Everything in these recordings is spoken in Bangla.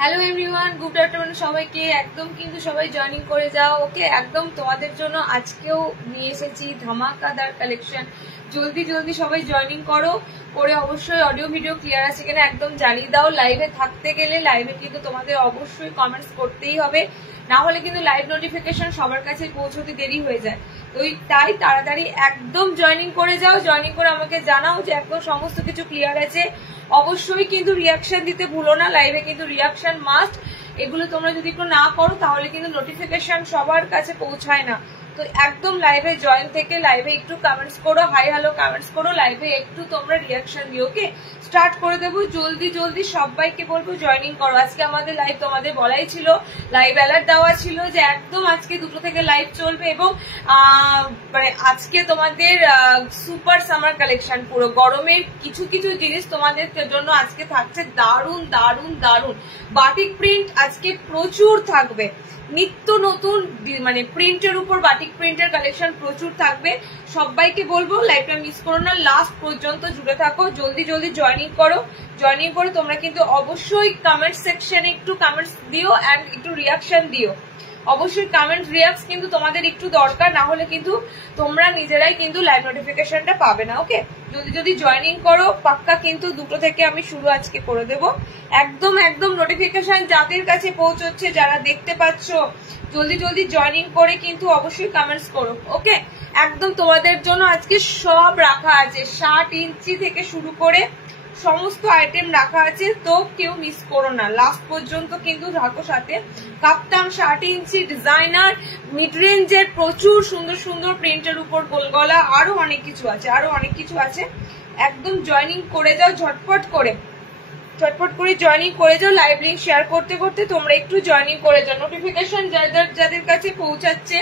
হ্যালো এভরিওয়ান, গুড আফটারনুন সবাইকে। একদম কিন্তু সবাই জয়েনিং করে যাও, ওকে। একদম তোমাদের জন্য আজকেও নিয়ে এসেছি ধামাকাদার কালেকশন। জলদি জলদি সবাই জয়েনিং করো, করে অবশ্যই অডিও ভিডিও ক্লিয়ার আছে কিনা একদম জানিয়ে দাও। লাইভে থাকতে গেলে লাইভে কিন্তু তোমাদের অবশ্যই কমেন্টস করতেই হবে, না হলে কিন্তু লাইভ নোটিফিকেশন সবার কাছে পৌঁছতে দেরি হয়ে যায়। তো তাই তাড়াতাড়ি একদম জয়েনিং করে যাও, জয়েনিং করে আমাকে জানাও যে একদম সমস্ত কিছু ক্লিয়ার আছে। অবশ্যই কিন্তু রিয়াকশন দিতে ভুলো না, লাইভে কিন্তু রিয়াকশন মাস্ট। এগুলো তোমরা যদি একটু না করো তাহলে কিন্তু নোটিফিকেশন সবার কাছে পৌঁছায় না। তো একদম লাইভে জয়েন থেকে লাইভে একটু কমেন্টস করো, হাই হ্যালো কমেন্টস করো, লাইভে একটু তোমরা রিয়াকশন দিও, ওকে। স্টার্ট করে দেবো জলদি জলদি, সবাইকে বলবো জয়েনিং করো। আজকে আমাদের লাইভ তোমাদের বলাই ছিল, লাইভ অ্যালার্ট দেওয়া ছিল যে একদম আজকে 2টো থেকে লাইভ চলবে, এবং মানে আজকে তোমাদের সুপার সামার কালেকশন, পুরো গরমের কিছু কিছু জিনিস তোমাদের জন্য আজকে থাকছে দারুন দারুন দারুন। বাটিক প্রিন্ট আজকে প্রচুর থাকবে, নিত্য নতুন মানে প্রিন্টের উপর বাটিক প্রিন্টের কালেকশন প্রচুর থাকবে। সবাইকে বলবো লাইভটা মিস করো না, লাস্ট পর্যন্ত জুড়ে থাকো, জলদি জলদি জয়েনিং করো। জয়েনিং করে তোমরা কিন্তু অবশ্যই কমেন্ট সেকশনে একটু কমেন্টস দিও অ্যান্ড একটু রিয়াকশন দিও। অবশ্যই কমেন্ট রিয়াক্ট কিন্তু তোমাদের একটু দরকার, না হলে কিন্তু তোমরা নিজেরাই কিন্তু লাইভ নোটিফিকেশনটা পাবে না, ওকে। যদি যদি জয়েনিং করো পাক্কা কিন্তু 2টো থেকে আমি শুরু আজকে করে দেব। একদম একদম নোটিফিকেশন যাদের কাছে পৌঁছচ্ছে, যারা দেখতে পাচ্ছ, জলদি জলদি জয়েনিং করে কিন্তু অবশ্যই কমেন্টস করো, ওকে। একদম তোমাদের জন্য আজকে সব রাখা আছে, 60 ইঞ্চি থেকে শুরু করে সমস্ত আইটেম রাখা আছে, তো কেউ মিস করো না, লাস্ট পর্যন্ত কিন্তু থাকো সাথে। কাপ্তান 60 ইঞ্চি ডিজাইনার মিড রেঞ্জের প্রচুর সুন্দর সুন্দর প্রিন্টের উপর গোলগলা, আরো অনেক কিছু আছে, আরো অনেক কিছু আছে। একদম জয়েনিং করে যাও ঝটপট করে, ঝটপট করে জয়েনিং করে যাও। লাইভ লিঙ্ক শেয়ার করতে করতে তোমরা একটু জয়েনিং করে যাও। নোটিফিকেশন যাদের কাছে পৌঁছাচ্ছে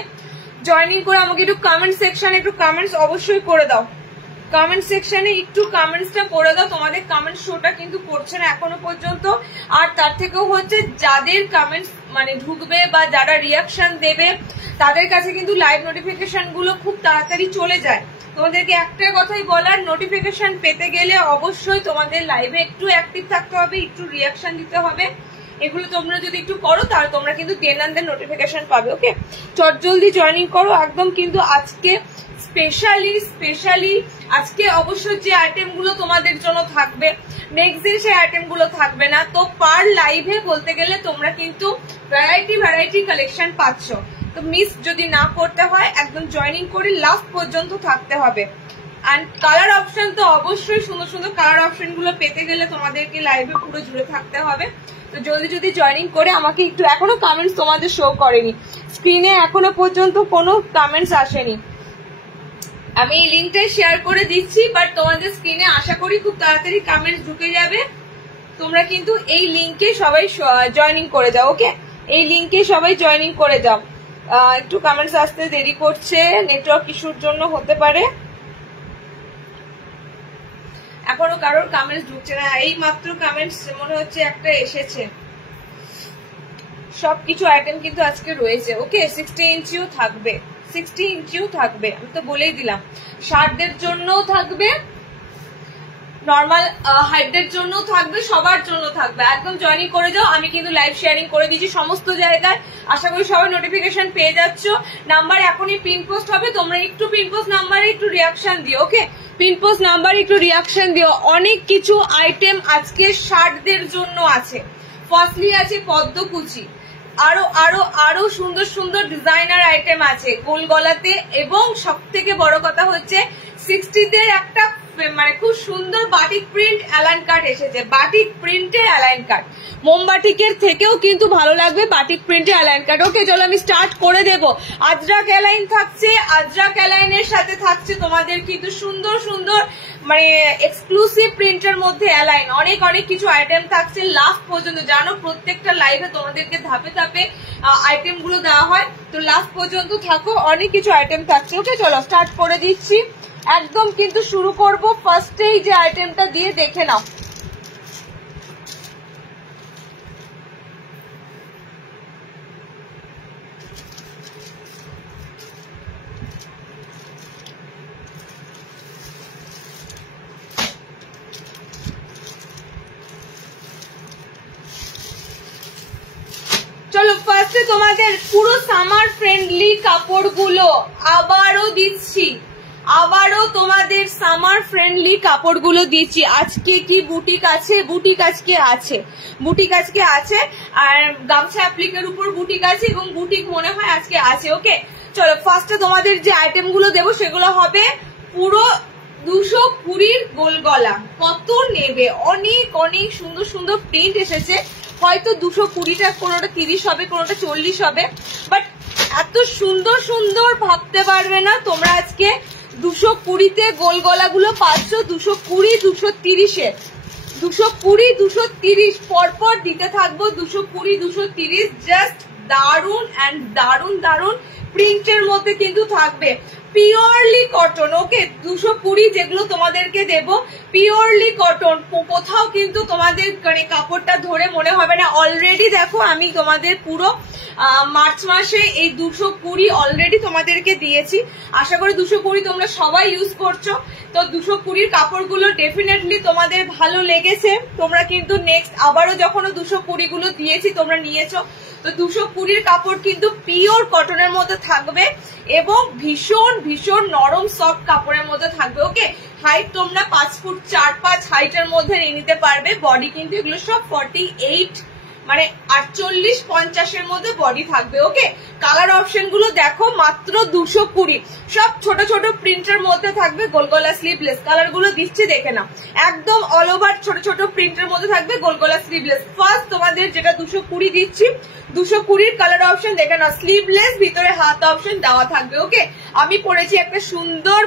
জয়েনিং করে আমাকে একটু কমেন্ট সেকশনে একটু কমেন্টস অবশ্যই করে দাও। কমেন্ট সেকশনে একটু কমেন্টসটা করে দাও, তোমাদের কমেন্ট শোটা কিন্তু করছে না এখনো পর্যন্ত। আর তার থেকেও হচ্ছে যাদের কমেন্টস মানে ঢুকবে বা যারা রিয়াকশন দেবে তাদের কাছে কিন্তু লাইভ নোটিফিকেশন গুলো খুব তাড়াতাড়ি চলে যায়। তোমাদেরকে একটাই কথাই বলার, নোটিফিকেশন পেতে গেলে অবশ্যই তোমাদের লাইভে একটু অ্যাক্টিভ থাকতে হবে, একটু রিয়াকশন দিতে হবে। এগুলো তোমরা যদি একটু করো তাহলে তোমরা কিন্তু দেন নোটিফিকেশন পাবে, ওকে। চটজলদি জয়েনিং করো। একদম কিন্তু আজকে স্পেশালি আজকে অবশ্যই যে আইটেম গুলো তোমাদের জন্য থাকবে, নেক্সট দিন সেই আইটেম গুলো থাকবে না। তো পার লাইভে বলতে গেলে তোমরা কিন্তু ভ্যারাইটি কালেকশন পাচ্ছ। তো মিস যদি না করতে হয় একদম জয়েনিং করে লাস্ট পর্যন্ত থাকতে হবে। আর কালার অপশন তো অবশ্যই সুন্দর সুন্দর কালার অপশন গুলো পেতে গেলে তোমাদেরকে লাইভে পুরো জুড়ে থাকতে হবে। তো জলদি যদি জয়েনিং করে আমাকে একটু, এখনো কমেন্টস তোমাদের শো করেনি স্ক্রিনে, এখনো পর্যন্ত কোনো কমেন্টস আসেনি। আমি এই লিঙ্কটাই শেয়ার করে দিচ্ছি, বাট তোমাদের স্ক্রিনে আশা করি খুব তাড়াতাড়ি কমেন্টস ঢুকে যাবে। তোমরা কিন্তু এই লিঙ্কে সবাই জয়েনিং করে যাও, ওকে। এই লিঙ্কে সবাই জয়েনিং করে যাও। একটু কমেন্টস আসতে দেরি করছে, নেটওয়ার্ক ইস্যুর জন্য হতে পারে, এখনো কারোর কমেন্টস ঢুকছে না। এই মাত্র কমেন্টস মনে হচ্ছে একটা এসেছে। সবকিছু আইটেম কিন্তু আজকে রয়েছে, ওকে। 60 ইঞ্চিও থাকবে, 60 ইঞ্চিও থাকবে, আমি তো বলেই দিলাম। শার্টদের জন্যও থাকবে, নর্মাল হাইটদের জন্য থাকবে, সবার জন্য থাকবে। একদম জয়েনিং করে যাও। আমি কিন্তু লাইভ শেয়ারিং করে দিয়েছি সমস্ত জায়গায়, আশা করি সবাই নোটিফিকেশন পেয়ে যাচ্ছ। নাম্বার এখনই পিন পোস্ট হবে, তোমরা একটু পিন পোস্ট নাম্বারে একটু রিয়াকশন দিও, ওকে। পিন পোস্ট নাম্বারে একটু রিয়াকশন দিও। অনেক কিছু আইটেম আজকে শার্টদের জন্য আছে। ফার্স্টলি আছে পদ্মকুচি, আরো আরো আরো সুন্দর সুন্দর ডিজাইনার আইটেম আছে গোল গলাতে, এবং সব থেকে বড় কথা হচ্ছে 60তে একটা মানে খুব সুন্দর বাটিক প্রিন্ট অ্যালাইন কাট এসেছে। বাটিক প্রিন্টের অ্যালাইন কাট মোমবাটিকের থেকেও কিন্তু ভালো লাগবে বাটিক প্রিন্টের অ্যালাইন কাট, ওকে। চলো আমি স্টার্ট করে দেব। আজরাক অ্যালাইন থাকছে, আজরাক অ্যালাইনের সাথে থাকছে তোমাদের কিন্তু সুন্দর সুন্দর মানে এক্সক্লুসিভ প্রিন্টের মধ্যে অ্যালাইন, অনেক অনেক কিছু আইটেম থাকছে লাস্ট পর্যন্ত। জানো প্রত্যেকটা লাইভে তোমাদেরকে ধাপে ধাপে আইটেম গুলো দেওয়া হয়, তো লাস্ট পর্যন্ত থাকো, অনেক কিছু আইটেম থাকছে, ওকে। চলো স্টার্ট করে দিচ্ছি। একদম কিন্তু শুরু করব ফার্স্টেই যে আইটেমটা দিয়ে, দেখে নাও। ফার্স্টে তোমাদের পুরো সামার ফ্রেন্ডলি কাপড়গুলো আবারও দিচ্ছি, আবারও তোমাদের সামার ফ্রেন্ডলি কাপড়গুলো দিচ্ছি। আজকে কি বুটিক আছে? বুটিক আজকে আছে, বুটিক আজকে আছে, আর গামছা অ্যাপ্লিকের উপর বুটিক আছে এবং বুটিক মনে হয় আজকে আছে। ওকে চলো ফার্স্টে তোমাদের যে আইটেম গুলো দেবো সেগুলো হবে পুরো 220 গোল গলা। কত নেবে? অনেক অনেক সুন্দর সুন্দর প্রিন্ট এসেছে, হয়তো 220টা, কোনোটা 30 হবে, কোনোটা 40 হবে, বাট এত সুন্দর সুন্দর ভাবতে পারবে না তোমরা। আজকে 220তে গোল গলাগুলো পাচ্ছ 220, 230-এ, 220, 230 পরপর দিতে থাকবো। 220, 230 জাস্ট দারুন অ্যান্ড দারুন দারুন প্রিন্টের মধ্যে কিন্তু থাকবে, পিওরলি কটন। ওকে 220 যেগুলো তোমাদেরকে দেব পিওরলি কটন, কোথাও কিন্তু তোমাদের কাপড়টা ধরে মনে হবে না। অলরেডি দেখো আমি তোমাদের পুরো মার্চ মাসে এই 220 অলরেডি তোমাদেরকে দিয়েছি, আশা করি 220 তোমরা সবাই ইউজ করছো। তো 220 কাপড়গুলো ডেফিনেটলি তোমাদের ভালো লেগেছে, তোমরা কিন্তু নেক্সট আবারও যখন 220 গুলো দিয়েছি তোমরা নিয়েছো। তো 220 কাপড় কিন্তু পিওর কটনের মধ্যে থাকবে এবং ভীষণ ভীষণ নরম সফট কাপড়ের মধ্যে থাকবে। ওকে হাইট তোমরা 5 ফুট 4-5 হাইটের মধ্যে নিয়ে নিতে পারবে। বডি কিন্তু এগুলো সব 48 মানে 48-50-এর মধ্যে বডি থাকবে। ওকে কালার অপশন গুলো দেখো, মাত্র 220, সব ছোট ছোট প্রিন্টের মধ্যে থাকবে। গোলগলা স্লিভলেস কালার গুলো দিচ্ছি দেখে নাও, একদম অল ওভার ছোট ছোট প্রিন্টের মধ্যে থাকবে গোলগলা স্লিভলেস। ফার্স্ট তোমাদের যেটা 220 দিচ্ছি, 220 কালার অপশন দেখে নাও, স্লিভলেস ভিতরে হাত অপশন দেওয়া থাকবে। ওকে আমি পরেছি একটা সুন্দর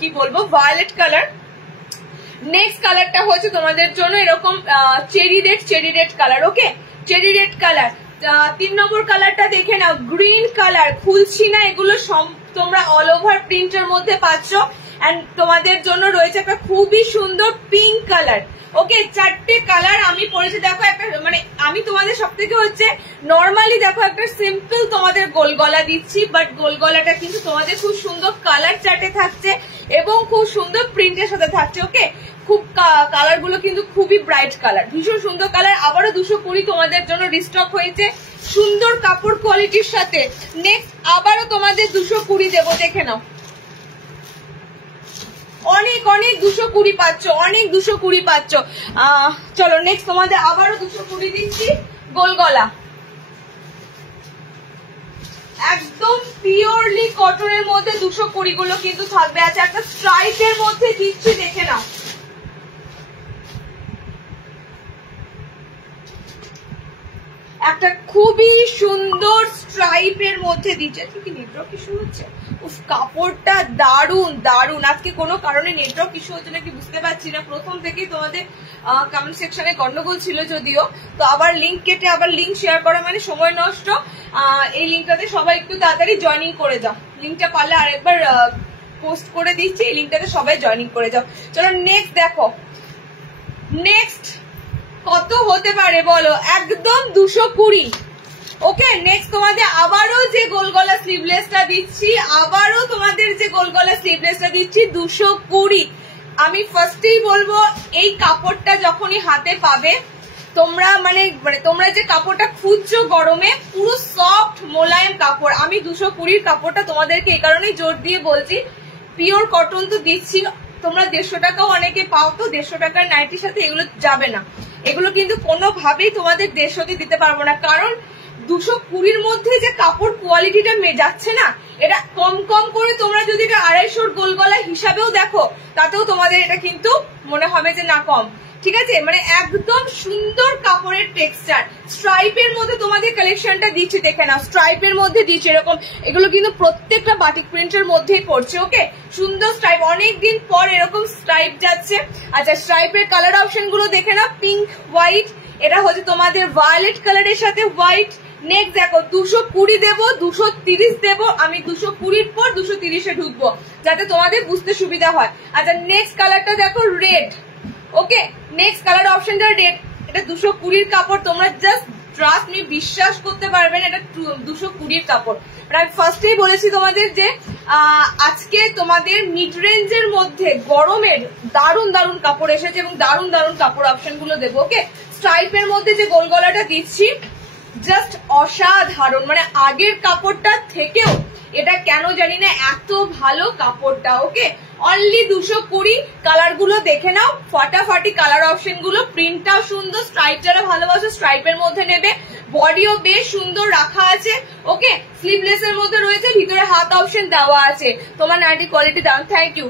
কি বলবো ভায়োলেট কালার। নেক্সট কালারটা হচ্ছে তোমাদের জন্য এরকম চেরি রেড কালার। ওকে চেরি রেড কালার। 3 নম্বর কালারটা দেখে নাও, গ্রিন কালার, খুলছি না, এগুলো তোমরা অল ওভার প্রিন্টের মধ্যে পাচ্ছ। এন্ড তোমাদের জন্য রয়েছে একটা খুবই সুন্দর পিঙ্ক কালার। ওকে 4টে কালার আমি পরেছি। দেখো একটা মানে আমি তোমাদের সব থেকে হচ্ছে নর্মালি দেখো একটা সিম্পল তোমাদের গোল গলা দিচ্ছি, বাট গোল গলাটা কিন্তু তোমাদের খুব সুন্দর কালার চার্টে থাকছে এবং খুব সুন্দর প্রিন্টের সাথে থাকছে। ওকে খুব কালার গুলো কিন্তু খুবই ব্রাইট কালার, ভীষণ সুন্দর কালার। আবারও 220 তোমাদের জন্য রিস্টক হয়েছে সুন্দর কাপড় কোয়ালিটির সাথে। নেক্সট আবারও তোমাদের 220 দেবো, দেখে নাও, অনেক অনেক 220 পাচ্ছ, অনেক 220 পাচ্ছ। চলো নেক্সট তোমাদের আবারও 220 দিচ্ছি গোল গলা, একদম পিওরলি কটনের মধ্যে 220 গুলো কিন্তু থাকবে। আচ্ছা একটা স্ট্রাইপের মধ্যে দিচ্ছি দেখে নাও, একটা খুবই সুন্দর স্ট্রাইপের মধ্যে দিচ্ছে। কি নেটওয়ার্ক ইস্যু হচ্ছে? উফ কাপড়টা দারুন দারুন। আজকে কোনো কারণে নেটওয়ার্ক ইস্যু হচ্ছে নাকি বুঝতে পারছি না, প্রথম থেকেই তোমাদের কমেন্ট সেকশনে গন্ডগোল ছিল যদিও। তো আবার লিঙ্ক কেটে আবার লিঙ্ক শেয়ার করা মানে সময় নষ্ট। এই লিঙ্কটাতে সবাই একটু তাড়াতাড়ি জয়েনিং করে যাও, লিঙ্কটা পারলে আরেকবার পোস্ট করে দিচ্ছি, এই লিঙ্কটাতে সবাই জয়েনিং করে যাও। চলো নেক্সট দেখো, নেক্সট কত হতে পারে বলো? একদম 220। ওকে নেক্সট তোমাদের আবারও যে গোলগলা স্লিভলেসটা দিচ্ছি, আবারও তোমাদের যে গোলগলা স্লিভলেসটা দিচ্ছি 220। আমি ফার্স্টেই বলবো এই কাপড়টা যখনই হাতে পাবে তোমরা মানে তোমরা যে কাপড়টা খুঁজছো গরমে, পুরো সফট মোলায়েম কাপড়। আমি 220 কাপড়টা তোমাদেরকে এই কারণেই জোর দিয়ে বলছি, পিওর কটন তো দিচ্ছি, তোমরা 150 টাকাও অনেকে পাও, তো 150 টাকার নাইটির সাথে এগুলো যাবে না, এগুলো কিন্তু কোনোভাবেই তোমাদের 150তে দিতে পারবো না। কারণ 220-র মধ্যে যে কাপড় কোয়ালিটিটা যাচ্ছে না, এটা কম কম করে তোমরা যদি এটা 250-র গোলগলা হিসাবেও দেখো তাতেও তোমাদের এটা কিন্তু মনে হবে যে না কম। ঠিক আছে, মানে একদম সুন্দর কাপড়ের টেক্সচার। স্ট্রাইপের মধ্যে তোমাদের কালেকশনটা দিচ্ছি দেখে নাও, স্ট্রাইপের মধ্যে দিচ্ছি এরকম, এগুলো কিন্তু প্রত্যেকটা বাটিক প্রিন্টের মধ্যেই পড়ছে। ওকে সুন্দর স্ট্রাইপ, অনেকদিন পর এরকম স্ট্রাইপ যাচ্ছে। আচ্ছা স্ট্রাইপের কালার অপশন গুলো দেখে নাও, পিঙ্ক, হোয়াইট, এটা হচ্ছে তোমাদের ভায়োলেট কালারের সাথে হোয়াইট। নেক্সট দেখো 220 দেবো, 230 দেবো, আমি 220-র পর 230-এ ঢুকবো যাতে তোমাদের বুঝতে সুবিধা হয়। আচ্ছা নেক্সট কালারটা দেখো রেড। ওকে নেক্সট কালার অপশনটা রেড, এটা 220-র কাপড়, তোমরা জাস্ট ট্রাস্ট মি, বিশ্বাস করতে পারবেন এটা 220-র কাপড়। আমি ফার্স্টেই বলেছি তোমাদের যে আজকে তোমাদের মিড রেঞ্জের মধ্যে গরমের দারুন দারুন কাপড় এসেছে এবং দারুন দারুন কাপড় অপশন গুলো দেবো। ওকে স্ট্রাইপের মধ্যে যে গোল গলাটা দিচ্ছি জাস্ট অসাধারণ, মানে আগের কাপড়টা থেকেও এটা কেন জানি না এত ভালো কাপড়টা। ওকে, অনলি 220। কালার গুলো দেখে নাও, ফাটাফাটি কালার অপশন গুলো, প্রিন্টটাও সুন্দর, স্ট্রাইপ যারা ভালোবাসো স্ট্রাইপের মধ্যে নেবে, বডিও বেশ সুন্দর রাখা আছে। ওকে, স্লিভলেস এর মধ্যে রয়েছে, ভিতরে হাত অপশন দেওয়া আছে। তোমার নাইটি কোয়ালিটি দাম, থ্যাংক ইউ।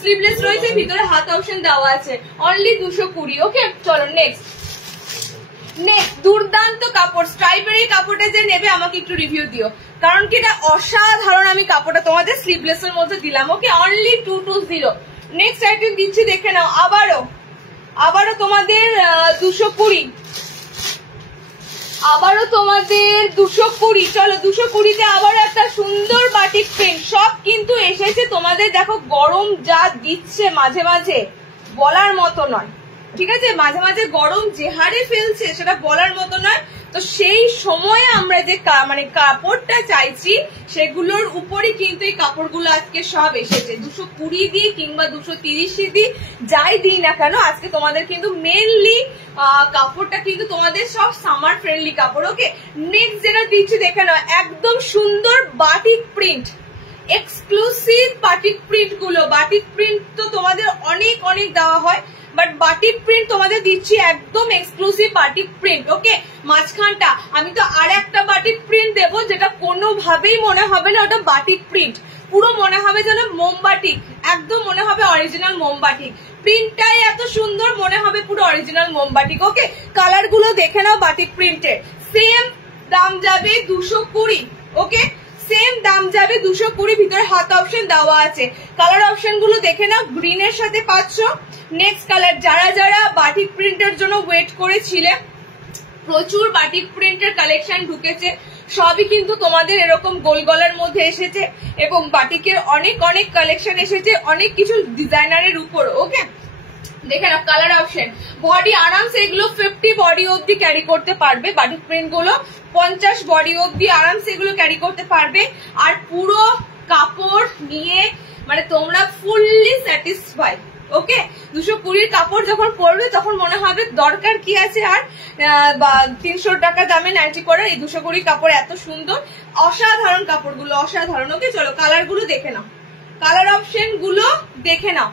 স্লিভলেস রয়েছে, ভিতরে হাত অপশন দেওয়া আছে, অনলি 220। ওকে, চলো নেক্সট। দুর্দান্ত কাপড়, স্ট্রাইপের এই কাপড়টা যে নেবে আমাকে একটু রিভিউ দিও, কারণ কি এটা অসাধারণ। আমি কাপড়টা তোমাদের স্লিভলেস এর মধ্যে দিলাম। ওকে, অনলি 220। নেক্সট আইটেম দিচ্ছি, দেখে নাও। আবারও তোমাদের 220, আবারও তোমাদের 220। চলো 220-তে আবারও একটা সুন্দর বাটিক প্রিন্ট। সব কিন্তু এসেছে তোমাদের, দেখো গরম যা দিচ্ছে মাঝে মাঝে বলার মতো নয়, ঠিক আছে? মাঝে মাঝে গরম যে হারে ফেলছে সেটা বলার মতো নয়। তো সেই সময়ে আমরা যে মানে কাপড়টা চাইছি সেগুলোর উপরই কিন্তু এই কাপড়গুলো আজকে সব এসেছে। 220 দিই কিংবা 230 দিই, যাই দিই না কেন, আজকে তোমাদের কিন্তু মেনলি কাপড়টা কিন্তু তোমাদের সব সামার ফ্রেন্ডলি কাপড়। ওকে, নেক্সট যেটা দিচ্ছি দেখে নাও, একদম সুন্দর batik print, exclusive batik print গুলো। বাটিক প্রিন্ট তো তোমাদের অনেক অনেক দেওয়া হয়, বাট বাটিক প্রিন্ট তোমাদের দিচ্ছি একদম এক্সক্লুসিভ বাটিক প্রিন্ট। ওকে, মাঝখানটা আমি তো আর একটা বাটিক প্রিন্ট দেবো, যেটা কোনোভাবেই মনে হবে না ওটা বাটিক প্রিন্ট, পুরো মনে হবে যেন মোমবাটিক, একদম মনে হবে অরিজিনাল মোমবাটিক। প্রিন্টটাই এত সুন্দর, মনে হবে পুরো অরিজিনাল মোমবাটিক। ওকে, কালার গুলো দেখে নাও বাটিক প্রিন্টের। সেম দাম যাবে 220। ওকে, সেম দাম যাবে 220, ভিতরে হাত অপশন দেওয়া আছে। কালার অপশন গুলো দেখে নাও, গ্রিনের সাথে পাচ্ছ। নেক্সট কালার, যারা যারা বাটিক প্রিন্টের জন্য ওয়েট করেছিলে, প্রচুর বাটিক প্রিন্টের কালেকশন ঢুকেছে, সবই কিন্তু তোমাদের এরকম গোল গলার মধ্যে এসেছে এবং বাটিকের অনেক অনেক কালেকশন এসেছে, অনেক কিছু ডিজাইনারের উপর। ওকে, দেখে নাও কালার অপশন। বডি আরামসে এগুলো 50 বডি অব্দি ক্যারি করতে পারবে, বাটিক প্রিন্ট গুলো 50 বডি অব্দি আরামসে এগুলো ক্যারি করতে পারবে। আর পুরো কাপড় নিয়ে মানে তোমরা ফুললি স্যাটিসফাই। ওকে, 220 কাপড় যখন পরবে তখন মনে হবে দরকার কি আছে আর 300 টাকা দামে নাইটি পরার। এই 220 কাপড় এত সুন্দর, অসাধারণ কাপড়গুলো, অসাধারণ। ওকে, চলো কালার গুলো দেখে নাও, কালার অপশন গুলো দেখে নাও।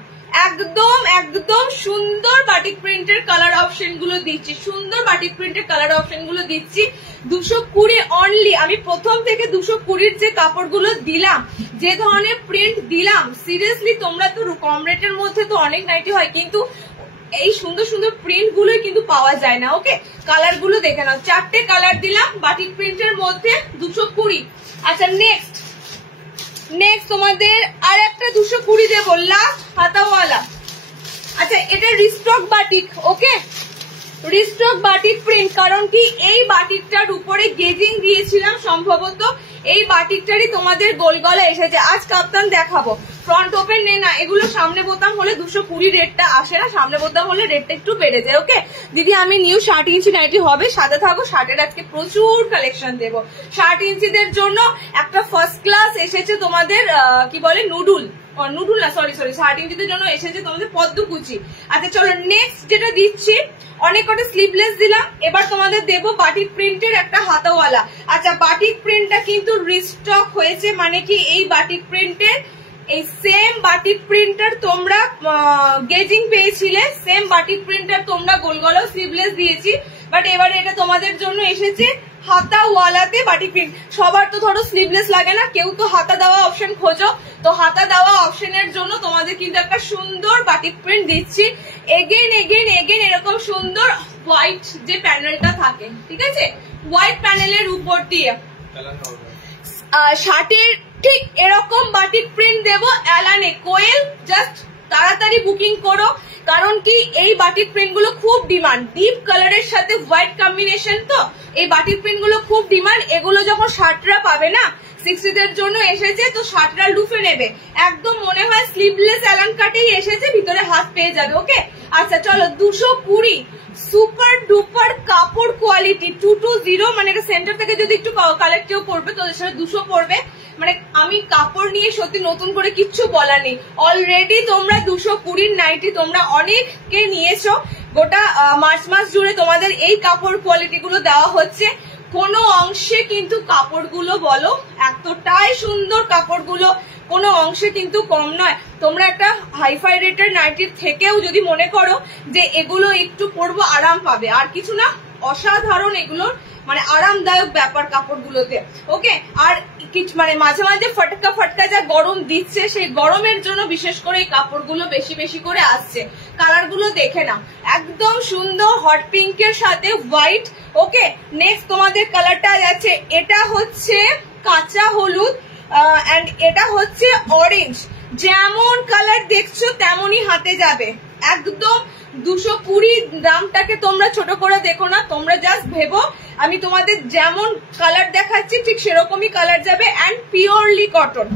একদম একদম সুন্দর বাটিক প্রিন্টের কালার অপশন গুলো দিচ্ছি, সুন্দর বাটিক প্রিন্টের কালার অপশন গুলো দিচ্ছি 220 অনলি। আমি প্রথম থেকে 220 যে কাপড়গুলো দিলাম, যে ধরনের প্রিন্ট দিলাম, সিরিয়াসলি তোমরা তো কম রেটের মধ্যে তো অনেক নাইটি হয়, কিন্তু এই সুন্দর সুন্দর প্রিন্ট গুলোই কিন্তু পাওয়া যায় না। ওকে, কালার গুলো দেখে নাও, 4টে কালার দিলাম বাটিক প্রিন্টের মধ্যে 220। আচ্ছা নেক্সট তোমাদের আর একটা 220 দেবো, লাস্ট হাতাওয়ালা। আচ্ছা, এটা রিস্টক বাটিক। ওকে, রিস্টক বাটিক প্রিন্ট, কারণ কি এই বাটিকটার উপরে গেজিং দিয়েছিলাম, সম্ভবত এই বাটিকটারই তোমাদের গোল গলা এসেছে। আজ কাপ্তান দেখাবো, ফ্রন্ট ওপেন নেই না, এগুলো সামনে বোতাম হলে 220 রেটটা আসে না, সামনে বোতাম হলে রেটটা একটু বেড়ে যায়। ওকে দিদি, আমি নিউ 60 ইঞ্চি নাইটি হবে, সাথে থাকো, 60-এর আজকে প্রচুর কালেকশন দেবো। 60 ইঞ্চিদের জন্য একটা ফার্স্ট ক্লাস এসেছে তোমাদের, কি বলে নুডুল না, সরি 60 ইঞ্চিদের জন্য এসেছে তোমাদের পদ্মকুচি। আচ্ছা চলো নেক্সট যেটা দিচ্ছি, অনেক কটা স্লিভলেস দিলাম, এবার তোমাদের দেবো বাটিক প্রিন্টের একটা হাতাওয়ালা। আচ্ছা, বাটিক প্রিন্টটা কিন্তু রিস্টক হয়েছে, মানে কি এই বাটিক প্রিন্টের এই সেম বাটিক প্রিন্টার তোমরা গেজিং পেয়েছিলে, সেম বাটিক প্রিন্টার তোমরা গোল গলা স্লিভলেস দিয়েছি, বাট এবারে এটা তোমাদের জন্য এসেছে হাতাওয়ালাতে বাটিক প্রিন্ট। সবার তো ধরো স্লিভলেস লাগে না, কেউ তো হাতা দেওয়া অপশন খোঁজো, তো হাতা দেওয়া অপশনের জন্য তোমাদের কিন্তু একটা সুন্দর বাটিক প্রিন্ট দিচ্ছি। এগেন এরকম সুন্দর হোয়াইট যে প্যানেলটা থাকে, ঠিক আছে, হোয়াইট প্যানেলের উপর দিয়ে শার্টের ঠিক এরকম বাটিক প্রিন্ট দেবো অ্যালানে কোয়েল। জাস্ট তাড়াতাড়ি বুকিং করো, কারণ কি এই বাটিক প্রিন্ট গুলো খুব ডিমান্ড, ডিপ কালারের সাথে হোয়াইট কম্বিনেশন, তো এই বাটিক প্রিন্ট গুলো খুব ডিমান্ড। এগুলো যখন শার্টরা পাবে না, 60দের জন্য এসেছে, তো শার্টরা লুফে নেবে, একদম মনে হয় স্লিভলেস অ্যালান কাটেই এসেছে, ভিতরে হাত পেয়ে যাবে। ওকে, আচ্ছা চলো 220 সুপার ডুপার কাপড় কোয়ালিটি 220, মানে এটা সেন্টার থেকে যদি একটু কালেক্ট কেউ করবে তো সেটা 200 পড়বে। মানে আমি কাপড় নিয়ে সত্যি নতুন করে কিচ্ছু বলার নেই, অলরেডি তোমরা 220 নাইটি তোমরা অনেককে নিয়েছো, গোটা মার্চ মাস জুড়ে তোমাদের এই কাপড় কোয়ালিটি গুলো দেওয়া হচ্ছে। কোনো অংশে কিন্তু কাপড়গুলো বলো এতটাই সুন্দর, কাপড়গুলো কোনো অংশে কিন্তু কম নয়। তোমরা একটা হাইফাই রেটের নাইটির থেকেও যদি মনে করো যে এগুলো একটু পরবো আরাম পাবে, আর কিছু না, অসাধারণ এগুলোর মানে আরামদায়ক ব্যাপার কাপড়গুলোতে। ওকে, আর মানে মাঝে মাঝে ফটকা ফটকা যা গরম দিচ্ছে, সেই গরমের জন্য বিশেষ করে এই কাপড়গুলো বেশি বেশি করে আসছে। কালার গুলো দেখে না, একদম সুন্দর হট পিঙ্কের সাথে হোয়াইট। ওকে, নেক্সট তোমাদের কালারটা যাচ্ছে, এটা হচ্ছে কাঁচা হলুদ এন্ড এটা হচ্ছে অরেঞ্জ। যেমন কালার দেখছো তেমনই হাতে যাবে, একদম 220 দামটাকে তোমরা ছোট করে দেখো না, তোমরা জাস্ট ভেবো আমি তোমাদের যেমন কালার দেখাচ্ছি ঠিক সেরকমই কালার যাবে। And purely cotton,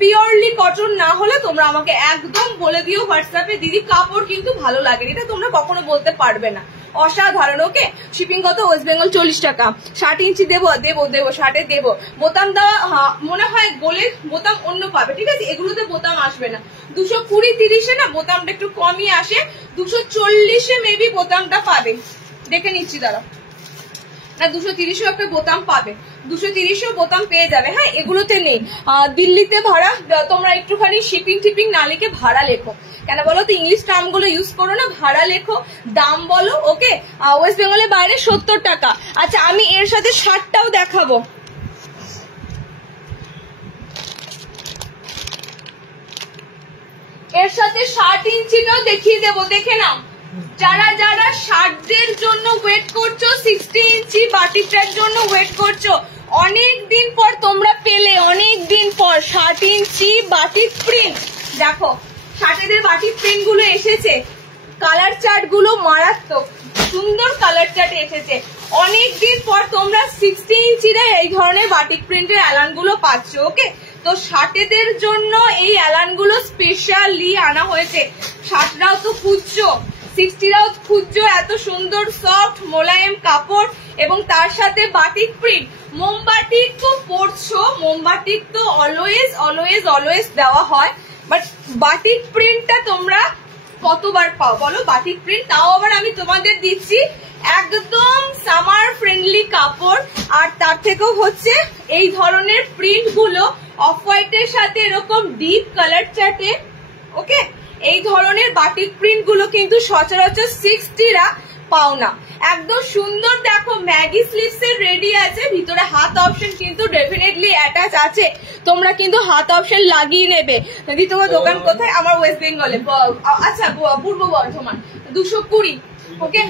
purely cotton না হলে তোমরা আমাকে একদম বলে দিও হোয়াটসঅ্যাপে, দিদি কাপড় কিন্তু ভালো লাগেনি, এটা তোমরা কখনো বলতে পারবে না। অসাধারণ। ওকে, শিপিং কত? ওয়েস্ট বেঙ্গল 40 টাকা। 60 ইঞ্চি দেবো দেবো দেবো 60 দেবো। বোতাম দেওয়া মনে হয় গোলে বোতাম অন্য পাবে, ঠিক আছে, এগুলোতে বোতাম আসবে না। 220-30 না বোতামটা একটু কমই আসে, 240 মেবি বোতামটা পাবে, দেখে নিচ্ছি দাঁড়া, না 230 একটা বোতাম পাবে, 230 বোতাম পেয়ে যাবে। হ্যাঁ, এগুলোতে নেই। দিল্লিতে ভাড়া, তোমরা একটুখানি শিপিং টিপিং না লিখে ভাড়া লেখো, কেন বলো তো, ইংলিশ টার্ম গুলো ইউজ করো না, ভাড়া লেখো, দাম বলো। ওকে, ওয়েস্ট বেঙ্গলের বাইরে 70 টাকা। আচ্ছা, আমি এর সাথে শার্টটাও দেখাবো। এর সাথে 60 ইঞ্চিটাও দেখিয়ে দেবো, দেখে নাও। যারা যারা শার্টদের জন্য ওয়েট করছো, 60 ইঞ্চি বাটিকটার জন্য ওয়েট করছো, অনেক দিন পর তোমরা পেলে, অনেক দিন পর 60 ইঞ্চি বাটিক প্রিন্ট। দেখো শার্টেদের বাটিক প্রিন্ট গুলো এসেছে, কালার চার্ট গুলো মারাত্মক সুন্দর কালার চার্ট এসেছে। অনেকদিন পর তোমরা 60 ইঞ্চিরা এই ধরনের বাটিক প্রিন্টের অ্যালান গুলো পাচ্ছ। ওকে, তো শার্টেদের জন্য এই অ্যালান গুলো স্পেশালি আনা হয়েছে। শার্টরাও তো খুঁজছো, 60রাও খুঁজছো, এত সুন্দর সফট মোলায়েম কাপড় এবং তার সাথে বাটিক প্রিন্ট। মোমবাটিক তো পরছো, মোমবাটিক তো অলওয়েজ অলওয়েজ অলওয়েজ দেওয়া হয়, বাট বাটিক প্রিন্টটা তোমরা কতবার পাও বলো? বাটিক প্রিন্ট, তাও আবার আমি তোমাদের দিচ্ছি একদম সামার ফ্রেন্ডলি কাপড়। আর তার থেকেও হচ্ছে এই ধরনের প্রিন্ট গুলো অফ হোয়াইটের সাথে এরকম ডিপ কালার চার্টে। ওকে, এই ধরনের বাটিক প্রিন্ট গুলো কিন্তু সচরাচর 60রা পাও না। একদম সুন্দর, দেখো ম্যাগি স্লিভস এর রেডি আছে, ভিতরে হাত অপশন কিন্তু ডেফিনেটলি অ্যাটাচ আছে, তোমরা কিন্তু হাত অপশন লাগিয়ে নেবে। যদি তোমার দোকান কোথায়? আমার ওয়েস্ট বেঙ্গলে, আচ্ছা পূর্ব বর্ধমান। 220। ওকে,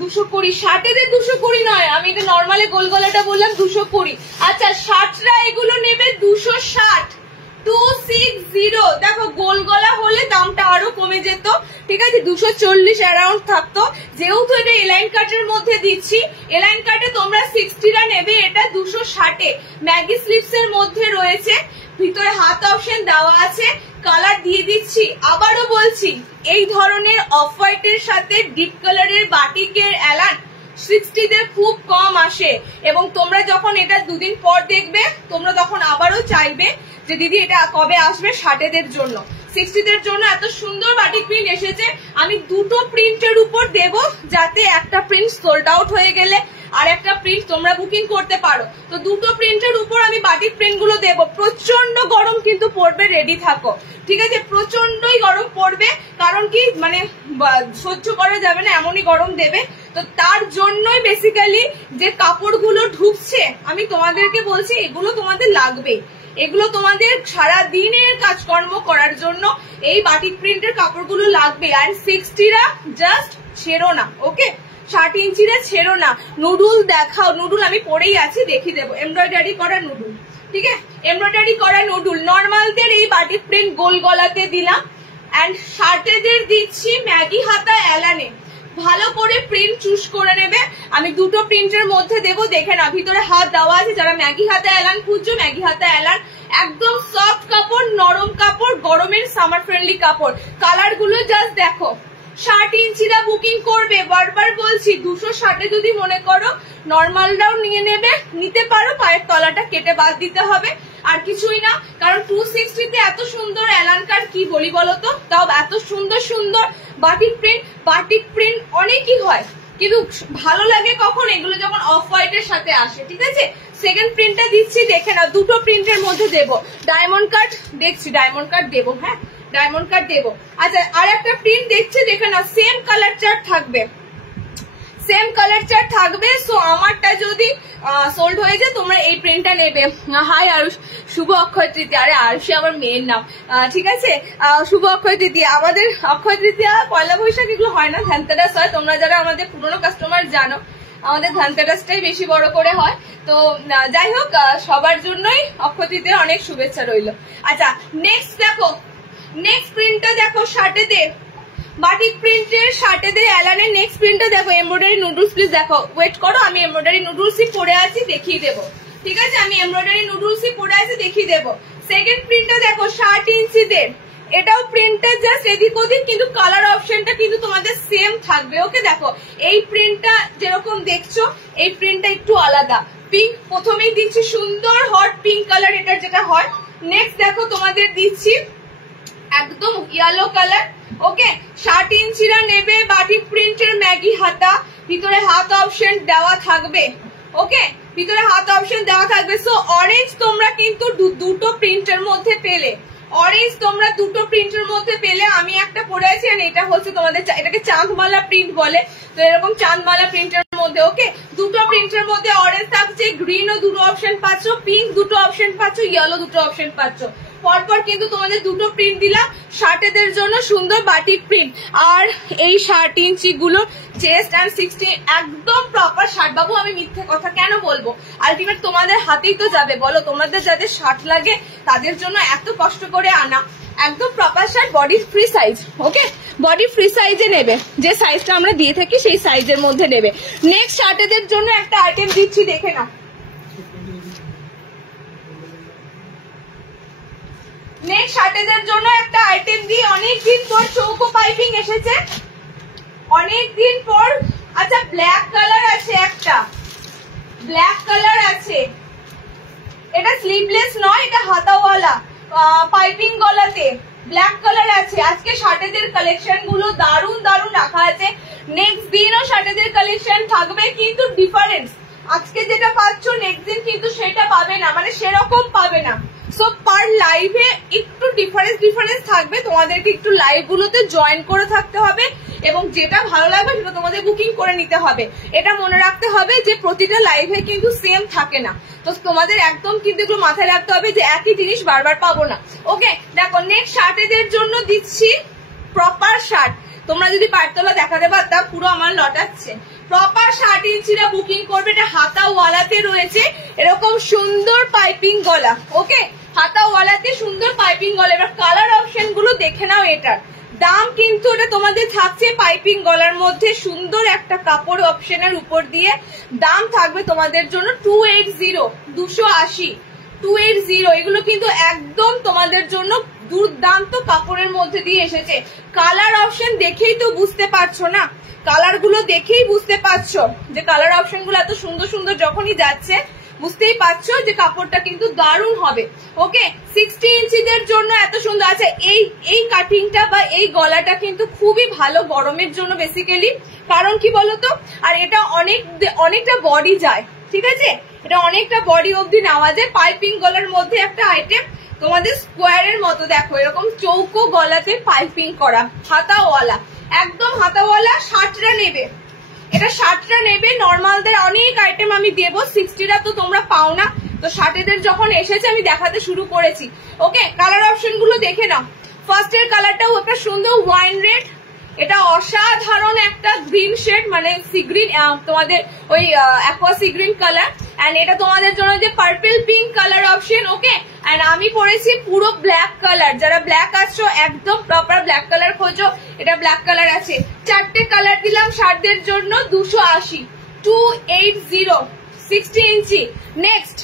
220 শার্টেদের 220 নয়, আমি এটা নর্মালি গোল গলাটা বললাম 220। আচ্ছা, শার্টরা এগুলো নেবে 260, 260। দেখো গোল গলা হলে দামটা আরো কমে যেত, ঠিক আছে, 240 অ্যারাউন্ড থাকতো। যেহেতু এটা এলাইন কাটের মধ্যে দিচ্ছি, এলাইন কাটে তোমরা 60রা নেবে, এটা 260-এ ম্যাগি স্লিভস এর মধ্যে রয়েছে, ভিতরে হাত অপশন দেওয়া আছে। কালার দিয়ে দিচ্ছি, আবারও বলছি, এই ধরনের অফ হোয়াইটের সাথে ডিপ কালারের বাটিকের অ্যালান 60তে খুব কম আসে, এবং তোমরা যখন এটা দুদিন পর দেখবে তোমরা তখন আবারও চাইবে যে দিদি এটা কবে আসবে শার্টেদের জন্য। 60দের জন্য এত সুন্দর বাটিক প্রিন্ট এসেছে। আমি দুটো প্রিন্টের উপর দেব, যাতে একটা প্রিন্ট সোল্ড আউট হয়ে গেলে আর একটা প্রিন্ট তোমরা বুকিং করতে পারো। তো দুটো প্রিন্টের উপর আমি বাটিক প্রিন্ট গুলো দেবো। প্রচন্ড গরম কিন্তু পড়বে, রেডি থাকো, ঠিক আছে, প্রচন্ডই গরম পড়বে, কারণ কি মানে সহ্য করা যাবে না, এমনই গরম দেবে। তো তার জন্যই বেসিক্যালি যে কাপড়গুলো ঢুকছে, আমি তোমাদেরকে বলছি এগুলো তোমাদের লাগবে, এগুলো তোমাদের সারা দিনের কাজকর্ম করার জন্য এই বাটিক প্রিন্টের কাপড়গুলো লাগবে। আর 60রা জাস্ট ছেড়ো না। ওকে, 60 ইঞ্চিরা ছেড়ো না। নুডুল দেখাও, নুডুল আমি পরেই আছি, দেখিয়ে দেবো। এমব্রয়ডারি করা নুডুল, ঠিক আছে, এমব্রয়ডারি করা নুডুল। নর্মালদের এই বাটিক প্রিন্ট গোল গলাতে দিলাম, এন্ড শার্টেদের দিচ্ছি ম্যাগি হাতা অ্যালানে। ভালো করে প্রিন্ট চুজ করে নেবে, আমি দুটো প্রিন্টের মধ্যে দেবো, দেখে না, ভিতরে হাত দেওয়া আছে। যারা ম্যাগি হাতা অ্যালান খুঁজছো, ম্যাগি হাতা অ্যালান, একদম সফট কাপড়, নরম কাপড়, গরমের সামার ফ্রেন্ডলি কাপড়। কালার গুলো জাস্ট দেখো। 60 ইঞ্চিরা বুকিং করবে, বারবার বলছি 260-এ যদি মনে করো নর্মালটাও নিয়ে নেবে, নিতে পারো, পায়ের তলাটা কেটে বাদ দিতে হবে, আর কিছুই না। কারণ 260-তে এত সুন্দর অ্যালান কাট কি বলি বলো তো, তাও এত সুন্দর সুন্দর বাটিক প্রিন্ট। বাটিক প্রিন্ট অনেকই হয়, কিন্তু ভালো লাগে কখন এগুলো যখন অফ হোয়াইটের সাথে আসে, ঠিক আছে। সেকেন্ড প্রিন্টটা দিচ্ছি, দেখে নাও, দুটো প্রিন্টের মধ্যে দেবো। ডায়মন্ড কাট দেখছি, ডায়মন্ড কাট দেবো, হ্যাঁ ডায়মন্ড কাট দেবো। আচ্ছা আর একটা প্রিন্ট দেখছি, দেখে নাও, সেম কালার চার্ট থাকবে, সেম কালার চার্ট থাকবে। সো আমারটা যদি সোল্ড হয়ে যায় তোমরা এই প্রিন্টটা নেবে। হাই আরুষ, শুভ অক্ষয় তৃতীয়া। আরে আরুষি আমার মেয়ের নাম, ঠিক আছে। শুভ অক্ষয় তৃতীয়া। আমাদের অক্ষয় তৃতীয়া পয়লা বৈশাখ এগুলো হয় না, ধনতেরাস হয়। তোমরা যারা আমাদের পুরনো কাস্টমার জানো আমাদের ধনতেরাসটাই বেশি বড় করে হয়। তো যাই হোক, সবার জন্যই অক্ষয় তৃতীয়া অনেক শুভেচ্ছা রইল। আচ্ছা নেক্সট দেখো, নেক্সট প্রিন্টটা দেখো, শার্টেতে বাটিক প্রিন্টের শার্টেতে অ্যালানের নেক্সট প্রিন্টটা দেখো, এমব্রয়ডারি নুডলস। প্লিজ দেখো, ওয়েট করো, আমি এমব্রয়ডারি নুডলসই পরে আছি, দেখিয়ে দেবো, ঠিক আছে। আমি এমব্রয়ডারি নুডলসই পরে আছি, দেখিয়ে দেবো। সেকেন্ড প্রিন্টটা দেখো 60 ইঞ্চিদের, এটাও প্রিন্টটা জাস্ট এদিক ওদিক, কিন্তু কালার অপশনটা কিন্তু তোমাদের সেম থাকবে। ওকে দেখো, এই প্রিন্টটা যেরকম দেখছো এই প্রিন্টটা একটু আলাদা। পিঙ্ক প্রথমেই দিচ্ছি, সুন্দর হট পিঙ্ক কালার এটার যেটা হয়। নেক্সট দেখো তোমাদের দিচ্ছি একদম ইয়েলো কালার। ওকে 60 ইঞ্চিরা নেবে, বাটিক প্রিন্টের ম্যাগি হাতা, ভিতরে হাত অপশন দেওয়া থাকবে। ওকে ভিতরে হাত অপশন দেওয়া থাকবে। সো অরেঞ্জ তোমরা কিন্তু দুটো প্রিন্টের মধ্যে পেলে, অরেঞ্জ তোমরা দুটো প্রিন্টের মধ্যে পেলে। আমি একটা পরে আছি, আর এটা হচ্ছে তোমাদের, এটাকে চাঁদমালা প্রিন্ট বলে, তো এরকম চাঁদমালা প্রিন্টের মধ্যে। ওকে দুটো প্রিন্টের মধ্যে অরেঞ্জ থাকছে, গ্রিনও দুটো অপশন পাচ্ছ, পিঙ্ক দুটো অপশন পাচ্ছ, ইয়েলো দুটো অপশন পাচ্ছ। পরপর কিন্তু তোমাদের দুটো প্রিন্ট দিলাম শার্টেদের জন্য, সুন্দর বাটিক প্রিন্ট। আর এই 60 ইঞ্চি গুলো চেস্ট অ্যান্ড 60 একদম প্রপার শার্ট। বাবু আমি মিথ্যে কথা কেন বলবো, আলটিমেট তোমাদের হাতেই তো যাবে, বলো তোমাদের যাদের শার্ট লাগে তাদের জন্য এত কষ্ট করে আনা, একদম proper shirt, body free size. ওকে বডি ফ্রি সাইজে নেবে, যে সাইজটা আমরা দিয়ে থাকি সেই সাইজের মধ্যে নেবে। নেক্সট শার্টেদের জন্য একটা আইটেম দিচ্ছি, দেখে নাও। নেক্সট শার্টেদের জন্য একটা আইটেম দিই, অনেকদিন পর চৌকো পাইপিং এসেছে, অনেকদিন পর। আচ্ছা ব্ল্যাক কালার আছে, একটা ব্ল্যাক কালার আছে, এটা স্লিভলেস নয়, এটা হাতাওয়ালা পাইপিং গলাতে ব্ল্যাক কালার আছে। আজকে শার্টেদের কালেকশন গুলো দারুন দারুন রাখা আছে। নেক্সট দিনও শার্টেদের কালেকশন থাকবে, কিন্তু ডিফারেন্স, আজকে যেটা পাচ্ছ নেক্সট দিন কিন্তু সেটা পাবে না, মানে সেরকম পাবে না। সো পার লাইভে একটু ডিফারেন্স থাকবে, তোমাদেরকে একটু লাইভ গুলোতে জয়েন করে থাকতে হবে, এবং যেটা ভালো লাগবে সেটা তোমাদের বুকিং করে নিতে হবে। এটা মনে রাখতে হবে যে প্রতিটা লাইভে কিন্তু সেম থাকে না, তো তোমাদের একদম কিন্তু এগুলো মাথায় রাখতে হবে যে একই জিনিস বারবার পাবো না। ওকে দেখো নেক্সট শার্টেদের জন্য দিচ্ছি প্রপার শার্ট। তোমরা যদি পাটতলা দেখাতে পারতাম, পুরো আমার লটাচ্ছে। প্রপার 60 ইঞ্চিরা বুকিং করবে, এটা হাতাওয়ালাতে রয়েছে, এরকম সুন্দর পাইপিং গলা। ওকে হাতাওয়ালাতে সুন্দর পাইপিং গলা। এবার কালার অপশন গুলো দেখে নাও। এটার দাম কিন্তু এটা তোমাদের থাকছে পাইপিং গলার মধ্যে সুন্দর একটা কাপড় অপশনের উপর দিয়ে, দাম থাকবে তোমাদের জন্য 280, 280, 280। এগুলো কিন্তু একদম তোমাদের জন্য দুর্দান্ত কাপড়ের মধ্যে দিয়ে এসেছে। কালার অপশন দেখেই তো বুঝতে পারছো না, কালার গুলো দেখেই বুঝতে পারছো যে কালার অপশন গুলো এত সুন্দর সুন্দর যখনই যাচ্ছে, বুঝতেই পারছো যে কাপড়টা কিন্তু দারুণ হবে। ওকে 60 ইঞ্চিদের জন্য এত সুন্দর আছে। এই কাটিংটা বা এই গলাটা কিন্তু খুবই ভালো গরমের জন্য বেসিক্যালি, কারণ কি বলতো, আর এটা অনেকটা বডি যায়, ঠিক আছে, এটা অনেকটা বডি অবধি নেওয়া যায়। পাইপিং গলার মধ্যে একটা আইটেম তোমাদের স্কোয়ারের মতো, দেখো এরকম চৌকো গলাতে পাইপিং করা, হাতাওয়ালা, একদম হাতাওয়ালা। 60টা নেবে, এটা 60টা নেবে। নর্মালদের অনেক আইটেম আমি দেবো, 60টা তো তোমরা পাও না, তো 60দের যখন এসেছে আমি দেখাতে শুরু করেছি। ওকে কালার অপশন গুলো দেখে নাও। ফার্স্ট এর কালারটাও একটা সুন্দর ওয়াইন রেড, এটা অসাধারণ একটা গ্রিন শেড, মানে সি গ্রিন, তোমাদের ওই aqua sea green colour, and এটা তোমাদের জন্য যে purple pink colour option. Okay and আমি পরেছি পুরো ব্ল্যাক কালার, যারা ব্ল্যাক আসছো একদম প্রপার ব্ল্যাক কালার খোঁজো, এটা ব্ল্যাক কালার আছে। 4টে কালার দিলাম শার্টদের জন্য, 280, 280, 60 ইঞ্চি। নেক্সট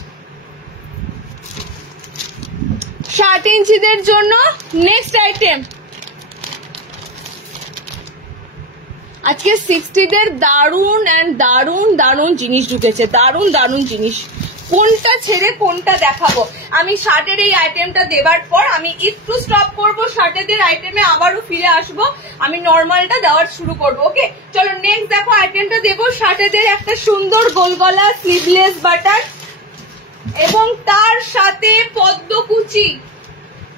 60 ইঞ্চিদের জন্য নেক্সট আইটেম, আজকে 60দের দারুন এন্ড দারুন দারুন জিনিস ঢুকেছে, দারুন দারুন জিনিস। কোনটা ছেড়ে কোনটা দেখাবো। আমি শার্টের এই আইটেমটা দেবার পর আমি একটু স্টপ করবো, শার্টেদের আইটেমে আবারও ফিরে আসবো, আমি নর্মালটা দেওয়ার শুরু করবো। ওকে চলো নেক্সট দেখো আইটেমটা দেবো শার্টেদের একটা সুন্দর গোল গলা স্লিভলেস বাটার এবং তার সাথে পদ্মকুচি।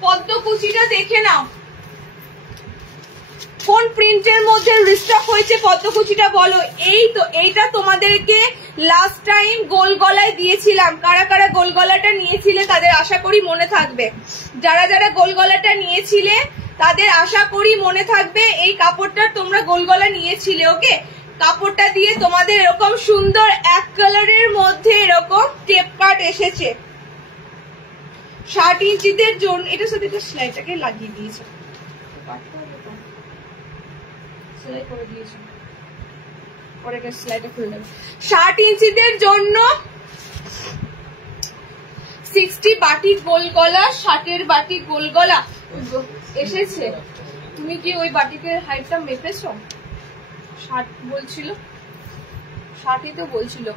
পদ্মকুচিটা দেখে নাও কোন প্রিন্টের মধ্যে রিস্টক হয়েছে পদ্মকুচিটা বলো। এই তো এইটা তোমাদেরকে লাস্ট টাইম গোল গলায় দিয়েছিলাম, কারা কারা গোল গলাটা নিয়েছিলে তাদের আশা করি মনে থাকবে, যারা যারা গোল গলাটা নিয়েছিলে তাদের আশা করি মনে থাকবে এই কাপড়টা তোমরা গোল গলা নিয়েছিলে। ওকে কাপড়টা দিয়ে তোমাদের এরকম সুন্দর এক কালারের মধ্যে এরকম টেপ কাট এসেছে 60 ইঞ্চিদের জন্য। এটার সাথে এটা সেলাইটাকে লাগিয়ে দিয়েছে, সেলাই করে দিয়েছে, পরে সেলাইটা খুলে দেবে। 60 ইঞ্চিদের জন্য 60 বাটি গোল গলা, 60 বাটি গোল গলা এসেছে। তুমি কি ওই বাটিকের হাইটটা মেপেছো? 60 বলছিল, 60ই তো বলছিল।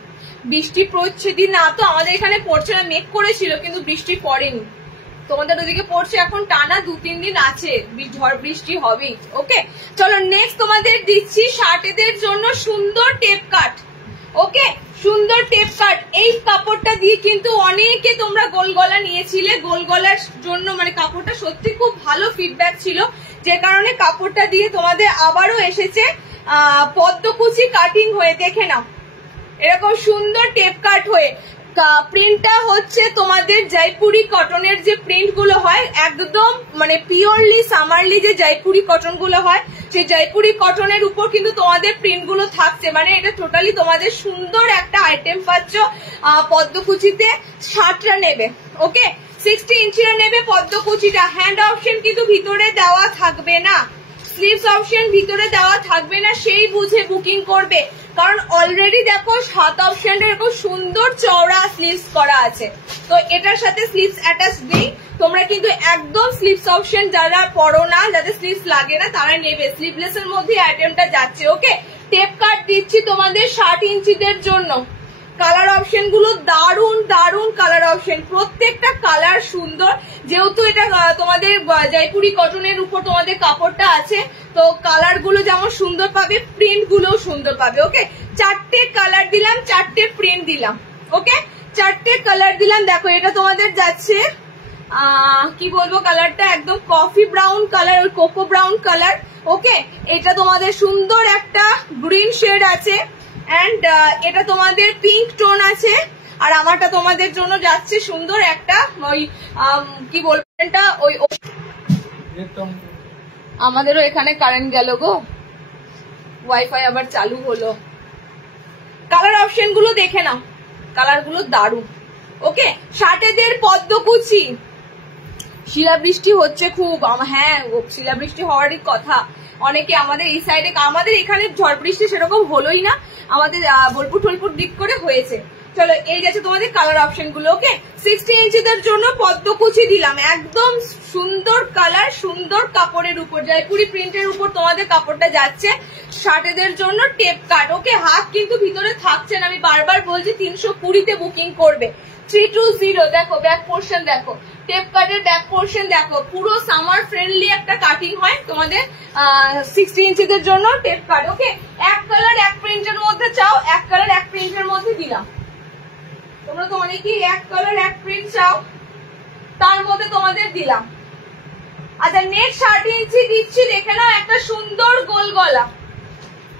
বৃষ্টি পড়ছে দিন না তো আমাদের এখানে পড়ছে না, মেঘ করেছিল কিন্তু বৃষ্টি পড়েনি। তোমাদের ওদিকে পড়ছে এখন টানা 2-3 দিন আছে, ঝড় বৃষ্টি হবেই। ওকে চলো নেক্সট তোমাদের দিচ্ছি শার্টেদের জন্য সুন্দর টেপ কাট। ওকে সুন্দর টেপ কাট, এই কাপড়টা দিয়ে কিন্তু অনেকে তোমরা গোল গলা নিয়েছিলে, গোল গলার জন্য মানে কাপড়টা সত্যি খুব ভালো ফিডব্যাক ছিল, যে কারণে কাপড়টা দিয়ে তোমাদের আবারও এসেছে পদ্মকুচি কাটিং হয়ে। দেখে নাও এরকম সুন্দর টেপ কাট হয়ে। প্রিন্টটা হচ্ছে তোমাদের জয়পুরি কটনের যে প্রিন্ট গুলো হয় একদম মানে পিওরলি সামারলি যে জয়পুরি কটন গুলো হয় সেই জয়পুরি কটনের উপর কিন্তু তোমাদের প্রিন্ট গুলো থাকছে, মানে এটা টোটালি তোমাদের সুন্দর একটা আইটেম পাচ্ছ। পদ্মকুচিতে 60টা নেবে, ওকে 60 ইঞ্চিটা নেবে পদ্মকুচিটা। হ্যান্ড অপশন কিন্তু ভিতরে দেওয়া থাকবে না, স্লিভস অপশন ভিতরে দেওয়া থাকবে না, সেই বুঝে বুকিং করবে, কারণ অলরেডি দেখো 7 অপশনটা এরকম সুন্দর চওড়া স্লিভস করা আছে, তো এটার সাথে স্লিভস অ্যাটাচ নেই। তোমরা কিন্তু একদম স্লিভস অপশন যারা পরো না, যাদের স্লিভস লাগে না তারা নেবে, স্লিভলেস এর মধ্যে আইটেমটা যাচ্ছে। ওকে টেপ কাট দিচ্ছি তোমাদের 60 ইঞ্চিদের জন্য। কালার অপশন গুলো দারুন দারুন কালার অপশন, প্রত্যেকটা কালার সুন্দর, যেহেতু এটা তোমাদের জয়পুরি কটনের উপর তোমাদের কাপড়টা আছে, তো কালার গুলো যেমন সুন্দর পাবে প্রিন্ট গুলো সুন্দর পাবে। ওকে 4টে কালার দিলাম, 4টে প্রিন্ট দিলাম। ওকে 4টে কালার দিলাম। দেখো এটা তোমাদের যাচ্ছে কি বলবো, কালারটা একদম coffee brown colour, cocoa brown colour. Okay এটা তোমাদের সুন্দর একটা গ্রিন শেড আছে, এন্ড এটা তোমাদের পিঙ্ক টোন আছে, আর আমারটা তোমাদের জন্য যাচ্ছে সুন্দর একটা ওই কি বলবো এটা ওই, আমাদেরও এখানে কারেন্ট গেল গো, ওয়াইফাই আবার চালু হলো। কালার অপশন গুলো দেখে নাও, কালার গুলো দারুন। ওকে শার্টেদের পদ্মকুচি। শিলাবৃষ্টি হচ্ছে খুব, হ্যাঁ শিলাবৃষ্টি হওয়ারই কথা। অনেকে আমাদের এই সাইডে, আমাদের এখানে ঝড় বৃষ্টি সেরকম হলোই না, আমাদের বোলপুর টোলপুর দিক করে হয়েছে। চলো এই যাচ্ছে তোমাদের কালার অপশন গুলো। ওকে 60 ইঞ্চিদের জন্য পদ্মকুচি দিলাম, একদম সুন্দর কালার, সুন্দর কাপড়ের উপর, জয়পুরি প্রিন্টের উপর তোমাদের কাপড়টা যাচ্ছে। শার্টেদের জন্য টেপ কাট। ওকে হাত কিন্তু ভিতরে থাকছে না, আমি বারবার বলছি 320-তে বুকিং করবে। 320 দেখো ব্যাক পোর্শন, দেখো টেপ কাটের ব্যাক পোর্শন দেখো, পুরো সামার ফ্রেন্ডলি একটা কাটিং হয় তোমাদের 60 ইঞ্চিদের জন্য টেপ কাট। ওকে এক কালার এক প্রিন্টের মধ্যে চাও, এক কালার এক প্রিন্টের মধ্যে দিলাম। তোমরা তো অনেকেই এক কালার এক প্রিন্ট চাও, তার মধ্যে তোমাদের দিলাম। আচ্ছা নেক্সট 60 ইঞ্চি দিচ্ছি, দেখে নাও একটা সুন্দর গোল গলা,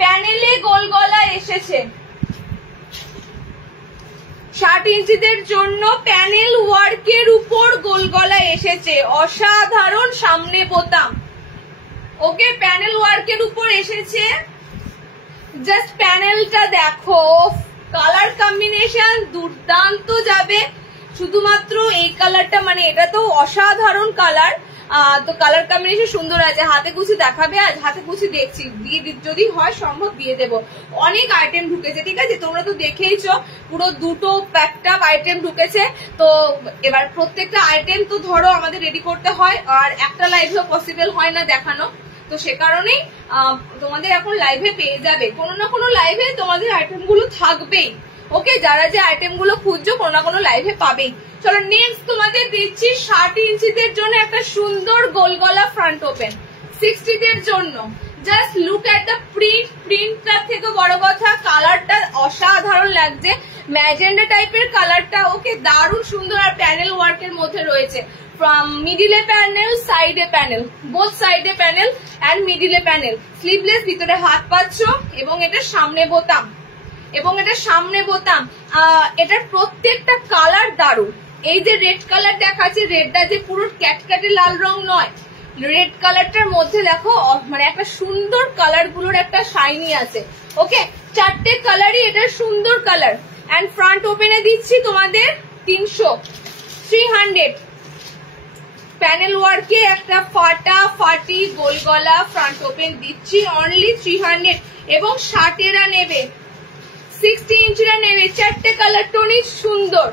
প্যানেলে গোল গলা এসেছে। 60 ইঞ্চিদের জন্য প্যানেল ওয়ার্কের উপর গোল গলা এসেছে, অসাধারণ সামনে বোতাম। ওকে প্যানেল ওয়ার্কের উপর এসেছে, জাস্ট প্যানেলটা দেখো, কালার কম্বিনেশন দুর্দান্ত যাবে। শুধুমাত্র এই কালারটা, মানে এটা তো অসাধারণ কালার, তো কালার কম্বিনেশন সুন্দর আছে। হাতে কুচি দেখাবে, আজ হাতে কুচি দেখছি, দিয়ে যদি হয় সম্ভব দিয়ে দেবো। অনেক আইটেম ঢুকেছে, ঠিক আছে তোমরা তো দেখেইছো, পুরো 2টো প্যাকড আপ আইটেম ঢুকেছে। তো এবার প্রত্যেকটা আইটেম তো ধরো আমাদের রেডি করতে হয়, আর একটা লাইভেও পসিবল হয় না দেখানো, তো সে কারণেই তোমাদের এখন লাইভে পেয়ে যাবে, কোনো না কোনো লাইভে তোমাদের আইটেম গুলো থাকবেই। ওকে, যারা যে আইটেম গুলো খুঁজছো কোনো না কোনো লাইভে পাবেই। চলো নেক্সট তোমাদের দিচ্ছি 60 ইঞ্চিদের জন্য একটা সুন্দর গোল গলা ফ্রন্ট ওপেন 60 দের জন্য। Just look at the print, প্রিন্টটার থেকে বড় কথা কালারটা অসাধারণ লাগছে, ম্যাজেন্ডা টাইপের কালারটা। ওকে, দারুণ সুন্দর আর প্যানেল ওয়ার্কের মধ্যে রয়েছে। ফ্রম মিডিলে প্যানেল, সাইডে প্যানেল, বোথ সাইডে প্যানেল এন্ড মিডিলে প্যানেল। স্লিভলেস, ভিতরে হাত পাচ্ছ এবং এটা সামনে বোতাম, এবং এটা সামনে বোতাম। এটার প্রত্যেকটা কালার দারুণ। এই যে রেড কালার দেখাচ্ছে, রেডটা যে পুরো ক্যাটক্যাটে লাল রং নয়, রেড কালারটার মধ্যে দেখো মানে একটা সুন্দর কালার গুলোর একটা শাইনি আছে। ওকে, চারটে কালারই এটার সুন্দর কালার। এন্ড ফ্রন্ট ওপেনে দিচ্ছি তোমাদের 300 প্যানেল ওয়ার্কে একটা ফাটাফাটি গোল গলা ফ্রন্ট ওপেন দিচ্ছি অনলি 300। এবং 60 নেবে, 60 ইঞ্চিরা নেবে, চারটে কালার টোনই সুন্দর।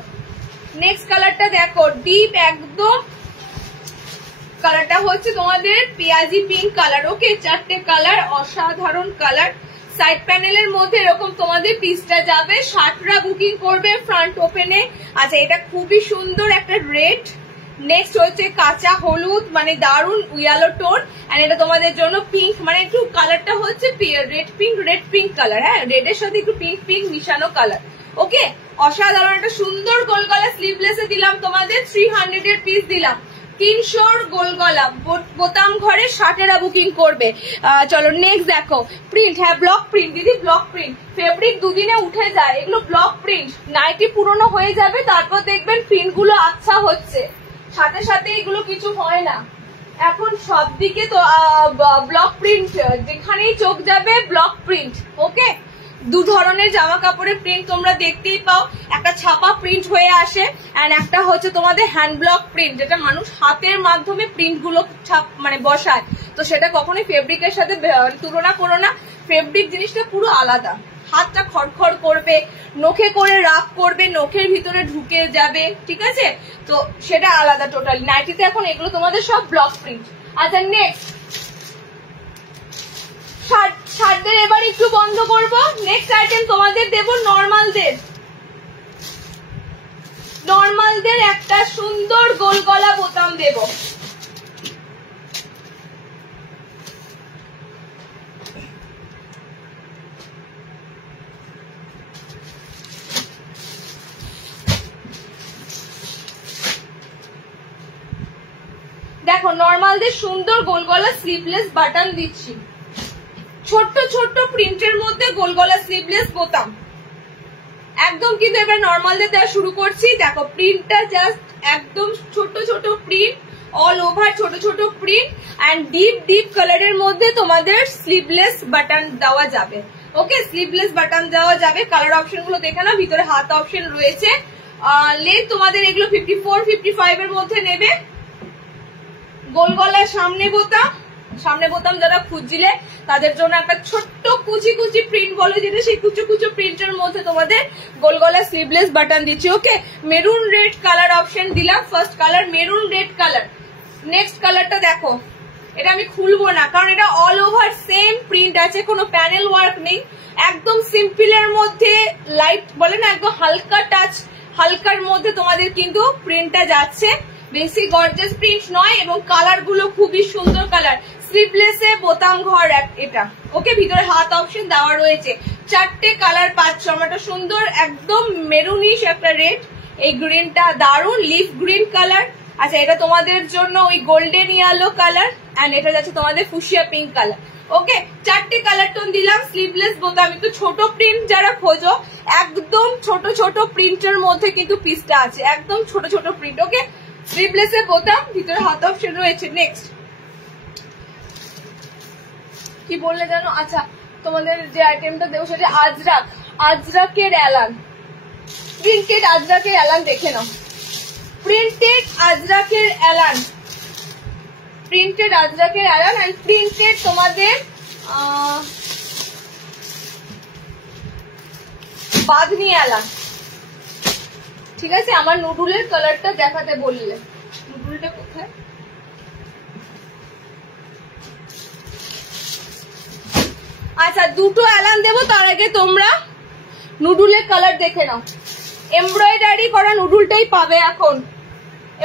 নেক্সট কালারটা দেখো, ডিপ একদম কালারটা হচ্ছে তোমাদের পেঁয়াজি পিঙ্ক কালার। ওকে, চারটে কালার অসাধারণ কালার। সাইড প্যানেলের মধ্যে এরকম তোমাদের পিসটা যাবে। 60রা বুকিং করবে ফ্রন্ট ওপেনে। আচ্ছা, এটা খুবই সুন্দর একটা রেড। নেক্সট হচ্ছে কাঁচা হলুদ, মানে দারুন ইয়েলো টোন। এন্ড এটা তোমাদের জন্য পিঙ্ক, মানে একটু কালারটা হচ্ছে রেড পিঙ্ক কালার। হ্যাঁ, রেডের সাথে একটু পিঙ্ক পিঙ্ক মিশানো কালার। ওকে, অসাধারণ একটা সুন্দর গোল গলা স্লিভলেসে দিলাম তোমাদের 300 এর পিস দিলাম। 300 গোল গলা বোতাম ঘরে 60রা বুকিং করবে। চলো নেক্সট দেখো, প্রিন্ট। হ্যাঁ, ব্লক প্রিন্ট দিদি, ব্লক প্রিন্ট। ফেব্রিক দুদিনে উঠে যায়, এগুলো ব্লক প্রিন্ট। নাইটি পুরনো হয়ে যাবে, তারপর দেখবেন প্রিন্ট গুলো আচ্ছা হচ্ছে, সাথে সাথে এগুলো কিছু হয় না। এখন সব দিকে তো ব্লক প্রিন্ট, যেখানেই চোখ যাবে ব্লক প্রিন্ট। ওকে, দু ধরনের জামা কাপড়ের প্রিন্ট তোমরা দেখতেই পাও, একটা ছাপা প্রিন্ট হয়ে আসে এন্ড একটা হচ্ছে তোমাদের হ্যান্ড ব্লক প্রিন্ট, যেটা মানুষ হাতের মাধ্যমে প্রিন্ট গুলো মানে বসায়। তো সেটা কখনোই ফেব্রিকের সাথে তুলনা করো না, ফেব্রিক জিনিসটা পুরো আলাদা। হাতটা খড়খড় করবে, নখে করে রাফ করবে, নখের ভিতরে ঢুকে যাবে, ঠিক আছে? তো সেটা আলাদা টোটালি। নাইটিতে এখন এগুলো তোমাদের সব ব্লক প্রিন্ট। আচ্ছা নেক্সট শার্টদের এবার একটু বন্ধ করবো। নেক্সট আইটেম তোমাদের দেব নর্মালদের একটা সুন্দর গোল গলা বোতাম দেব। দেখো, নর্মালদের সুন্দর গোল গলা স্লিভলেস বাটন দিচ্ছি, ছোট্ট ছোট্ট প্রিন্টের মধ্যে গোল গলা স্লিভলেস বোতাম একদম। কিন্তু এবার নর্মালদের দেওয়া শুরু করছি। দেখো, প্রিন্টটা জাস্ট একদম ছোট ছোট প্রিন্ট, অল ওভার ছোট ছোট প্রিন্ট এন্ড ডিপ ডিপ কালারের মধ্যে তোমাদের স্লিভলেস বাটন দেওয়া যাবে। ওকে, স্লিভলেস বাটন দেওয়া যাবে। কালার অপশন গুলো দেখে নাও, ভিতরে হাত অপশন রয়েছে। লেন্থ তোমাদের এগুলো 54-55 এর মধ্যে নেবে। গোল গলার সামনে বোতাম যারা খুঁজছিলে তাদের জন্য একটা ছোট্ট কুচি কুচি প্রিন্ট বলে যেটা, সেই কুচো কুচো প্রিন্টের মধ্যে তোমাদের গোল গলা স্লিভলেস বাটন দিচ্ছি। ওকে, মেরুন রেড কালার অপশন দিলাম। First colour maroon red colour. Next কালারটা দেখো, এটা আমি খুলবো না কারণ এটা অল ওভার সেম প্রিন্ট আছে, কোনো প্যানেল ওয়ার্ক নেই, একদম সিম্পলের মধ্যে লাইট বলে না, একদম হালকা টাচ, হালকার মধ্যে তোমাদের কিন্তু প্রিন্টটা যাচ্ছে। বেশি গর্জিয়াস প্রিন্ট নয় এবং কালার গুলো খুবই সুন্দর কালার। স্লিভলেসে বোতাম ঘর এটা। ওকে, ভিতরে হাত অপশন দেওয়া রয়েছে। চারটে কালার পাচ্ছ, একটা সুন্দর একদম মেরুনিশ একটা রেড, এই গ্রিনটা দারুন লিফ গ্রিন কালার। আচ্ছা, এটা তোমাদের জন্য ওই গোল্ডেন ইয়েলো কালার এন্ড এটা যাচ্ছে তোমাদের ফুশিয়া পিঙ্ক কালার। ওকে, চারটে কালার টোন দিলাম। স্লিভলেস বোতাম, একটু ছোট প্রিন্ট যারা খোঁজো, একদম ছোট ছোট প্রিন্টের মধ্যে কিন্তু পিসটা আছে, একদম ছোট ছোট প্রিন্ট। ওকে, স্লিভলেসের বোতাম, ভিতরে হাত অপশন রয়েছে। নেক্সট কি বললে জানো? আচ্ছা, তোমাদের যে আইটেমটা দেবো সেটা আজরাকের অ্যালান, প্রিন্টেড আজরাকের অ্যালান দেখে নাও। প্রিন্টেড আজরাকের অ্যালান এন্ড প্রিন্টেড তোমাদের বাঁধনি অ্যালান। ঠিক আছে, আমার নুডুলের কালারটা দেখাতে বললে, নুডুলটা কোথায়? আচ্ছা, দুটো অ্যালান দেবো, তার আগে তোমরা নুডুলের কালার দেখে নাও, এমব্রয়ডারি করা নুডুলটাই পাবে এখন,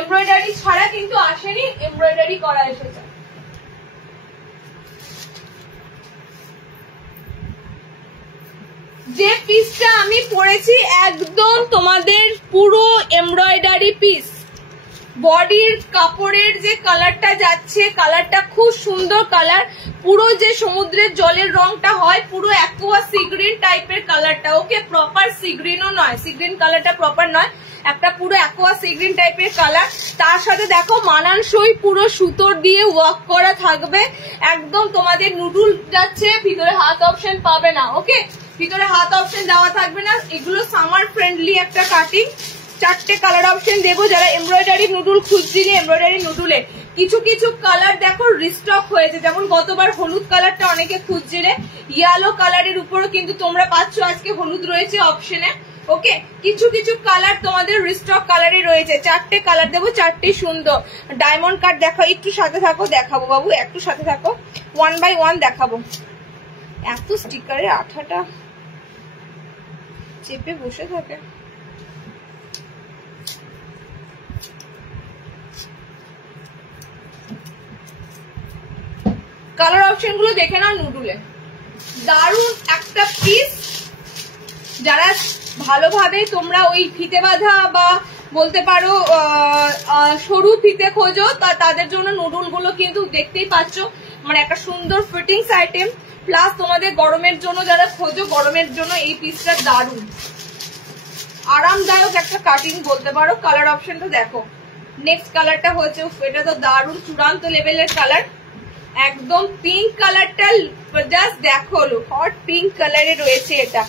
এমব্রয়ডারি ছাড়া কিন্তু আসেনি, এমব্রয়ডারি করা এসেছে। যে পিসটা আমি পরেছি একদম তোমাদের পুরো এমব্রয়ডারি পিস, বডির কাপড়ের যে কালারটা যাচ্ছে, কালারটা খুব সুন্দর কালার, পুরো যে সমুদ্রের জলের রংটা হয় পুরো অ্যাকোয়া সি গ্রিন টাইপের কালারটা, ওকে প্রপার সি গ্রিনও নয়, সি গ্রিন কালারটা প্রপার নয়, একটা পুরো অ্যাকোয়া সি গ্রিন টাইপের কালার। তার সাথে দেখো মানানসই পুরো সুতোর দিয়ে ওয়ার্ক করা থাকবে, একদম তোমাদের নুডুল যাচ্ছে, ভিতরে হাত অপশন পাবে না, ওকে ভিতরে হাত অপশন দেওয়া থাকবে না, এগুলো সামার ফ্রেন্ডলি একটা কাটিং। 4টে কালার অপশন দেবো, যারা এমব্রয়ডারি নুডুল খুঁজছিলে, এমব্রয়ডারি নুডুলে কিছু কিছু কালার দেখো রিস্টক হয়েছে, যেমন গতবার হলুদ কালারটা অনেকে খুঁজছিলে, ইয়েলো কালারের উপরও কিন্তু তোমরা পাচ্ছ, আজকে হলুদ রয়েছে অপশনে, ওকে কিছু কিছু কালার তোমাদের রিস্টক কালারে রয়েছে। 4টে কালার দেবো, 4টি সুন্দর ডায়মন্ড কাট দেখো, একটু সাথে থাকো, দেখাবো বাবু, একটু সাথে থাকো, 1 বাই 1 দেখাবো। এত স্টিকারের আঠাটা চেপে বসে থাকে। কালার অপশন গুলো দেখে নাও, নুডুলে দারুন একটা পিস। যারা ভালোভাবে তোমরা ওই ফিতে বাঁধা বা বলতে পারো সরু ফিতে খোঁজো, তাদের জন্য নুডুল গুলো কিন্তু দেখতেই পাচ্ছ, মানে একটা সুন্দর ফিটিংস আইটেম, প্লাস তোমাদের গরমের জন্য যারা খোঁজো, গরমের জন্য এই পিসটা দারুন আরামদায়ক একটা কাটিং বলতে পারো। কালার অপশনটা দেখো, নেক্সট কালারটা হচ্ছে, এটা তো দারুন চূড়ান্ত লেভেলের কালার, একদম পিঙ্ক কালারটা জাস্ট দেখো, হট পিঙ্ক কালারে রয়েছে এটা,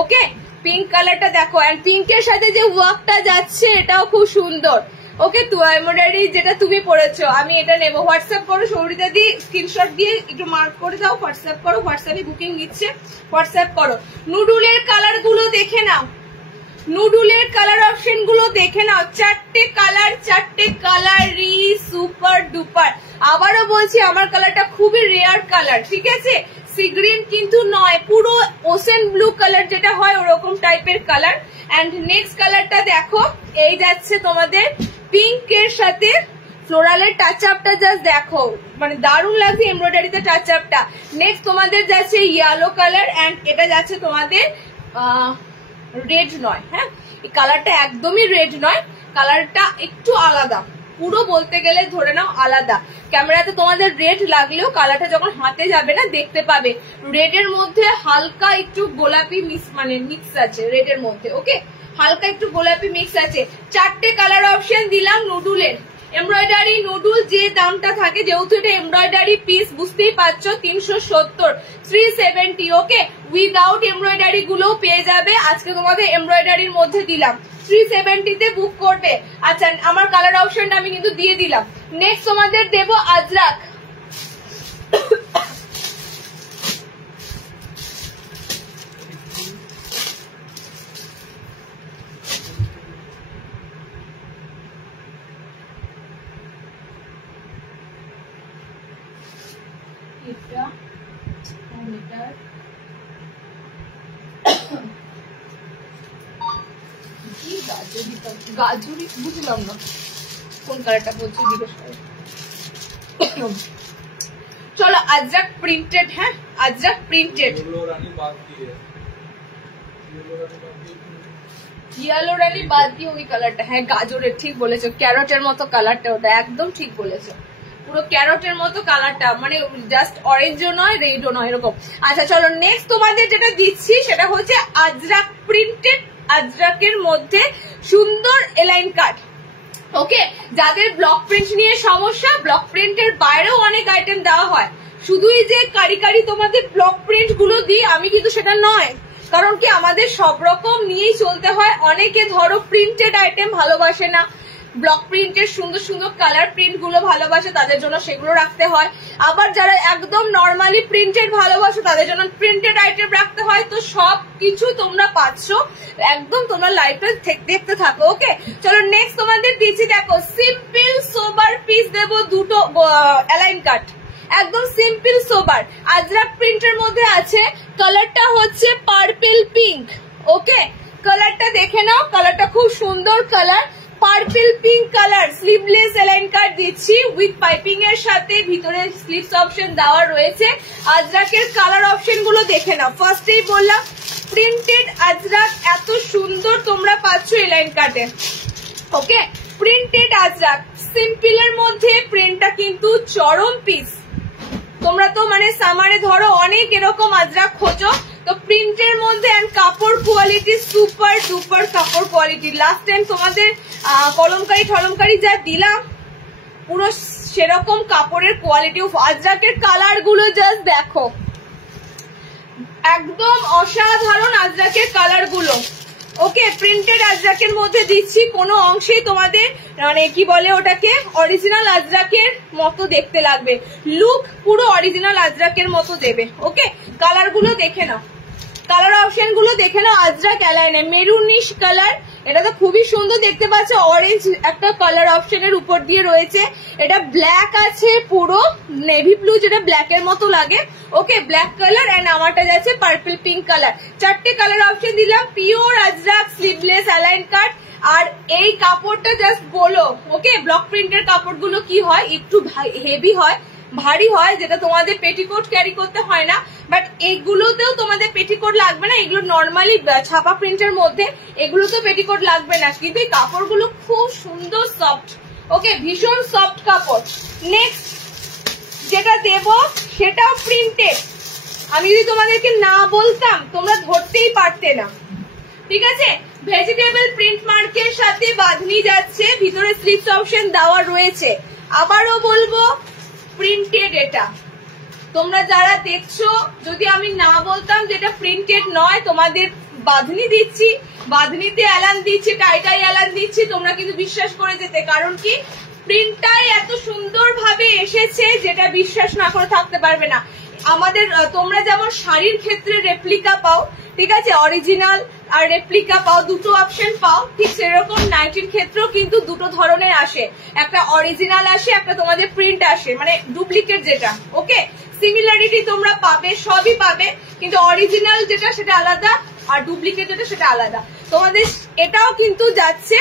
ওকে পিঙ্ক কালারটা দেখো, এন্ড পিঙ্কের সাথে যে ওয়ার্কটা যাচ্ছে এটাও খুব সুন্দর, ওকে তো এমব্রয়ডারি যেটা তুমি পরেছো, আমি এটা নেবো। হোয়াটসঅ্যাপ করো সৌরিতা দি, স্ক্রিনশট দিয়ে একটু মার্ক করে দাও, হোয়াটসঅ্যাপ করো, হোয়াটসঅ্যাপে বুকিং নিচ্ছে, হোয়াটসঅ্যাপ করো। নুডুলের কালার গুলো দেখে নাও, নুডুলের কালার অপশন গুলো দেখে নাও, 4টে কালারই সুপার ডুপার। আবারও বলছি আমার কালারটা খুবই রেয়ার কালার, ঠিক আছে, সি গ্রিন কিন্তু নয়, পুরো ওশেন ব্লু কালার যেটা হয় ওরকম টাইপের কালার। এন্ড নেক্সট কালারটা দেখো, এই যাচ্ছে তোমাদের পিঙ্কের সাথে ফ্লোরালের টাচ আপটা, জাস্ট দেখো মানে দারুণ লাগছে এমব্রয়ডারিতে টাচ আপটা। নেক্সট তোমাদের যাচ্ছে ইয়েলো কালার, এন্ড এটা যাচ্ছে তোমাদের রেড নয়, হ্যাঁ এই কালারটা একদমই রেড নয়, কালারটা একটু আলাদা, পুরো বলতে গেলে ধরে নাও আলাদা। ক্যামেরাতে তোমাদের রেড লাগলেও কালারটা যখন হাতে যাবে না দেখতে পাবে রেড এর মধ্যে হালকা একটু গোলাপি মিক্স আছে, রেড এর মধ্যে, ওকে হালকা একটু গোলাপি মিক্স আছে। 4টে কালার অপশন দিলাম নুডুলের। এমব্রয়ডারি নুডুল যে দামটা থাকে, যেহেতু এটা এমব্রয়ডারি পিস বুঝতেই পারছো, 370, 370, ওকে উইদাউট এমব্রয়ডারি গুলো পেয়ে যাবে, আজকে তোমাদের এমব্রয়ডারির মধ্যে দিলাম, 370 তে বুক করবে। আচ্ছা আমার কালার অপশনটা আমি কিন্তু দিয়ে দিলাম। নেক্সট তোমাদের দেবো আজরাক, গাজরি বুঝলাম না কোন কালারটা বলছো, জিজ্ঞেস করো। চলো আজরাক প্রিন্টেড, হ্যাঁ আজরাক প্রিন্টেড, ইয়েলো রানি বাদ দিয়ে ওই কালারটা, হ্যাঁ গাজরের, ঠিক বলেছো, ক্যারটের মতো কালারটা, ওটা একদম ঠিক বলেছো, পুরো ক্যারটের মতো কালারটা, মানে জাস্ট অরেঞ্জও নয় রেডও নয় এরকম। আচ্ছা চলো নেক্সট তোমাদের যেটা দিচ্ছি সেটা হচ্ছে আজরাক প্রিন্টেড, আজরাকের মধ্যে সুন্দর এলাইন কাট, ওকে যাদের ব্লক প্রিন্ট নিয়ে সমস্যা, ব্লক প্রিন্টের বাইরেও অনেক আইটেম দেওয়া হয়, শুধুই যে কারি তোমাদের ব্লক প্রিন্ট গুলো দিই আমি কিন্তু সেটা নয়, কারণ কি আমাদের সব রকম নিয়েই চলতে হয়। অনেকে ধরো প্রিন্টেড আইটেম ভালোবাসে না, ব্লক প্রিন্টের সুন্দর সুন্দর কালার প্রিন্ট গুলো ভালোবাসে, তাদের জন্য সেগুলো রাখতে হয়। আবার যারা একদম নর্মালি প্রিন্টেড ভালোবাসে তাদের জন্য প্রিন্টেড আইটেম রাখতে হয়। তো সব কিছু তোমরা পাচ্ছ, একদম তোমরা লাইভটা দেখতে থাকো, ওকে চলো নেক্সট তোমাদের দিচ্ছি, দেখো সিম্পল সোবার পিস দেবো, দুটো অ্যালাইন কাট, একদম সিম্পল সোবার আজরাক প্রিন্টের মধ্যে আছে, কালারটা হচ্ছে পার্পল পিঙ্ক, ওকে, কালারটা দেখে নাও, কালারটা খুব সুন্দর colour, purple pink colour. Sleeveless A line cut দিচ্ছি উইথ পাইপিং এর সাথে, ভিতরে স্লিভস অপশন দেওয়া রয়েছে। আজরাকের কালার অপশন গুলো দেখে নাও। ফার্স্টেই বললাম প্রিন্টেড আজরাক এত সুন্দর তোমরা পাচ্ছ এলাইন কাটে। ওকে, প্রিন্টেড আজরাক সিম্পলের মধ্যে প্রিন্টটা কিন্তু চরম পিস। তোমরা তো মানে সামারে ধরো অনেক এরকম আজরাক খোঁজো, তো প্রিন্টের মধ্যে এন্ড কাপড় কোয়ালিটি সুপার ডুপার কাপড় কোয়ালিটি। লাস্ট টাইম তোমাদের কলমকারি ঠলমকারি যা দিলাম পুরো সেরকম কাপড়ের কোয়ালিটি। আজরাকের কালার গুলো জাস্ট দেখো, একদম অসাধারণ আজরাকের কালার গুলো। ওকে, প্রিন্টেড আজরাকের মধ্যে দিচ্ছি, কোনো অংশেই তোমাদের মানে কি বলে ওটাকে অরিজিনাল আজরাকের মতো দেখতে লাগবে, লুক পুরো অরিজিনাল আজরাকের মতো দেবে। ওকে, কালার গুলো দেখে নাও, কালার অপশন গুলো দেখে নাও। আজরাক অ্যালাইনে মেরুনিশ কালার, এটা তো খুবই সুন্দর দেখতে পাচ্ছ, অরেঞ্জ একটা কালার অপশনের উপর দিয়ে রয়েছে। এটা ব্ল্যাক আছে, পুরো নেভি ব্লু যেটা ব্ল্যাক এর মতো লাগে। ওকে, ব্ল্যাক কালার এন্ড আমারটা যাচ্ছে পার্পল পিঙ্ক কালার। চারটে কালার অপশন দিলাম, পিওর আজরাক স্লিভলেস অ্যালাইন কাট। আর এই কাপড়টা জাস্ট বলো, ওকে, ব্লক প্রিন্টের কাপড়গুলো কি হয় একটু হেভি হয়, ভারী হয়, যেটা তোমাদের পেটিকোট ক্যারি করতে হয় না। বাট এগুলোতেও তোমাদের পেটিকোট লাগবে না, এগুলো নর্মালি ছাপা প্রিন্টের মধ্যে, এগুলোতেও পেটিকোট লাগবে না, কিন্তু এই কাপড়গুলো খুব সুন্দর সফট। ওকে, ভীষণ সফট কাপড়। নেক্সট যেটা দেব সেটাও প্রিন্টেড, আমি যদি তোমাদেরকে না বলতাম তোমরা ধরতেই পারতে না, ঠিক আছে। ভেজিটেবল প্রিন্ট মার্কের সাথে বাঁধনি যাচ্ছে, ভিতরে স্লিভস অপশন দেওয়া রয়েছে। আবারও বলবো প্রিন্টেড, এটা তোমরা যারা দেখছো যদি আমি না বলতাম যেটা প্রিন্টেড নয়, তোমাদের বাঁধনি দিচ্ছি, বাঁধনিতে অ্যালান দিচ্ছি, টাইটাই অ্যালান দিচ্ছি, তোমরা কিন্তু বিশ্বাস করে যেতে। কারণ কি প্রিন্টটাই এত সুন্দর ভাবে এসেছে যেটা বিশ্বাস না করে থাকতে পারবে না। আমাদের তোমরা যেমন শাড়ির ক্ষেত্রে রেপ্লিকা পাও, ঠিক আছে, অরিজিনাল আর রেপ্লিকা পাও, দুটো অপশন পাও, ঠিক সেরকম নাইটির ক্ষেত্রেও কিন্তু দুটো ধরনের আসে, একটা অরিজিনাল আসে, একটা তোমাদের প্রিন্ট আসে, মানে ডুপ্লিকেট যেটা। ওকে, সিমিলারিটি তোমরা পাবে, সবই পাবে, কিন্তু অরিজিনাল যেটা সেটা আলাদা আর ডুপ্লিকেট যেটা সেটা আলাদা। তোমাদের এটাও কিন্তু যাচ্ছে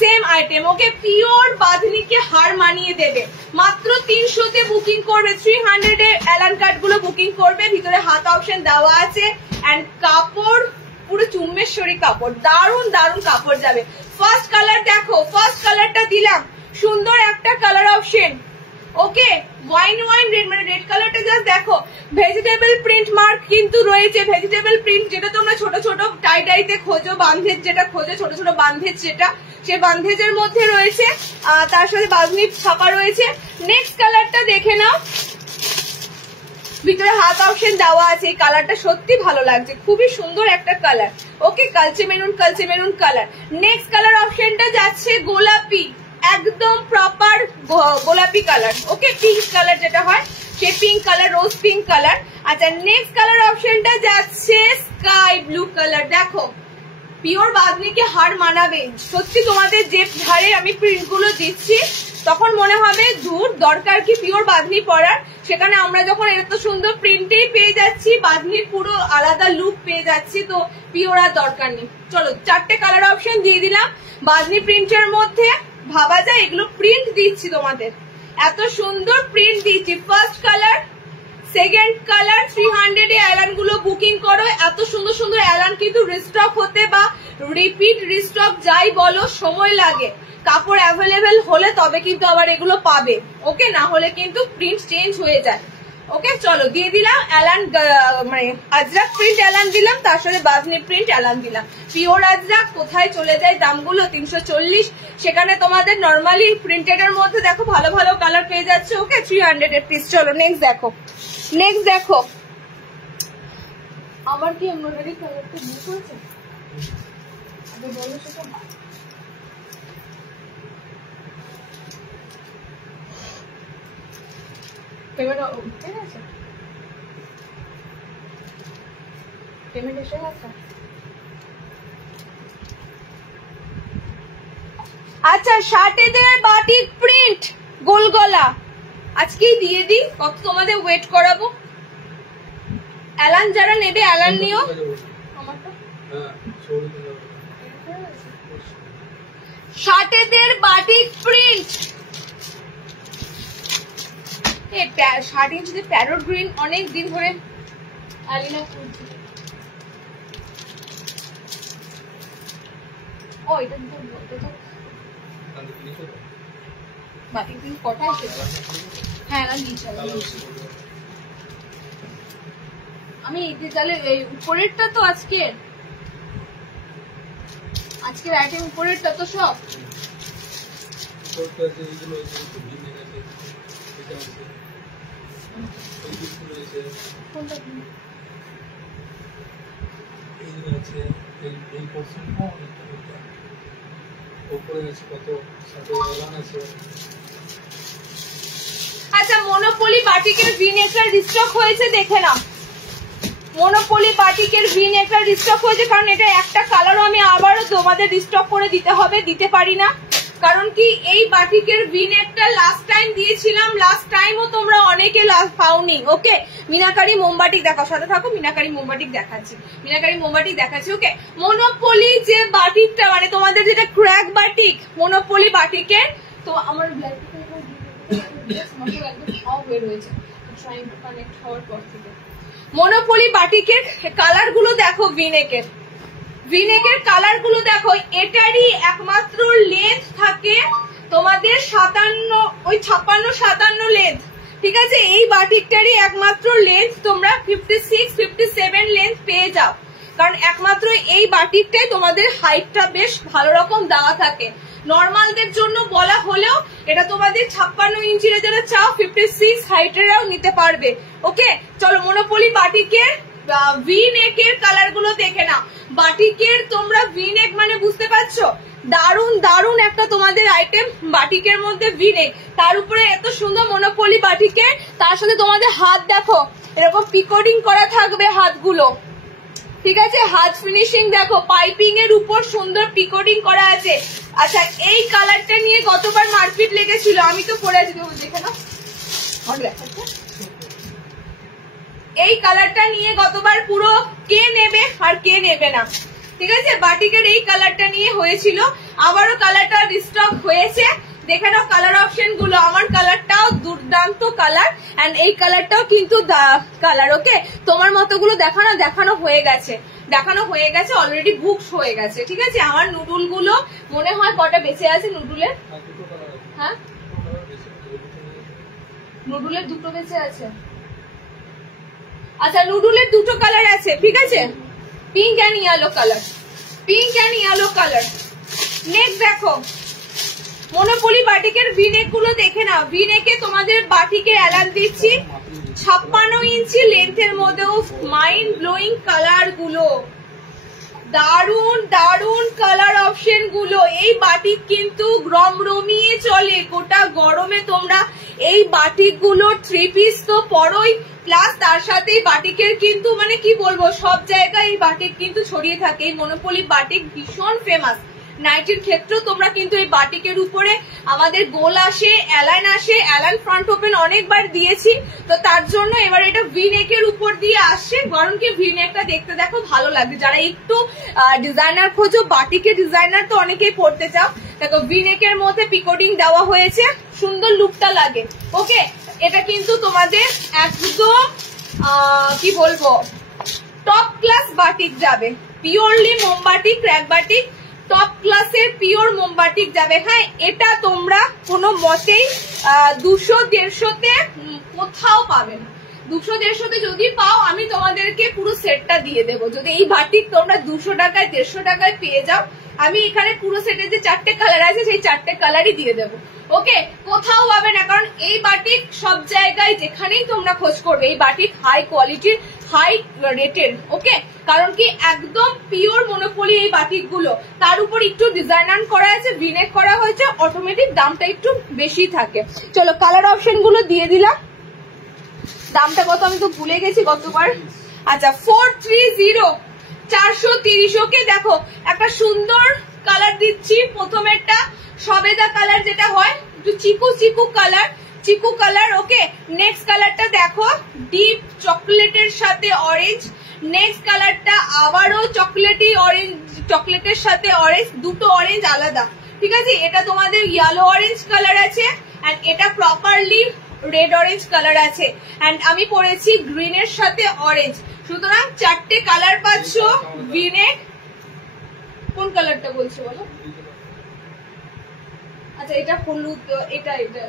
সেম আইটেম। ওকে, পিওর বাঁধনিকে হার মানিয়ে দেবে, মাত্র 300-তে বুকিং করবে, 300 এর অ্যালান কাট গুলো বুকিং করবে। ভিতরে হাত অপশন দেওয়া আছে এন্ড কাপড় পুরো চুম্বেশ্বরী কাপড়, দারুন দারুন কাপড় যাবে। ফার্স্ট কালার দেখো, ফার্স্ট কালারটা দিলাম, সুন্দর একটা কালার অপশন। ওকে, ওয়াইন রেড, মানে রেড কালারটা জাস্ট দেখো। ভেজিটেবল প্রিন্ট মার্ক কিন্তু রয়েছে, ভেজিটেবল প্রিন্ট যেটা তোমরা ছোট ছোট টাইটাইতে খোঁজো, বান্ধেজ যেটা খোঁজো, ছোট ছোট বান্ধেজ যেটা, সে বান্ধেজের মধ্যে রয়েছে, তার সাথে বাঁধনি ছাপা রয়েছে। নেক্সট কালারটা দেখে নাও, ভিতরে হাত অপশন দেওয়া আছে। এই কালারটা সত্যি ভালো লাগছে, খুবই সুন্দর একটা কালার। ওকে, কালচে মেরুন কালার। নেক্সট কালার অপশনটা যাচ্ছে গোলাপি, একদম প্রপার গোলাপি কালার। ওকে, পিঙ্ক কালার যেটা হয় সে pink colour, rose pink colour. আচ্ছা, নেক্সট কালার অপশনটা যাচ্ছে স্কাই ব্লু কালার। দেখো, পিওর বাঁধনিকে হার মানাবে সত্যি। তোমাদের যে ধারে আমি প্রিন্ট গুলো দিচ্ছি তখন মনে হবে দূর দরকার কি পিওর বাঁধনি পরার, সেখানে আমরা যখন এত সুন্দর প্রিন্টেই পেয়ে যাচ্ছি, বাঁধনির পুরো আলাদা লুক পেয়ে যাচ্ছি, তো পিওর আর দরকার নেই। চলো, চারটে কালার অপশন দিয়ে দিলাম বাঁধনি প্রিন্টের মধ্যে। ভাবা যায় এগুলো প্রিন্ট দিচ্ছি তোমাদের, এত সুন্দর প্রিন্ট দিচ্ছি। ফার্স্ট কালার, সেকেন্ড কালার, 300 এ অ্যালান গুলো বুকিং করো। এত সুন্দর সুন্দর অ্যালান কিন্তু রিস্টক হতে বা রিপিট রিস্টক যাই বলো সময় লাগে, কাপড় অ্যাভেলেবেল হলে তবে কিন্তু আবার এগুলো পাবে। ওকে, না হলে কিন্তু প্রিন্ট চেঞ্জ হয়ে যায়। ওকে, চলো দিয়ে দিলাম অ্যালান, মানে আজরাক প্রিন্ট অ্যালান দিলাম, তার সাথে বাঁধনি প্রিন্ট অ্যালান দিলাম। পিওর আজরাক কোথায় চলে যায় দামগুলো 340, সেখানে তোমাদের নর্মালি প্রিন্টেড এর মধ্যে দেখো ভালো ভালো কালার পেয়ে যাচ্ছে। ওকে, 300 এর পিস। চলো নেক্সট দেখো, নেক্সট দেখো। আমার কি এমব্রয়ডারি কালারটা বুক হয়েছে? আগে বলো সেটা। পেমেন্ট উঠে গেছে, পেমেন্ট এসে গেছে। আচ্ছা, শার্টেদের বাটিক প্রিন্ট গোল গলা আজকেই দিয়ে দিই, কত তোমাদের ওয়েট করাবো। অ্যালান যারা নেবে অ্যালান নিও। আমারটা শার্টেদের বাটিক প্রিন্ট, 60 ইঞ্চিতে প্যারট গ্রিন অনেক দিন ধরে আলিনা করছি। ও এটা বাটিক প্রিন্ট কটা এসেছে? হ্যাঁ না দিয়েছি আমি তাহলে এই উপরেরটা তো আজকের আইটেম উপরেরটা তো সব আচ্ছা মনোপলি বাটিকের ভি নেকটা রিস্টক হয়েছে, দেখে নাও। মনোপলি বাটিকের ভি নেকটা রিস্টক হয়েছে, কারণ এটা একটা কালারও আমি আবারও তোমাদের রিস্টক করে দিতে হবে, দিতে পারি না। কারণ কি এই বাটিকের ভি নেকটা লাস্ট টাইম দিয়েছিলাম, লাস্ট টাইমও তোমরা অনেকে পাওনি। ওকে মিনাকারি মোমবাটিক দেখাও, সাথে থাকো, মিনাকারি মোমবাটিক দেখাচ্ছি, মিনাকারি মোমবাটিক দেখাচ্ছি। ওকে মনোপলি যে বাটিকটা মানে তোমাদের যেটা ক্র্যাক বাটিক, মনোপলি বাটিকের তো আমার মনোপলি বাটিকের কালার গুলো দেখো, ভিনেকের কালার গুলো দেখো। এটারই একমাত্র লেন্থ থাকে তোমাদের 56-57 লেন্থ, ঠিক আছে। এই বাটিকটারই একমাত্র লেন্থ তোমরা 56-57 লেন্থ পেয়ে যাও, কারণ একমাত্র এই বাটিকটাই তোমাদের হাইটটা বেশ ভালো রকম দেওয়া থাকে। নর্মালদের জন্য বলা হলেও এটা তোমাদের 56 ইঞ্চির যারা চাও 56 হাইটেরাও নিতে পারবে। ওকে চলো মনোপলি বাটিকের ভি নেকের কালার গুলো দেখে নাও। বাটিকের তোমরা ভি নেক মানে বুঝতে পারছো, দারুন দারুন একটা তোমাদের আইটেম বাটিকের মধ্যে ভি নেক, তার উপরে এত সুন্দর মনোপলি বাটিকের, তার সাথে তোমাদের হাত দেখো এরকম পিকোডিং করা থাকবে হাতগুলো, ঠিক আছে। হাত ফিনিশিং দেখো, পাইপিং এর উপর সুন্দর পিকোডিং করা আছে। আচ্ছা এই কালারটা নিয়ে গতবার মারপিট লেগেছিল, আমি তো পরে আছি, দেখে নাও। এই কালারটা নিয়ে গতবার পুরো কে নেবে আর কে নেবে না, ঠিক আছে। বাটিকের এই কালারটা নিয়ে হয়েছিল, আবারও কালারটা রিস্টক হয়েছে। দেখে নাও কালার অপশন গুলো, আমার কালারটাও দুর্দান্ত কালার, এন্ড এই কালারটাও কিন্তু কালার। ওকে তোমার মতগুলো দেখানো হয়ে গেছে, অলরেডি বুকস হয়ে গেছে, ঠিক আছে। আমার নুডুল গুলো মনে হয় কটা বেঁচে আছে নুডুলের, হ্যাঁ নুডুলের দুটো বেঁচে আছে। আচ্ছা নুডুলের দুটো কালার আছে, ঠিক আছে, পিঙ্ক অ্যান্ড ইয়েলো কালার। নেক দেখো মনোপলি বাটিকের ভি নেক গুলো দেখে নাও। ভি নেকে তোমাদের বাটিকে অ্যালান দিচ্ছি 56 ইঞ্চি লেন্থের মধ্যেও মাইন্ড ব্লোয়িং কালার গুলো, দারুন দারুন কালার অপশন গুলো। এই বাটিক কিন্তু রমরমিয়ে চলে গোটা গরমে, তোমরা এই বাটিক গুলো 3 পিস তো পরোই, প্লাস তার সাথে বাটিকের কিন্তু মানে কি বলবো সব জায়গায় এই বাটিক কিন্তু ছড়িয়ে থাকে। এই মনোপলি বাটিক ভীষণ ফেমাস, নাইটির ক্ষেত্রেও তোমরা কিন্তু এই বাটিকের উপরে আমাদের গোল আসে, অ্যালান ফ্রন্ট ওপেন অনেকবার দিয়েছি, তো তার জন্য এবার এটা ভি নেকের উপর দিয়ে আসছে, কারণ কি ভি নেকটা দেখতে দেখো ভালো লাগে। যারা একটু ডিজাইনার খোঁজো, বাটিকের ডিজাইনার তো অনেকেই পড়তে চাও, দেখো ভি নেকের মধ্যে পিকোডিং দেওয়া হয়েছে, সুন্দর লুকটা লাগে। ওকে এটা কিন্তু তোমাদের একদম কি বলবো টপ ক্লাস বাটিক যাবে, পিওরলি মোমবাটিক ক্র্যাক বাটিক, টপ ক্লাসের পিওর মোমবাটিক যাবে। হ্যাঁ এটা তোমরা কোনো মতেই 200-150-তে কোথাও পাবে না, 200-150-তে যদি পাও আমি তোমাদেরকে পুরো সেটটা দিয়ে দেবো। যদি এই বাটিক তোমরা 200 টাকায় 150 টাকায় পেয়ে যাও, আমি এখানে পুরো সেটের যে 4টে কালার আছে সেই 4টে কালারই দিয়ে দেবো। ওকে কোথাও পাবে না, কারণ এই বাটিক সব জায়গায় যেখানেই তোমরা খোঁজ করবে এই বাটিক হাই কোয়ালিটির, হাই রেটেড। ওকে কারণ কি একদম পিওর মনোপলি এই বাটিক গুলো, তার উপর একটু ডিজাইনার করা আছে, ভিনেক করা হয়েছে, অটোমেটিক দামটা একটু বেশি থাকে। চলো কালার অপশন গুলো দিয়ে দিলাম, দামটা কত আমি তো ভুলে গেছি গতবার। আচ্ছা 430 430। ওকে দেখো একটা সুন্দর কালার দিচ্ছি, প্রথমেরটা সবেদা কালার যেটা হয়, একটু চিকু কালার। ওকে নেক্সট কালারটা দেখো ডিপ চকলেটের সাথে অরেঞ্জ, নেক্সট কালারটা আবারও চকলেটের সাথে অরেঞ্জ, দুটো অরেঞ্জ আলাদা, ঠিক আছে, এটা তোমাদের ইয়েলো অরেঞ্জ কালার আছে এন্ড এটা প্রপারলি রেড অরেঞ্জ কালার আছে এন্ড আমি পরেছি গ্রিনের সাথে অরেঞ্জ। সুতরাং 4টে কালার পাচ্ছ। গ্রিনে কোন কালারটা বলছো বলো? আচ্ছা এটা হলুদ, এটা এটা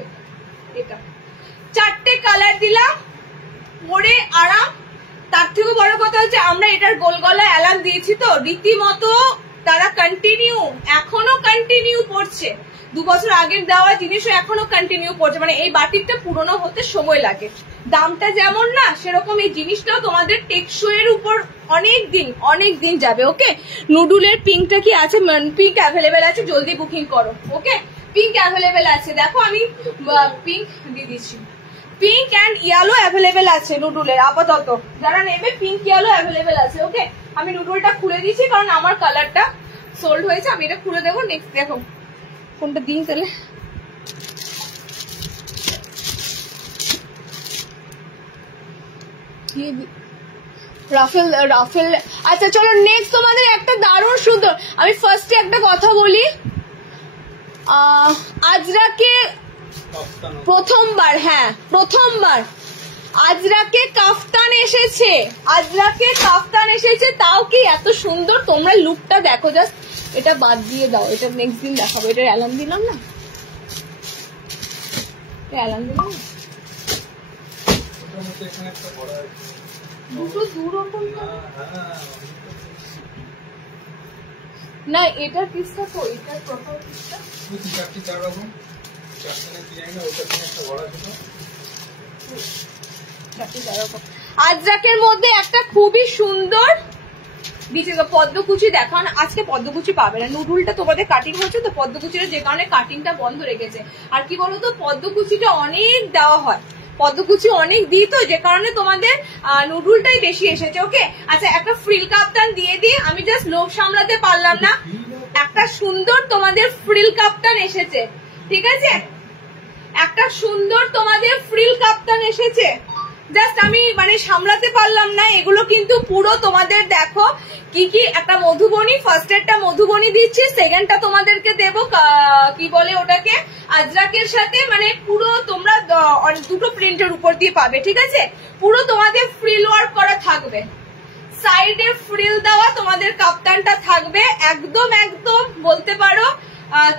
এটা 4টে কালার দিলাম, পরে আরাম। তার থেকে বড় কথা হচ্ছে আমরা এটার গোল গলা অ্যালান দিয়েছি তো রীতিমতো তারা এখনো কন্টিনিউ করছে। 2 বছর আগের দেওয়া জিনিসও এখনো কন্টিনিউ করছে, মানে এই বাটিকটা পুরনো হতে সময় লাগে। দামটা যেমন না সেরকম এই জিনিসটাও তোমাদের টেকসইয়ের উপর অনেক দিন যাবে। ওকে, নুডুলের পিঙ্কটা কি আছে? পিঙ্ক অ্যাভেলেবেল আছে, জলদি বুকিং করো। ওকে, পিঙ্ক অ্যাভেলেবেল আছে, দেখো আমি পিঙ্ক দিয়ে দিচ্ছি। পিঙ্ক এন্ড ইয়েলো অ্যাভেলেবেল আছে নুডুলের আপাতত, যারা নেবে পিঙ্ক ইয়েলো অ্যাভেলেবেল আছে। ওকে, আমি নুডুলটা খুলে দিচ্ছি কারণ আমার কালারটা সোল্ড হয়েছে, আমি এটা খুলে দেবো। নেক্সট দেখো কোনটা দিই তাহলে। রাফেল আচ্ছা চলো নেক্সট তোমাদের একটা দারুণ সুন্দর। আমি ফার্স্টে একটা কথা বলি, আজরাকে প্রথমবার আজরাকে কাফতান এসেছে, তাও কি এত সুন্দর। তোমরা লুকটা দেখো, জাস্ট এটা বাদ দিয়ে দাও, এটা নেক্সট দিন দেখাবো। এটা অ্যালার্ম দিলাম না, দুটো দুরকম না। এটার পিসটা তো এটার প্রথম পিসটা আজরাকের মধ্যে একটা খুবই সুন্দর দিচ্ছে পদ্মকুচি। দেখান আজকে পদ্মকুচি পাবে না, নুডুলটা তোমাদের কাটিং হচ্ছে তো পদ্মকুচিটা যে কারণে কাটিংটা বন্ধ রেখেছে। আর কি বলতো পদ্মকুচিটা অনেক দেওয়া হয়, পদ্মকুচি অনেক দিই তো যে কারণে তোমাদের নুডুলটাই বেশি এসেছে। ওকে, আচ্ছা একটা ফ্রিল কাপ্তান দিয়ে দিই, আমি জাস্ট লোভ সামলাতে পারলাম না। একটা সুন্দর তোমাদের ফ্রিল কাপ্তান এসেছে, ঠিক আছে, একটা সুন্দর তোমাদের ফ্রিল কাপ্তান এসেছে, জাস্ট আমি মানে সামলাতে পারলাম না। এগুলো কিন্তু পুরো তোমাদের দেখো কি কি, একটা মধুবনী, ফার্স্ট এরটা মধুবনী দিচ্ছি, সেকেন্ডটা তোমাদেরকে দেবো কি বলে ওটাকে আজরাকের সাথে, মানে পুরো তোমরা দুটো প্রিন্টের উপর দিয়ে পাবে। ঠিক আছে, পুরো তোমাদের ফ্রিল ওয়ার্ক করা থাকবে, সাইডে ফ্রিল দেওয়া তোমাদের কাপ্তানটা থাকবে। একদম বলতে পারো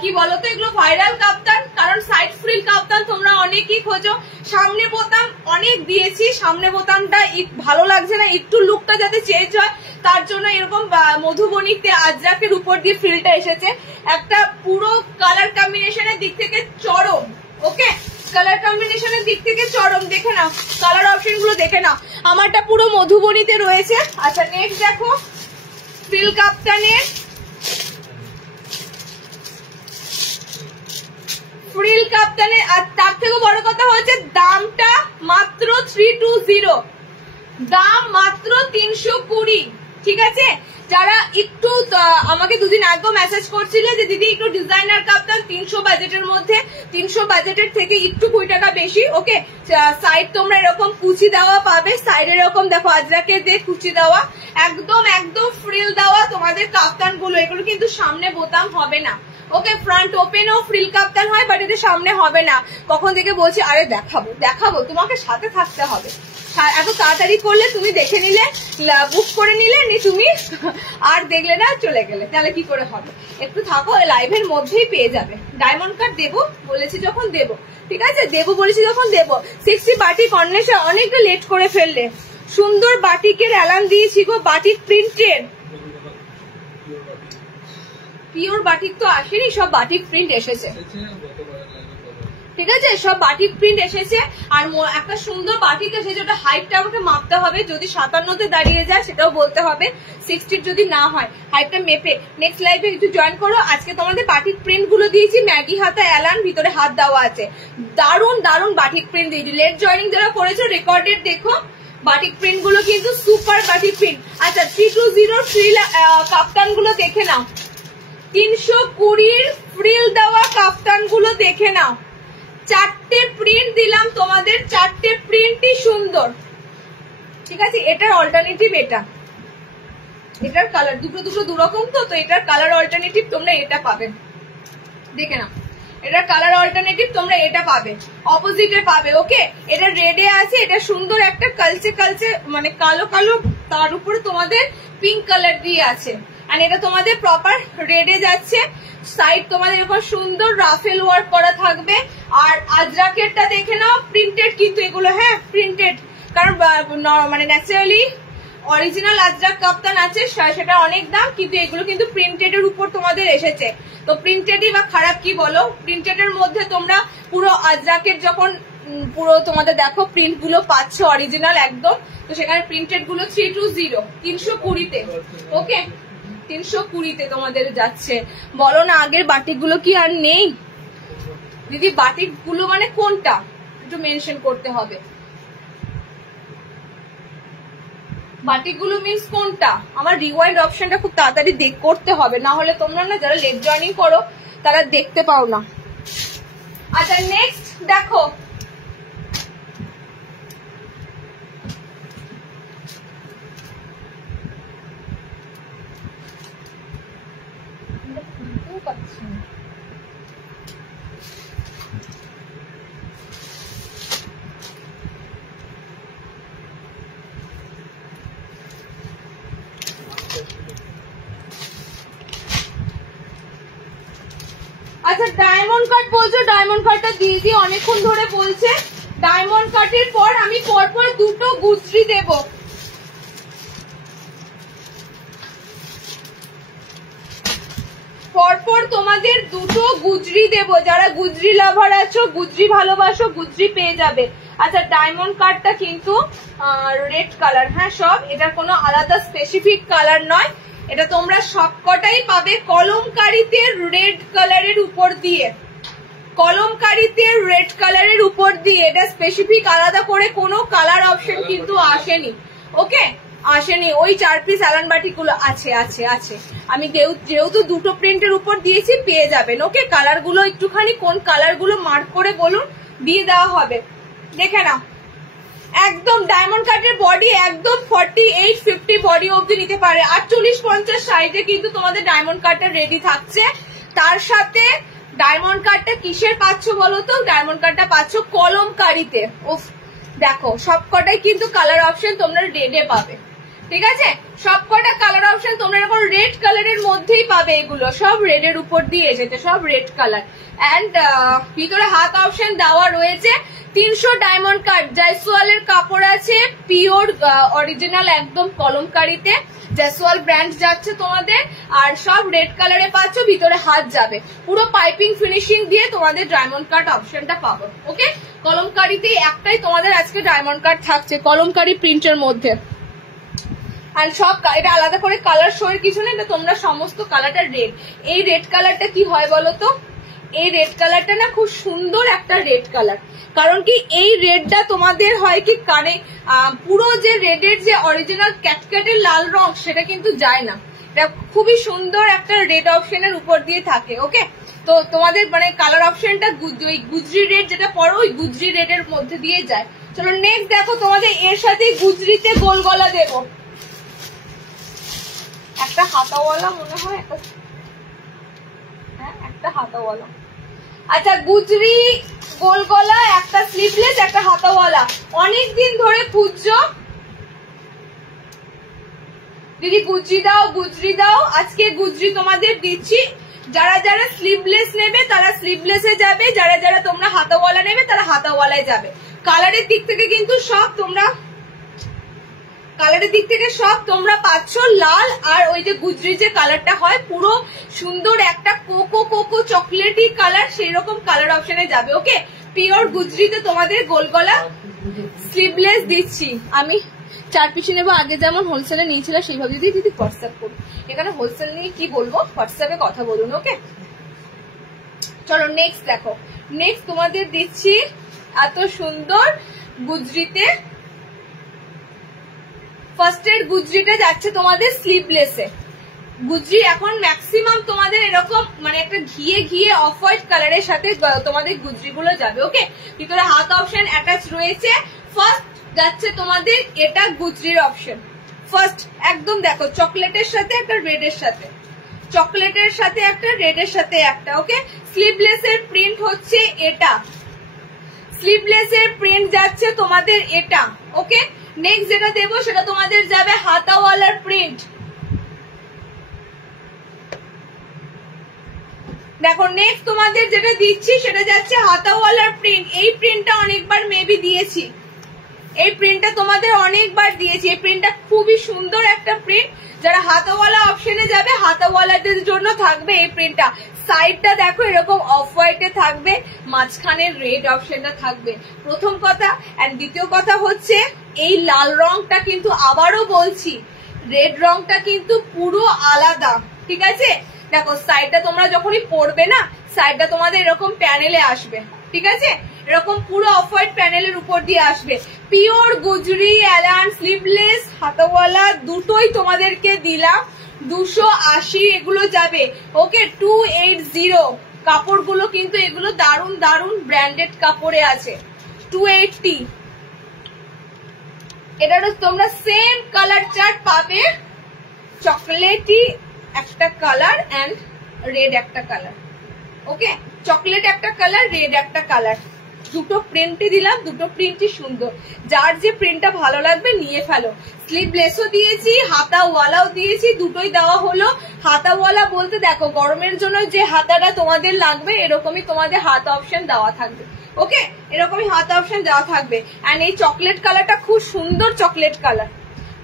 কি বলতো এগুলো ভাইরাল কাপ্তান, কারণ সাইড ফ্রিল কাপ্তান তোমরা অনেকেই খোঁজো। সামনে বোতাম অনেক দিয়েছি, সামনে বোতামটা ভালো লাগছে না, একটু লুকটা যাতে চেঞ্জ হয় তার জন্য এরকম মধুবনীতে আজরাকের উপর দিয়ে ফ্রিলটা এসেছে। একটা পুরো কালার কম্বিনেশনের দিক থেকে চরম। ওকে, কালার কম্বিনেশনের দিক থেকে চরম, দেখে নাও কালার অপশন গুলো দেখে নাও, আমারটা পুরো মধুবনীতে রয়েছে। আচ্ছা নেক্সট দেখো ফ্রিল কাপ্তানের আর তার থেকে বড় কথা হচ্ছে দামটা মাত্র 320, দাম মাত্র 320। ঠিক আছে, যারা একটু আমাকে দুদিন আগেও মেসেজ করছিল যে দিদি একটু ডিজাইনার কাপ্তান 300 বাজেটের মধ্যে, 300 বাজেটের থেকে একটু 20 টাকা বেশি। ওকে, সাইড তোমরা এরকম কুচি দেওয়া পাবে, সাইডে এরকম দেখো আজরাকে দিয়ে কুচি দেওয়া, একদম ফ্রিল দেওয়া তোমাদের কাপ্তান গুলো। এগুলো কিন্তু সামনে বোতাম হবে না। ওকে, ফ্রন্ট ওপেনও ফ্রিল কাপ্তান হয়, বাট এতে সামনে হবে না। কখন থেকে বলছি আরে দেখাবো, তোমাকে সাথে থাকতে হবে। এত তাড়াতাড়ি করলে তুমি দেখে নিলে, বুক করে নিলে, তুমি আর দেখলে না চলে গেলে, তাহলে কি করে হবে? একটু থাকো, লাইভের মধ্যেই পেয়ে যাবে। ডায়মন্ড কার্ড দেবো বলেছি যখন দেবো, ঠিক আছে, দেবো বলেছি যখন দেবো। 60 বাটিক অন্বেষা অনেকটা লেট করে ফেললে। সুন্দর বাটিকের অ্যালার্ম দিয়েছি গো, বাটিক প্রিন্টের। পিওর বাটিক তো আসেনি, সব বাটিক প্রিন্ট এসেছে। ঠিক আছে, সব বাটিক প্রিন্ট এসেছে। আর একটা সুন্দর বাটিক এসেছে, ওটা হাইটটা আমাকে মাপতে হবে, যদি 57তে দাঁড়িয়ে যায় সেটাও বলতে হবে, 60 যদি না হয় হাইটটা মেপে। নেক্সট লাইভে একটু জয়েন করো। আজকে তোমাদের বাটিক প্রিন্ট গুলো দিয়েছি, ম্যাগি হাতা অ্যালান, ভিতরে হাত দেওয়া আছে, দারুণ বাটিক প্রিন্ট দিয়েছি। লেট জয়েনিং যারা করেছো রেকর্ডেড দেখো, বাটিক প্রিন্ট গুলো কিন্তু সুপার বাটিক প্রিন্ট। আচ্ছা 320 ফ্রিল কাপ্তান গুলো দেখে নাও, 320 ফ্রিল দেওয়া কাপ্তান গুলো দেখে নাও। 4টে প্রিন্ট দিলাম তোমাদের, 4টে প্রিন্টই সুন্দর। ঠিক আছে, এটার অল্টারনেটিভ এটার কালার দুটো দুরকম তো এটার কালার অল্টারনেটিভ তোমরা এটা পাবে। দেখে নাও, এটা কালার অল্টারনেটিভ, তোমরা এটা পাবে, অপোজিটে পাবে। ওকে, এটা রেডে আছে, এটা সুন্দর একটা কালচে কালচে মানে কালো কালো, তার উপরে তোমাদের পিঙ্ক কালার দিয়ে আছে। আর এটা তোমাদের প্রপার রেডে যাচ্ছে, সাইড তোমাদের এরকম সুন্দর রাফেল ওয়ার্ক করা থাকবে। আর আজরাকেরটা দেখে নাও, প্রিন্টেড কিন্তু এগুলো, হ্যাঁ প্রিন্টেড, কারণ মানে ন্যাচারালি অরিজিনাল আজরাক কাপ্তান আছে সেটা অনেক দাম, কিন্তু এগুলো কিন্তু প্রিন্টেড এর উপর তোমাদের এসেছে। তো প্রিন্টেডই বা খারাপ কি বলো, প্রিন্টেড এর মধ্যে তোমরা পুরো আজরাকের যখন পুরো তোমাদের দেখো প্রিন্ট গুলো পাচ্ছ অরিজিনাল একদম, তো সেখানে প্রিন্টেড গুলো 320 320-তে। ওকে, 320-তে তোমাদের যাচ্ছে। বলো না আগের বাটিক গুলো কি আর নেই দিদি? বাটিক গুলো মানে কোনটা একটু মেনশন করতে হবে। বাটিকগুলো মিন্স কোনটা? আমার রিওয়াইন্ড অপশনটা খুব তাড়াতাড়ি করতে হবে, না হলে তোমরা না যারা লেট জয়েনিং করো তারা দেখতে পাও না। আচ্ছা নেক্সট দেখো, আচ্ছা ডায়মন্ড কাট বলছো, ডায়মন্ড কাটটা দিয়ে দিয়ে অনেকক্ষণ ধরে বলছে। ডায়মন্ড কাটের পর আমি পরপর দুটো গুজরি দেব। পরপর তোমাদের দুটো গুজরি দেব, যারা গুজরি লাভার আছো, গুজরি ভালোবাসো, গুজরি পেয়ে যাবে। আচ্ছা ডায়মন্ড কাটটা কিন্তু রেড কালার, হ্যাঁ সব, এটার কোনো আলাদা স্পেসিফিক কালার নয়, এটা তোমরা সবকটাই পাবে কলমকারীতে রেড কালারের উপর দিয়ে, কলমকারীতে রেড কালারের উপর দিয়ে। এটা স্পেসিফিক আলাদা করে কোনো কালার অপশন কিন্তু আসেনি। ওকে, আসেনি। ওই 4 পিস অ্যালান বাটিক গুলো আছে আছে আছে, আমি যেহেতু দুটো প্রিন্টের উপর দিয়েছি পেয়ে যাবেন। ওকে, কালার গুলো একটুখানি কোন কালার গুলো মার্ক করে বলুন, দিয়ে দেওয়া হবে। দেখে নাও, একদম ডায়মন্ড কাটের বডি একদম 48-50 বডি অব্দি নিতে পারে। 48-50 সাইজে কিন্তু তোমাদের ডায়মন্ড কাটটা রেডি থাকছে। তার সাথে ডায়মন্ড কাটটা কিসের পাচ্ছ বলো তো? ডায়মন্ড কাটটা পাচ্ছ কলমকারীতে। ওফ, দেখো সবকটাই কিন্তু কালার অপশন তোমরা রেডে পাবে, ঠিক আছে? সবকটা কালার অপশন তোমরা এরকম রেড কালারের মধ্যেই পাবে, এগুলো সব রেডের উপর দিয়ে এসেছে, সব রেড কালার। অ্যান্ড ভিতরে হাত অপশন দেওয়া রয়েছে। 300 ডায়মন্ড কাট, জয়সওয়ালের কাপড় আছে, পিওর অরিজিনাল একদম কলমকারীতে, জয়সওয়াল ব্র্যান্ড যাচ্ছে তোমাদের। আর সব রেড কালারে পাচ্ছ, ভিতরে হাত যাবে, পুরো পাইপিং ফিনিশিং দিয়ে তোমাদের ডায়মন্ড কাট অপশনটা পাবো। ওকে, কলমকারীতেই একটাই তোমাদের আজকে ডায়মন্ড কাট থাকছে, কলমকারী প্রিন্টের মধ্যে। আর সব এটা আলাদা করে কালার শো এর কিছু নেই, তোমরা সমস্ত কালারটা রেড। এই রেড কালারটা কি হয় বলো তো? এই রেড কালারটা না খুব সুন্দর একটা রেড কালার, কারণ কি এই রেডটা তোমাদের হয় কি কানে পুরো যে রেডের যে অরিজিনাল ক্যাটক্যাটের লাল রং সেটা কিন্তু যায় না, এটা খুবই সুন্দর একটা রেড অপশনের উপর দিয়ে থাকে। ওকে, তো তোমাদের মানে কালার অপশনটা ওই গুজরি রেড যেটা পরো ওই গুজরি রেডের মধ্যে দিয়ে যায়। চলো নেক্সট দেখো, তোমাদের এর সাথে গুজরিতে গোল গলা দেবো, একটা হাতাওয়ালা মনে হয়, একটা হাতাওয়ালা। আচ্ছা গুজরি গোল গলা, একটা স্লিভলেস, একটা হাতাওয়ালা। অনেকদিন ধরে খুঁজছো দিদি গুজরি দাও, গুজরি দাও। আজকে গুজরি তোমাদের দিচ্ছি। যারা যারা স্লিভলেস নেবে তারা স্লিভলেসে যাবে, যারা যারা তোমরা হাতাওয়ালা নেবে তারা হাতাওয়ালায় যাবে। কালারের দিক থেকে কিন্তু সব তোমরা কালারের দিক থেকে সব তোমরা পাচ্ছ লাল, আর ওই যে গুজরি যে কালারটা হয় পুরো সুন্দর একটা কোকো কোকো চকলেটি কালার, সেই রকম কালার অপশনে যাবে। ওকে, পিওর গুজরিতে তোমাদের গোল গলা স্লিভলেস দিচ্ছি আমি। 4 পিস নেবো, আগে যেমন হোলসেলে নিয়েছিলাম সেইভাবে যদি দিদি হোয়াটসঅ্যাপ করুন। এখানে হোলসেল নিয়ে কি বলবো, হোয়াটসঅ্যাপে কথা বলুন। ওকে, চলো নেক্সট দেখো। নেক্সট তোমাদের দিচ্ছি এত সুন্দর গুজরিতে। ফার্স্টের গুজরিটা যাচ্ছে তোমাদের স্লিভলেসে। গুজরি এখন ম্যাক্সিমাম তোমাদের এরকম মানে একটা ঘিয়ে ঘিয়ে অফ হোয়াইট কালারের সাথে তোমাদের গুজরি গুলো যাবে। ওকে, ভিতরে হাত অপশন অ্যাটাচ রয়েছে। ফার্স্ট যাচ্ছে তোমাদের এটা গুজরির অপশন, ফার্স্ট একদম দেখো চকলেটের সাথে একটা রেডের সাথে, চকলেটের সাথে একটা, রেডের সাথে একটা। ওকে, স্লিভলেস এর প্রিন্ট হচ্ছে এটা, স্লিভলেস এর প্রিন্ট যাচ্ছে তোমাদের এটা। ওকে, নেক্সট যেটা দেবো সেটা তোমাদের যাবে হাতাওয়ালার প্রিন্ট। দেখো নেক্সট তোমাদের যেটা দিচ্ছি সেটা যাচ্ছে হাতাওয়ালার প্রিন্ট। এই প্রিন্টটা অনেকবার মেবি দিয়েছি, এই প্রিন্টটা তোমাদের অনেকবার দিয়েছি। এই প্রিন্টটা খুবই সুন্দর একটা প্রিন্ট। যারা হাতাওয়ালা অপশনে যাবে হাতাওয়ালাদের জন্য থাকবে এই প্রিন্টটা। সাইডটা দেখো এরকম অফ হোয়াইটে থাকবে, মাঝখানে রেড অপশনটা থাকবে, প্রথম কথা। এন্ড দ্বিতীয় কথা হচ্ছে এই লাল রংটা কিন্তু আবারও বলছি, রেড রংটা কিন্তু পুরো আলাদা, ঠিক আছে? দেখো সাইডটা তোমরা যখনই পরবে না, সাইডটা তোমাদের এরকম প্যানেলে আসবে, ঠিক আছে? এরকম পুরো অফ হোয়াইট প্যানেলের উপর দিয়ে আসবে। পিওর গুজরি অ্যালান স্লিভলেস হাতাওয়ালা দুটোই তোমাদেরকে দিলাম 280 এগুলো যাবে। ওকে, 280 কাপড়গুলো কিন্তু এগুলো দারুন দারুন ব্র্যান্ডেড কাপড়ে আছে। 280 এটারও তোমরা সেম কালার চার্ট পাবে, চকলেটি একটা কালার এন্ড রেড একটা কালার। ওকে, চকলেট একটা কালার, রেড একটা কালার, দুটো প্রিন্টই দিলাম, দুটো প্রিন্টই সুন্দর। যার যে প্রিন্টটা ভালো লাগবে নিয়ে ফেলো। স্লিভলেসও দিয়েছি, হাতাওয়ালাও দিয়েছি, দুটোই দেওয়া হলো। হাতাওয়ালা বলতে দেখো গরমের জন্য যে হাতাটা তোমাদের লাগবে এরকমই তোমাদের হাত অপশন দেওয়া থাকবে। ওকে, এরকমই হাত অপশন দেওয়া থাকবে। এন্ড এই চকলেট কালারটা খুব সুন্দর চকলেট কালার।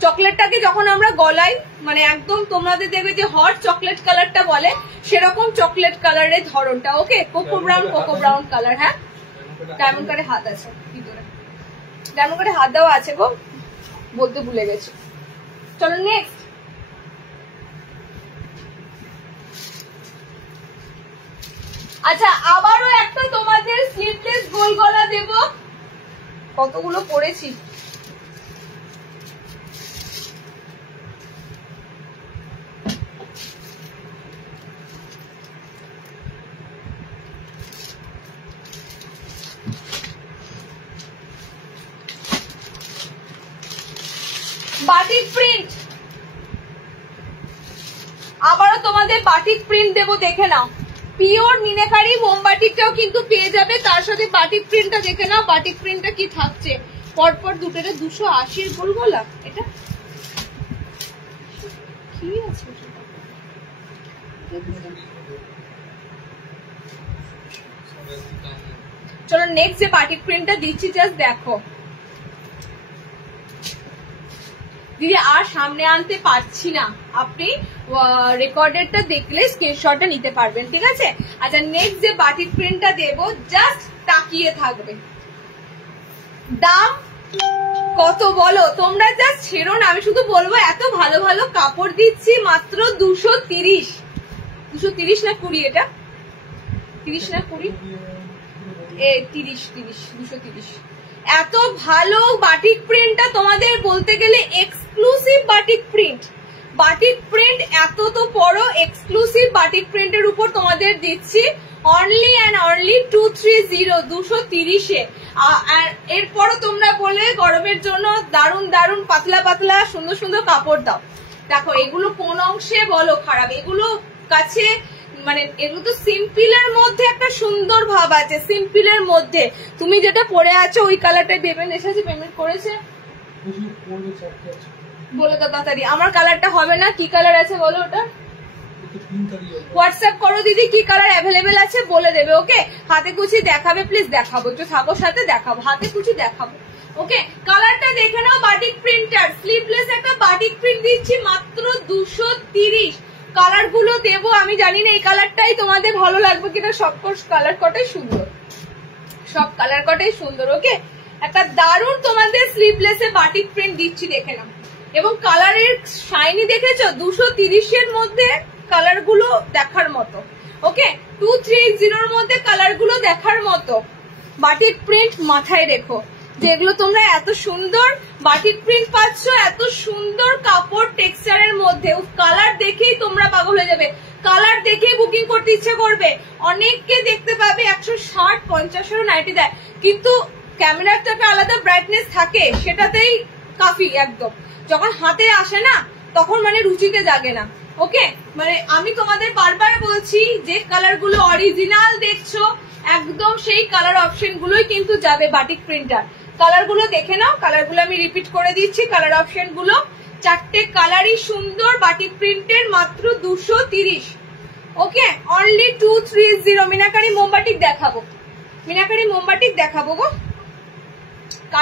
চকলেটটাকে যখন আমরা গলাই মানে একদম তোমাদের দেখবে যে হট চকলেট কালারটা বলে, সেরকম চকলেট কালারের ধরনটা। ওকে, কোকো ব্রাউন কালার। হ্যাঁ, ডায়মন্ড কাটে হাত আছে ভিতরে, ডায়মন্ড কাটে হাত দেওয়া আছে গো, বলতে ভুলে গেছি। চলো নেক্সট। আচ্ছা, আবারও একটা তোমাদের স্লিভলেস গোল গলা দেব। কতগুলো পরেছি, বাটিক প্রিন্ট। আবারও তোমাদের বাটিক প্রিন্ট দেবো, দেখে নাও। পিওর মিনাকারি মোমবাটিকটাও কিন্তু পেয়ে যাবে, তার সাথে বাটিক প্রিন্টটা দেখে নাও। বাটিক প্রিন্টটা কি থাকছে পরপর দুটোরে 280 গোল গলা। এটা কি আছে? চলো নেক্সট যে বাটিক প্রিন্টটা দিচ্ছি জাস্ট দেখো। দিদি আর সামনে আনতে পারছি না, আপনি রেকর্ডেরটা দেখলে স্ক্রিনশটটা নিতে পারবেন, ঠিক আছে? আচ্ছা, নেক্সট যে বাটিক প্রিন্টটা দেবো জাস্ট তাকিয়ে থাকবে। দাম কত বলো তোমরা, জাস্ট ছেড়ো না, আমি শুধু বলবো এত ভালো ভালো কাপড় দিচ্ছি মাত্র 230। 230 না 20? এটা 30 না 20? 30 230। এত ভালো বাটিক প্রিন্টটা তোমাদের বলতে গেলে exclusive batik print. Batik print এত তো বড় এক্সক্লুসিভ বাটিক প্রিন্টের উপর তোমাদের দিচ্ছি অনলি অ্যান্ড অনলি 230 230-এ। আর এরপরও তোমরা বলে গরমের জন্য দারুন দারুন পাতলা পাতলা সুন্দর সুন্দর কাপড় দাও। দেখো এগুলো কোন অংশে বলো খারাপ, এগুলো কাছে মানে এগুলো তো সিম্পলের মধ্যে একটা সুন্দর ভাব আছে। সিম্পলের মধ্যে তুমি যেটা পরে আছো ওই কালারটা পেমেন্ট এসেছে, পেমেন্ট করেছে বলে তো তাড়াতাড়ি। আমার কালারটা হবে না, কি কালার আছে বলো? ওটা হোয়াটসঅ্যাপ করো দিদি, কি কালার অ্যাভেলেবেল আছে বলে দেবে। ওকে, হাতে কুচি দেখাবে প্লিজ, দেখাবো একটু থাকো সাথে, দেখাবো হাতে কুচি দেখাবো। ওকে, কালারটা দেখে নাও। বাটিক প্রিন্টার স্লিভলেস একটা বাটিক প্রিন্ট দিচ্ছি মাত্র 230। কালার গুলো দেবো আমি জানি না এই কালারটাই তোমাদের ভালো লাগবে কিনা, সব কালার কটাই সুন্দর, সব কালার কটাই সুন্দর। ওকে, একটা দারুণ তোমাদের স্লিভলেসে বাটিক প্রিন্ট দিচ্ছি, দেখে নাও। এবং কালারের শাইনি দেখেছো 230-এর মধ্যে কালার গুলো দেখার মতো। ওকে, 230-র মধ্যে কালার গুলো দেখার মতো। বাটিক প্রিন্ট মাথায় রেখো, যেগুলো তোমরা এত সুন্দর বাটিক প্রিন্ট পাচ্ছ, এত সুন্দর কাপড় টেক্সচারের মধ্যে, কালার দেখেই তোমরা পাগল হয়ে যাবে। কালার দেখেই বুকিং করতে ইচ্ছে করবে। অনেককে দেখতে পাবে 160-50-এরও নাইটি দেয়, কিন্তু ক্যামেরার তো একটা আলাদা ব্রাইটনেস থাকে, সেটাতেই কাফি একদম। যখন হাতে আসে না তখন মানে রুচিতে জাগে না। ওকে, মানে আমি তোমাদের বারবার বলছি যে কালার গুলো অরিজিনাল দেখছো একদম সেই কালার অপশন গুলোই কিন্তু যাবে বাটিক প্রিন্টার। কালার গুলো দেখে নাও, কালার গুলো আমি রিপিট করে দিচ্ছি। কালার অপশন গুলো চারটে কালারই সুন্দর, বাটিক প্রিন্টের, মাত্র 230। ওকে, অনলি 230। মিনাকারি মোমবাটিক দেখাবো, মিনাকারি মোমবাটিক দেখাবো গো।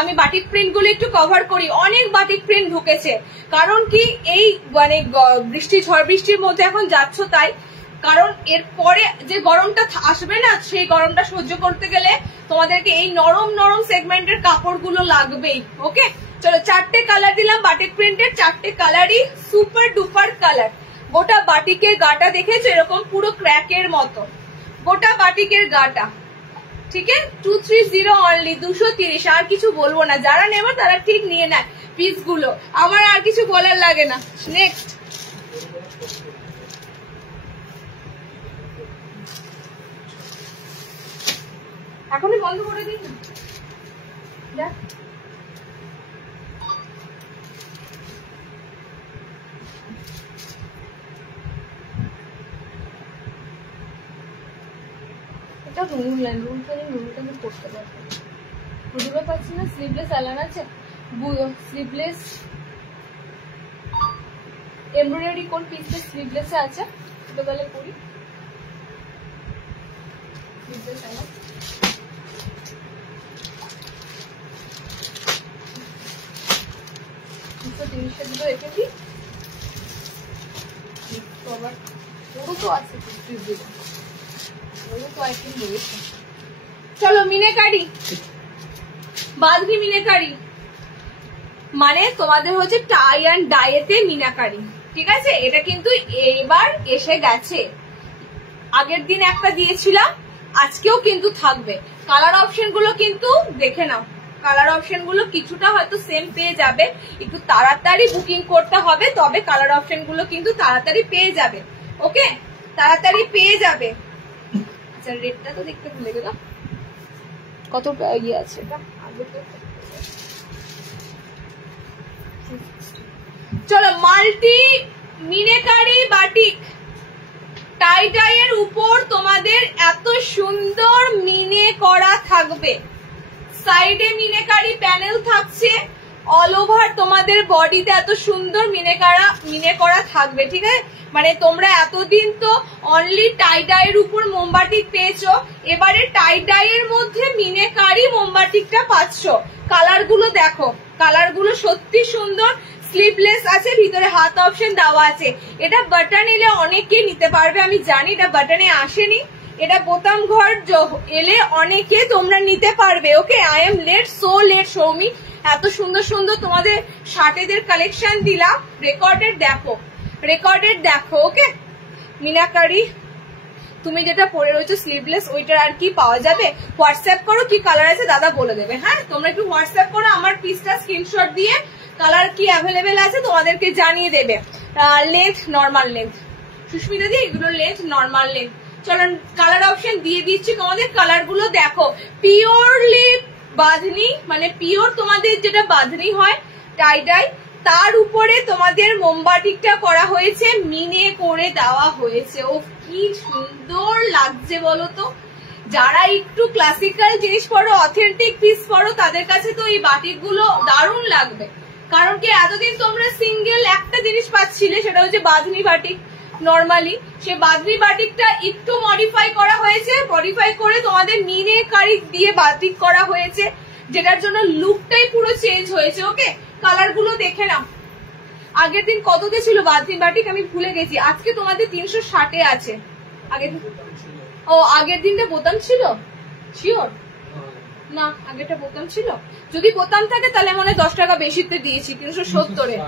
আমি বাটিক প্রিন্ট গুলো একটু কভার করি। অনেক বাটিক প্রিন্ট ঢুকেছে, কারণ কি এই মানে বৃষ্টি ঝড় বৃষ্টির মধ্যে এখন যাচ্ছ তাই। কারণ এর পরে যে গরমটা আসবে না, সেই গরমটা সহ্য করতে গেলে তোমাদেরকে এই নরম নরম সেগমেন্টের কাপড়গুলো লাগবেই। ওকে, চলো চারটে কালার দিলাম বাটিক প্রিন্টের, চারটে কালারই সুপার ডুপার কালার। গোটা বাটিকের গাটা দেখেছো এরকম পুরো ক্র্যাকের মতো, গোটা বাটিকের গাটা। ঠিক আছে, 230 অনলি, 230। আর কিছু বলবো না, যারা নেবে তারা ঠিক নিয়ে নেয় পিস গুলো, আমার আর কিছু বলার লাগে না। নেক্সট, এখনই বন্ধ করে দিই না। এটা রুল লাইন, রুলটা আমি করতে পারবো, বুঝতে পারছি না। স্লিভলেস অ্যালান আছে, স্লিভলেস এমব্রয়ডারি কোন পিসটা স্লিভলেসে আছে, এটা বলে করি। স্লিভলেস অ্যালান 230 দিলো এখানে, আবার পুরো তো আছে 230, পুরো তো আই থিঙ্ক রয়েছে। চলো মিনেকারি, বাদরি মিনেকারি মানে তোমাদের হচ্ছে টাই অ্যান্ড ডাইয়েতে মিনাকারি। ঠিক আছে, এটা কিন্তু এবার এসে গেছে, আগের দিন একটা দিয়েছিলাম, আজকেও কিন্তু থাকবে। কালার অপশন গুলো কিন্তু দেখে নাও, কালার অপশন গুলো কিছুটা হয়তো সেম পেয়ে যাবে, একটু তাড়াতাড়ি বুকিং করতে হবে, তবে কালার অপশন গুলো কিন্তু তাড়াতাড়ি পেয়ে যাবে। ওকে, তাড়াতাড়ি পেয়ে যাবে। আচ্ছা, রেটটা তো দেখতে ভুলে গেলাম, কত ইয়ে আছে এটা আগে তো। চলো মাল্টি মিনেকারি বাটিক টাই ডাই এর উপর তোমাদের এত সুন্দর মিনে করা থাকবে, সাইডে মিনেকারি প্যানেল থাকছে, অল ওভার তোমাদের বডিতে এত সুন্দর মিনে করা থাকবে। ঠিক আছে, মানে তোমরা এতদিন তো অনলি টাই ডাই এর উপর মোমবাটিক পেয়েছো, এবারে টাই ডাই এর মধ্যে মিনেকারি মোমবাটিকটা পাচ্ছ। কালার গুলো দেখো, কালার গুলো সত্যি সুন্দর। স্লিভলেস আছে, ভিতরে হাত অপশন দেওয়া আছে। এটা বাটন এলে অনেকে নিতে পারবে, আমি জানি এটা বাটনে আসেনি, এটা বোতাম ঘর এলে অনেকে তোমরা নিতে পারবে। Okay, I am late, so late Soumi. এত সুন্দর সুন্দর তোমাদের শার্টেদের কালেকশন দিলাম, রেকর্ডেড দেখো, রেকর্ডেড দেখো। ওকে, মিনাকারি তুমি যেটা পরে রয়েছে স্লিভলেস, ওইটার আর কি পাওয়া যাবে? হোয়াটসঅ্যাপ করো, কি কালার আছে দাদা বলে দেবে। হ্যাঁ, তোমরা একটু হোয়াটসঅ্যাপ করো, আমার পিসটা স্ক্রিনশট দিয়ে কালার কি অ্যাভেলেবেল আছে তোমাদেরকে জানিয়ে দেবে। লেন্থ নর্মাল লেন্থ, সুস্মিতা দি এগুলো লেন্থ নর্মাল লেন্থ। চলো কালার অপশন দিয়ে দিচ্ছি তোমাদের, কালার গুলো দেখো। পিওরলি বাঁধনি, মানে পিওর তোমাদের যেটা বাঁধনি হয় টাই ডাই, তার উপরে তোমাদের মোমবাটিকটা করা হয়েছে, মিনে করে দেওয়া হয়েছে। ও কি সুন্দর লাগছে বলো তো। যারা একটু ক্লাসিক্যাল জিনিস পড়ো, অথেন্টিক পিস পড়ো, তাদের কাছে তো এই বাটিক গুলো দারুণ লাগবে। কারণ কি এতদিন তোমরা সিঙ্গেল একটা জিনিস পাচ্ছিলে, সেটা হচ্ছে বাঁধনি বাটিক। নর্মালি সে বাঁধনি বাটিকটা একটু মডিফাই করা হয়েছে, মডিফাই করে তোমাদের মিনে কারি দিয়ে বাটিক করা হয়েছে, যেটার জন্য লুকটাই পুরো চেঞ্জ হয়েছে। ওকে, কালার গুলো দেখে নাও। আগের দিন কততে ছিল বাঁধনি বাটিক আমি ভুলে গেছি, আজকে তোমাদের 360-এ আছে। আগের দিনটা বোতাম ছিল, শিওর না আগেরটা বোতাম ছিল? যদি বোতাম থাকে তাহলে মনে হয় 10 টাকা বেশিতে দিয়েছি, 370-এ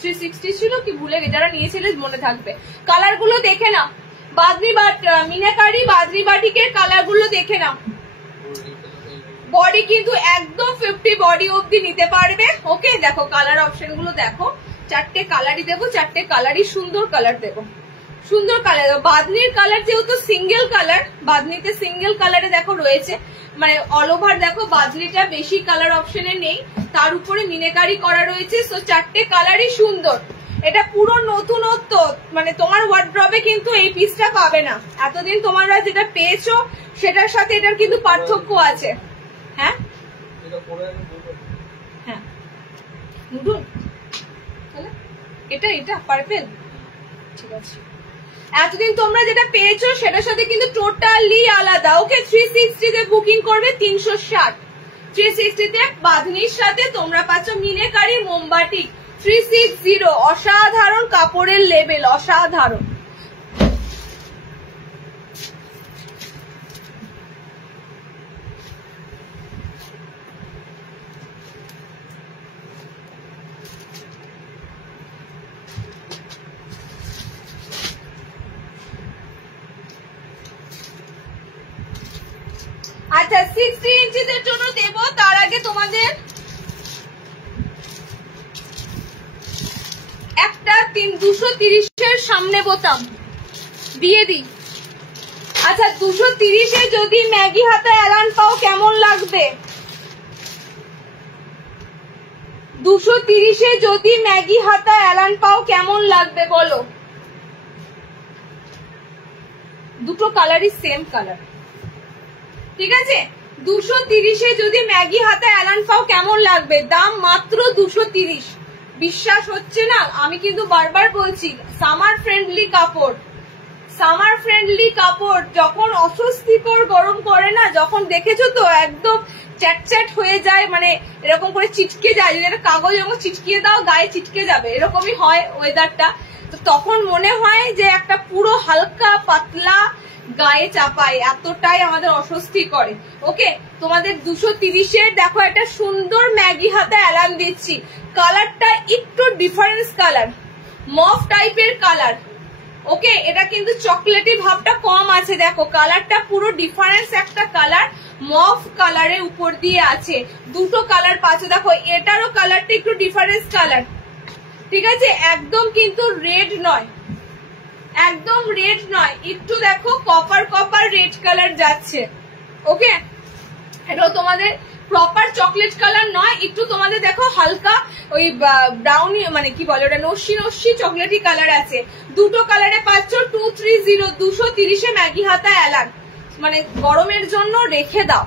360 ছিল কি ভুলে গেছি, যারা নিয়েছিলে মনে থাকবে। কালার গুলো দেখে নাও, বাঁধনি মিনাকারি বাঁধনি বাটিকের কালার গুলো দেখে নাও। বডি কিন্তু একদম 50 বডি অব্দি নিতে পারবে। ওকে, দেখো কালার অপশন গুলো দেখো, চারটে কালারই দেবো, চারটে কালারই সুন্দর কালার দেবো, সুন্দর কালার দেবো। বাঁধনির কালার যেহেতু সিঙ্গেল কালার, বাঁধনিতে সিঙ্গেল কালারে দেখো রয়েছে, মানে অল ওভার দেখো বাঁধনিটা বেশি কালার অপশনে নেই, তার উপরে মিনেকারি করা রয়েছে। সো চারটে কালারই সুন্দর। এটা পুরো নতুনত্ব, মানে তোমার ওয়ার্ড্রবে কিন্তু এই পিসটা পাবে না। এতদিন তোমরা যেটা পেয়েছো সেটার সাথে এটার কিন্তু পার্থক্য আছে। হ্যাঁ হ্যাঁ নুডুল এটা এটা পার্পেল, ঠিক আছে। এতদিন তোমরা যেটা পেয়েছো সেটার সাথে কিন্তু টোটালি আলাদা। ওকে 360 তে বুকিং করবে 360, 360 তে বাঁধনির সাথে তোমরা পাচ্ছ মিনেকারি মোমবাটি 360। অসাধারণ কাপড়ের লেভেল, অসাধারণ। আচ্ছা 60 ইঞ্চিদের জন্য দেব, তার আগে তোমাদের একটা 230-এর সামনে বোতাম দিয়ে দিই। আচ্ছা 230-এ যদি ম্যাগি হাতা অ্যালান পাও কেমন লাগবে? 230-এ যদি ম্যাগি হাতা অ্যালান পাও কেমন লাগবে বলো? দুটো কালারই সেম কালার, ঠিক আছে। 230-এ যদি ম্যাগি হাতা অ্যালান পাও কেমন লাগবে? দাম মাত্র 230। বিশ্বাস হচ্ছে না? আমি কিন্তু বারবার বলছি সামার ফ্রেন্ডলি কাপড়, সামার ফ্রেন্ডলি কাপড়। যখন অস্বস্তিকর গরম পড়ে না, যখন দেখেছো তো একদম চ্যাট হয়ে যায়, মানে এরকম করে চিটকে যায়, যদি একটা কাগজ এরকম চিটকিয়ে দাও গায়ে চিটকে যাবে, এরকমই হয় ওয়েদারটা। তো তখন মনে হয় যে একটা পুরো হালকা পাতলা গায়ে চাপায়, এতটাই আমাদের অস্বস্তি করে। ওকে তোমাদের 230-এর দেখো একটা সুন্দর ম্যাগি হাতা অ্যালান দিচ্ছি। কালারটা একটু ডিফারেন্স কালার, মফ টাইপের কালার। ওকে এটা কিন্তু চকলেটি ভাবটা কম আছে, দেখো কালারটা পুরো ডিফারেন্স একটা কালার, মফ কালারের উপর দিয়ে আছে। দুটো কালার পাচ্ছ, দেখো এটারও কালারটা একটু ডিফারেন্স কালার, ঠিক আছে। একদম কিন্তু রেড নয়, একদম রেড নয়, একটু দেখো কপার কপার রেড কালার যাচ্ছে। ওকে এটাও তোমাদের প্রপার চকলেট কালার নয়, একটু তোমাদের দেখো হালকা ওই ব্রাউনি, মানে কি বলে ওটা, নস্যি নস্যি চকলেটি কালার আছে। দুটো কালারে পাচ্ছ 230, 230-এ ম্যাগি হাতা অ্যালান। মানে গরমের জন্য রেখে দাও,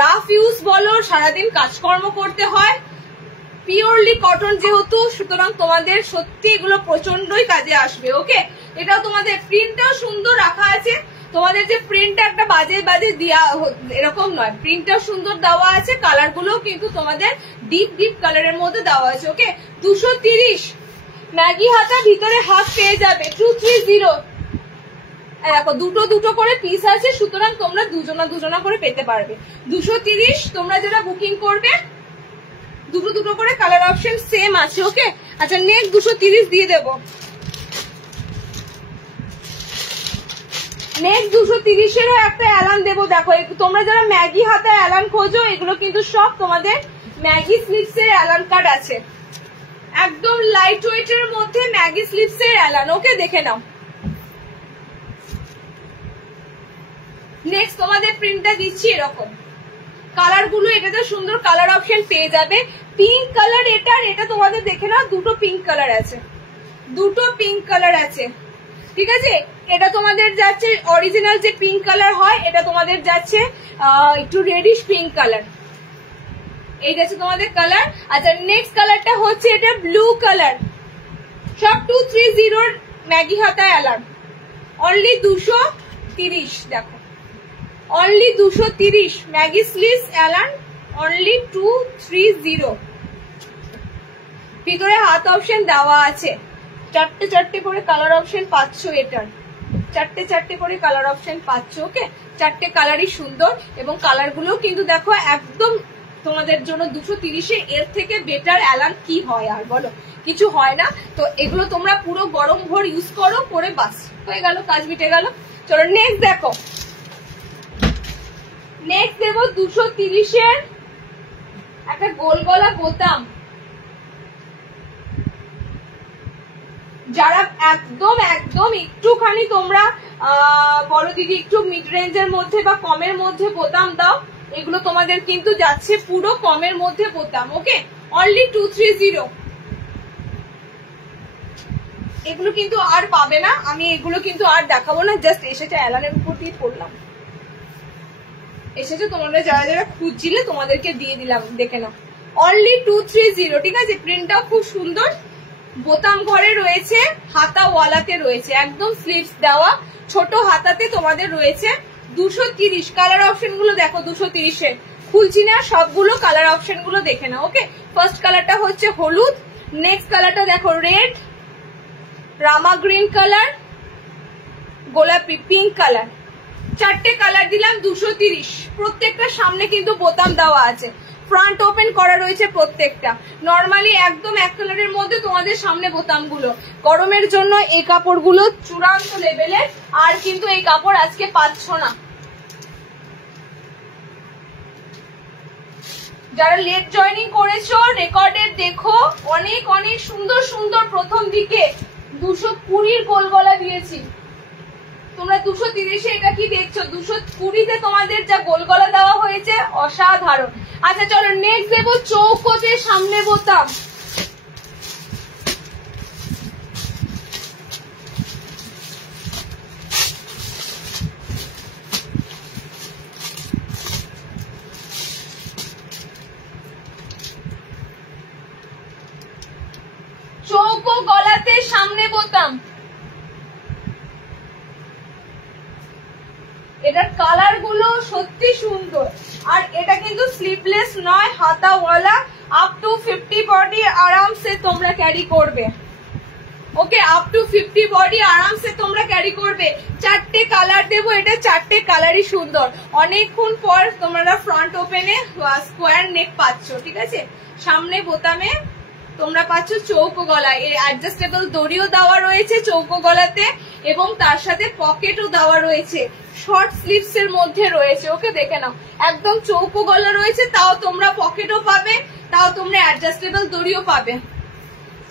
রাফ ইউজ বলো, সারাদিন কাজকর্ম করতে হয়, পিওরলি কটন যেহেতু, সুতরাং তোমাদের সত্যি এগুলো প্রচন্ডই কাজে আসবে। ওকে এটাও তোমাদের প্রিন্টটাও সুন্দর রাখা আছে, তোমাদের যে প্রিন্টটা একটা বাজে বাজে দেওয়া এরকম নয়, প্রিন্টটাও সুন্দর দেওয়া আছে, কালার গুলো কিন্তু তোমাদের ডিপ ডিপ কালারের মধ্যে দেওয়া আছে। ওকে 230 ম্যাগি হাতা, ভিতরে হাফ পেয়ে যাবে 230। দেখো দুটো দুটো করে পিস আছে, সুতরাং তোমরা দুজনা করে পেতে পারবে। 230 তোমরা যারা বুকিং করবে দুটো দুটো করে কালার অপশন সেম আছে। ওকে আচ্ছা নেক্সট 230 দিয়ে দেবো। নেক্সট 230-এরও একটা অ্যালান দেবো। দেখো তোমরা যারা ম্যাগি হাতা অ্যালান খোঁজো, এগুলো কিন্তু সব তোমাদের ম্যাগি স্লিপস এর অ্যালান কার্ড আছে, একদম লাইট ওয়েটের মধ্যে ম্যাগি স্লিপস এর অ্যালান। ওকে দেখে নাও। নেক্সট তোমাদের প্রিন্টটা দিচ্ছি এরকম, কালার গুলো এটাতে সুন্দর কালার অপশন পেয়ে যাবে। পিঙ্ক কালার এটার, এটা তোমাদের দেখে নাও, দুটো পিঙ্ক কালার আছে, দুটো পিঙ্ক কালার আছে, ঠিক আছে। এটা তোমাদের যাচ্ছে অরিজিনাল যে পিঙ্ক কালার হয়, এটা তোমাদের যাচ্ছে একটু রেডিশ পিঙ্ক কালার, এই যাচ্ছে তোমাদের কালার। আচ্ছা নেক্সট কালারটা হচ্ছে এটা ব্লু কালার, সব 230-র ম্যাগি হাতা অ্যালান, অনলি 230। দেখো only 230 maggie sleeves A line, only 230। ভিতরে হাত অপশন দেওয়া আছে, চারটে চারটে করে কালার অপশন পাচ্ছ, এটার চারটে চারটে করে কালার অপশন পাচ্ছ। ওকে চারটে কালারই সুন্দর, এবং কালার গুলো কিন্তু দেখো একদম তোমাদের জন্য 230-এ এর থেকে বেটার অ্যালান কি হয় আর বলো, কিছু হয় না। তো এগুলো তোমরা পুরো গরম ভর ইউজ করো, করে বাস হয়ে গেল, কাজ মিটে গেল। চলো নেক্সট দেখো, নেক্সট দেবো 230-এর একটা গোল গলা বোতাম। যারা একদম একদম একটুখানি তোমরা বলো দিদি একটু মিড রেঞ্জের মধ্যে বা কমের মধ্যে বোতাম দাও, এগুলো তোমাদের কিন্তু যাচ্ছে পুরো কমের মধ্যে বোতাম। Okay only 230। এগুলো কিন্তু আর পাবে না, আমি এগুলো কিন্তু আর দেখাবো না, জাস্ট এসেছে অ্যালানের উপর দিয়ে পড়লাম, এসেছে তোমরা যারা যারা খুঁজছিলে তোমাদেরকে দিয়ে দিলাম, দেখে নাও। অনলি 230, ঠিক আছে। প্রিন্টটাও খুব সুন্দর, বোতাম ঘরে রয়েছে, হাতা ওয়ালাতে রয়েছে, একদম স্লিভস দেওয়া, ছোট হাতাতে তোমাদের রয়েছে। 230 কালার অপশন গুলো দেখো, 230-এ খুলছি না, সবগুলো কালার অপশন গুলো দেখে নাও। ওকে, ফার্স্ট কালারটা হচ্ছে হলুদ, নেক্সট কালারটা দেখো রেড, রামা গ্রিন কালার, গোলাপি পিঙ্ক কালার, 4টে কালার দিলাম 230। প্রত্যেকটার সামনে কিন্তু বোতাম দেওয়া আছে, ফ্রন্ট ওপেন করা রয়েছে প্রত্যেকটা। নরমালি একদম এক কালারের মধ্যে তোমাদের সামনে বোতামগুলো, গরমের জন্য এই কাপড়গুলো চূড়ান্ত লেভেলের, আর কিন্তু এই কাপড় আজকে পাচ্ছ না। যারা লেট জয়েনিং করেছো রেকর্ডের দেখো, অনেক অনেক সুন্দর সুন্দর প্রথম দিকে 220-র গোল গলা দিয়েছি, তোমরা 230-এ এটা কি দেখছো, 220-তে তোমাদের যা গোল গলা দেওয়া হয়েছে অসাধারণ। আচ্ছা চলো নেক্সট দেবো চৌকোতে সামনে বোতাম। চৌকো গলাতে সামনে বোতাম, এটার কালার গুলো সত্যি সুন্দর, আর এটা কিন্তু স্লিভলেস নয়, হাতাওয়ালা, আপ টু 50 বডি আরামসে তোমরা ক্যারি করবে। ওকে, আপ টু 50 বডি আরামসে তোমরা ক্যারি করবে। 4টে কালার দেবো, এটা 4টে কালারই সুন্দর। অনেকক্ষণ পর তোমরা ফ্রন্ট ওপেনে স্কোয়ার নেক পাচ্ছ, ঠিক আছে। সামনে বোতামে তোমরা পাচ্ছ চৌকো গলা, এর অ্যাডজাস্টেবল দড়িও দেওয়া রয়েছে চৌকো গলাতে, এবং তার সাথে পকেটও দেওয়া রয়েছে, শর্ট স্লিভস এর মধ্যে রয়েছে। ওকে, দেখে নাও, একদম চৌকো গলা রয়েছে, তাও তোমরা পকেটও পাবে, তাও তোমরা অ্যাডজাস্টেবল দড়িও পাবে।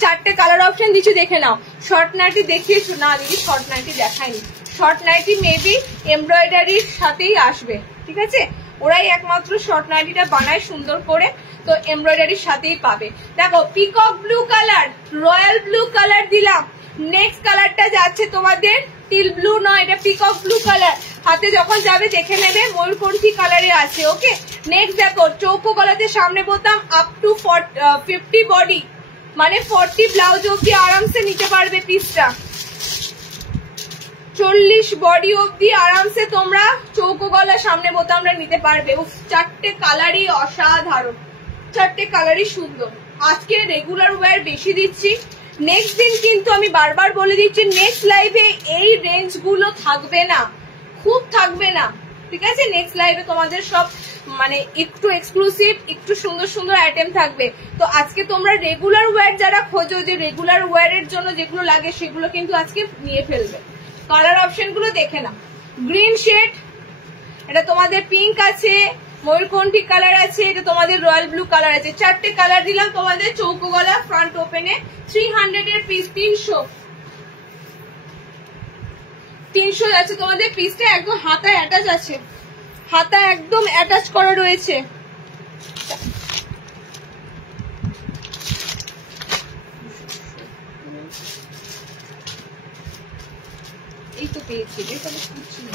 4টে কালার অপশন দিচ্ছি, দেখে নাও। শর্ট নাইটি দেখিয়েছো না দিদি, শর্ট নাইটি দেখাইনি, শর্ট নাইটি মেবি এমব্রয়ডারির সাথেই আসবে, ঠিক আছে। ওরাই একমাত্র শর্ট নাইটিটা বানায় সুন্দর করে, তো এমব্রয়ডারির সাথেই পাবে। দেখো peacock blue colour, royal blue colour দিলাম। নেক্সট কালারটা যাচ্ছে তোমাদের টিল ব্লু নয়, এটা পিকক ব্লু কালার, হাতে যখন যাবে দেখে নেবে, ময়ূরকণ্ঠী কালারে আছে। ওকে, নেক্সট দেখো চৌকো গলাতে সামনে বোতাম, আপ টু 50 বডি, মানে 40 ব্লাউজ অব্দি আরামসে নিতে পারবে পিসটা, 40 বডি অব্দি আরামসে তোমরা চৌকো গলা সামনে বোতামটা নিতে পারবে। 4টে কালারই অসাধারণ, 4টে কালারই সুন্দর। আজকে রেগুলার ওয়্যার বেশি দিচ্ছি, নেক্সট দিন কিন্তু আমি বারবার বলে দিচ্ছি, নেক্সট লাইভে এই রেঞ্জ গুলো থাকবে না, খুব থাকবে না, ঠিক আছে। নেক্সট লাইভে তোমাদের সব মানে একটু এক্সক্লুসিভ, একটু সুন্দর সুন্দর আইটেম থাকবে। তো আজকে তোমরা রেগুলার ওয়্যার যারা খোঁজো, যে রেগুলার ওয়্যারের জন্য যেগুলো লাগে সেগুলো কিন্তু আজকে নিয়ে ফেলবে। কালার অপশন গুলো দেখে নাও, গ্রিন শেড, এটা তোমাদের পিঙ্ক আছে, ময়ূরকণ্ঠী কালার আছে, এটা তোমাদের রয়্যাল ব্লু কালার আছে। 4টে কালার দিলাম তোমাদের চৌকো গলা ফ্রন্ট ওপেনে। 300 এর পিস, 300 যাচ্ছে তোমাদের পিসটা, একদম হাতা অ্যাটাচ আছে, হাতা একদম অ্যাটাচ করা রয়েছে। এই তো পেয়েছি, এটা বুঝছি না,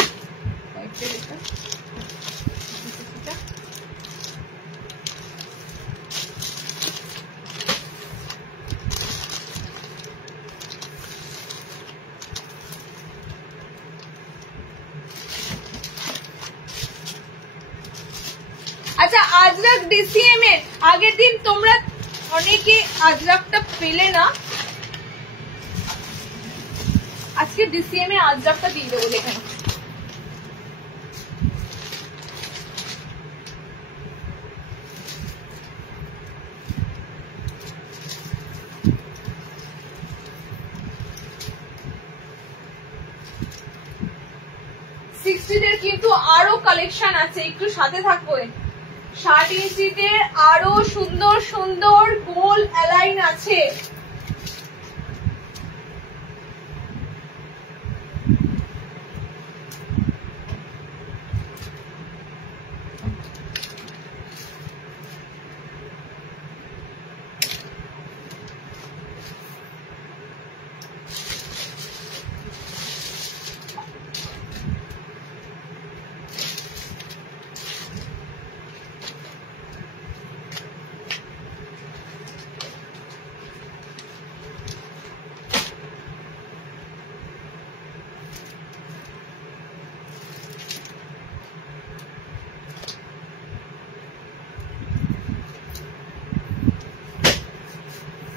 আচ্ছা আজরাক ডিসিএম এর আগের দিন তোমরা অনেকে আজরাকটা পেলে না, আজকে ডিসিএম এ আজরাকটা দিয়ে দেবো, দেখে নাও। সিক্সটিদের কিন্তু আরো কালেকশন আছে, একটু সাথে থাকবো। 60 ইঞ্চিদের আরো সুন্দর সুন্দর গোল অ্যালাইন আছে,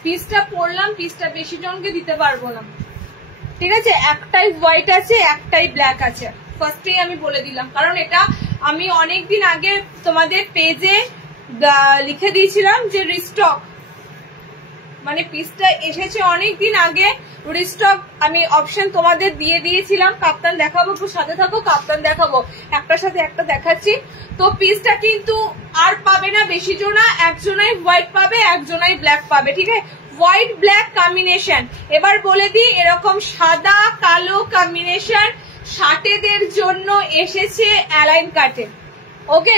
পিসটা পরলাম, পিসটা বেশি জনকে দিতে পারবো না, ঠিক আছে। একটাই হোয়াইট আছে, একটাই ব্ল্যাক আছে, ফার্স্টেই আমি বলে দিলাম, কারণ এটা আমি অনেকদিন আগে তোমাদের পেজে লিখে দিয়েছিলাম যে রিস্টক, মানে পিসটা এসেছে অনেকদিন আগে, রিস্টক আমি অপশন তোমাদের দিয়ে দিয়েছিলাম। কাপ্তান দেখাবো, সাথে থাকো, কাপ্তান দেখাবো, একটার সাথে একটা দেখাচ্ছি। তো পিসটা কিন্তু আর পাবে না বেশি জনা, একজনাই হোয়াইট পাবে, একজনাই ব্ল্যাক পাবে, ঠিক আছে। White black combination. এবার বলে দিই, এরকম সাদা কালো কম্বিনেশন শার্টেদের জন্য এসেছে অ্যালাইন কাটে। ওকে,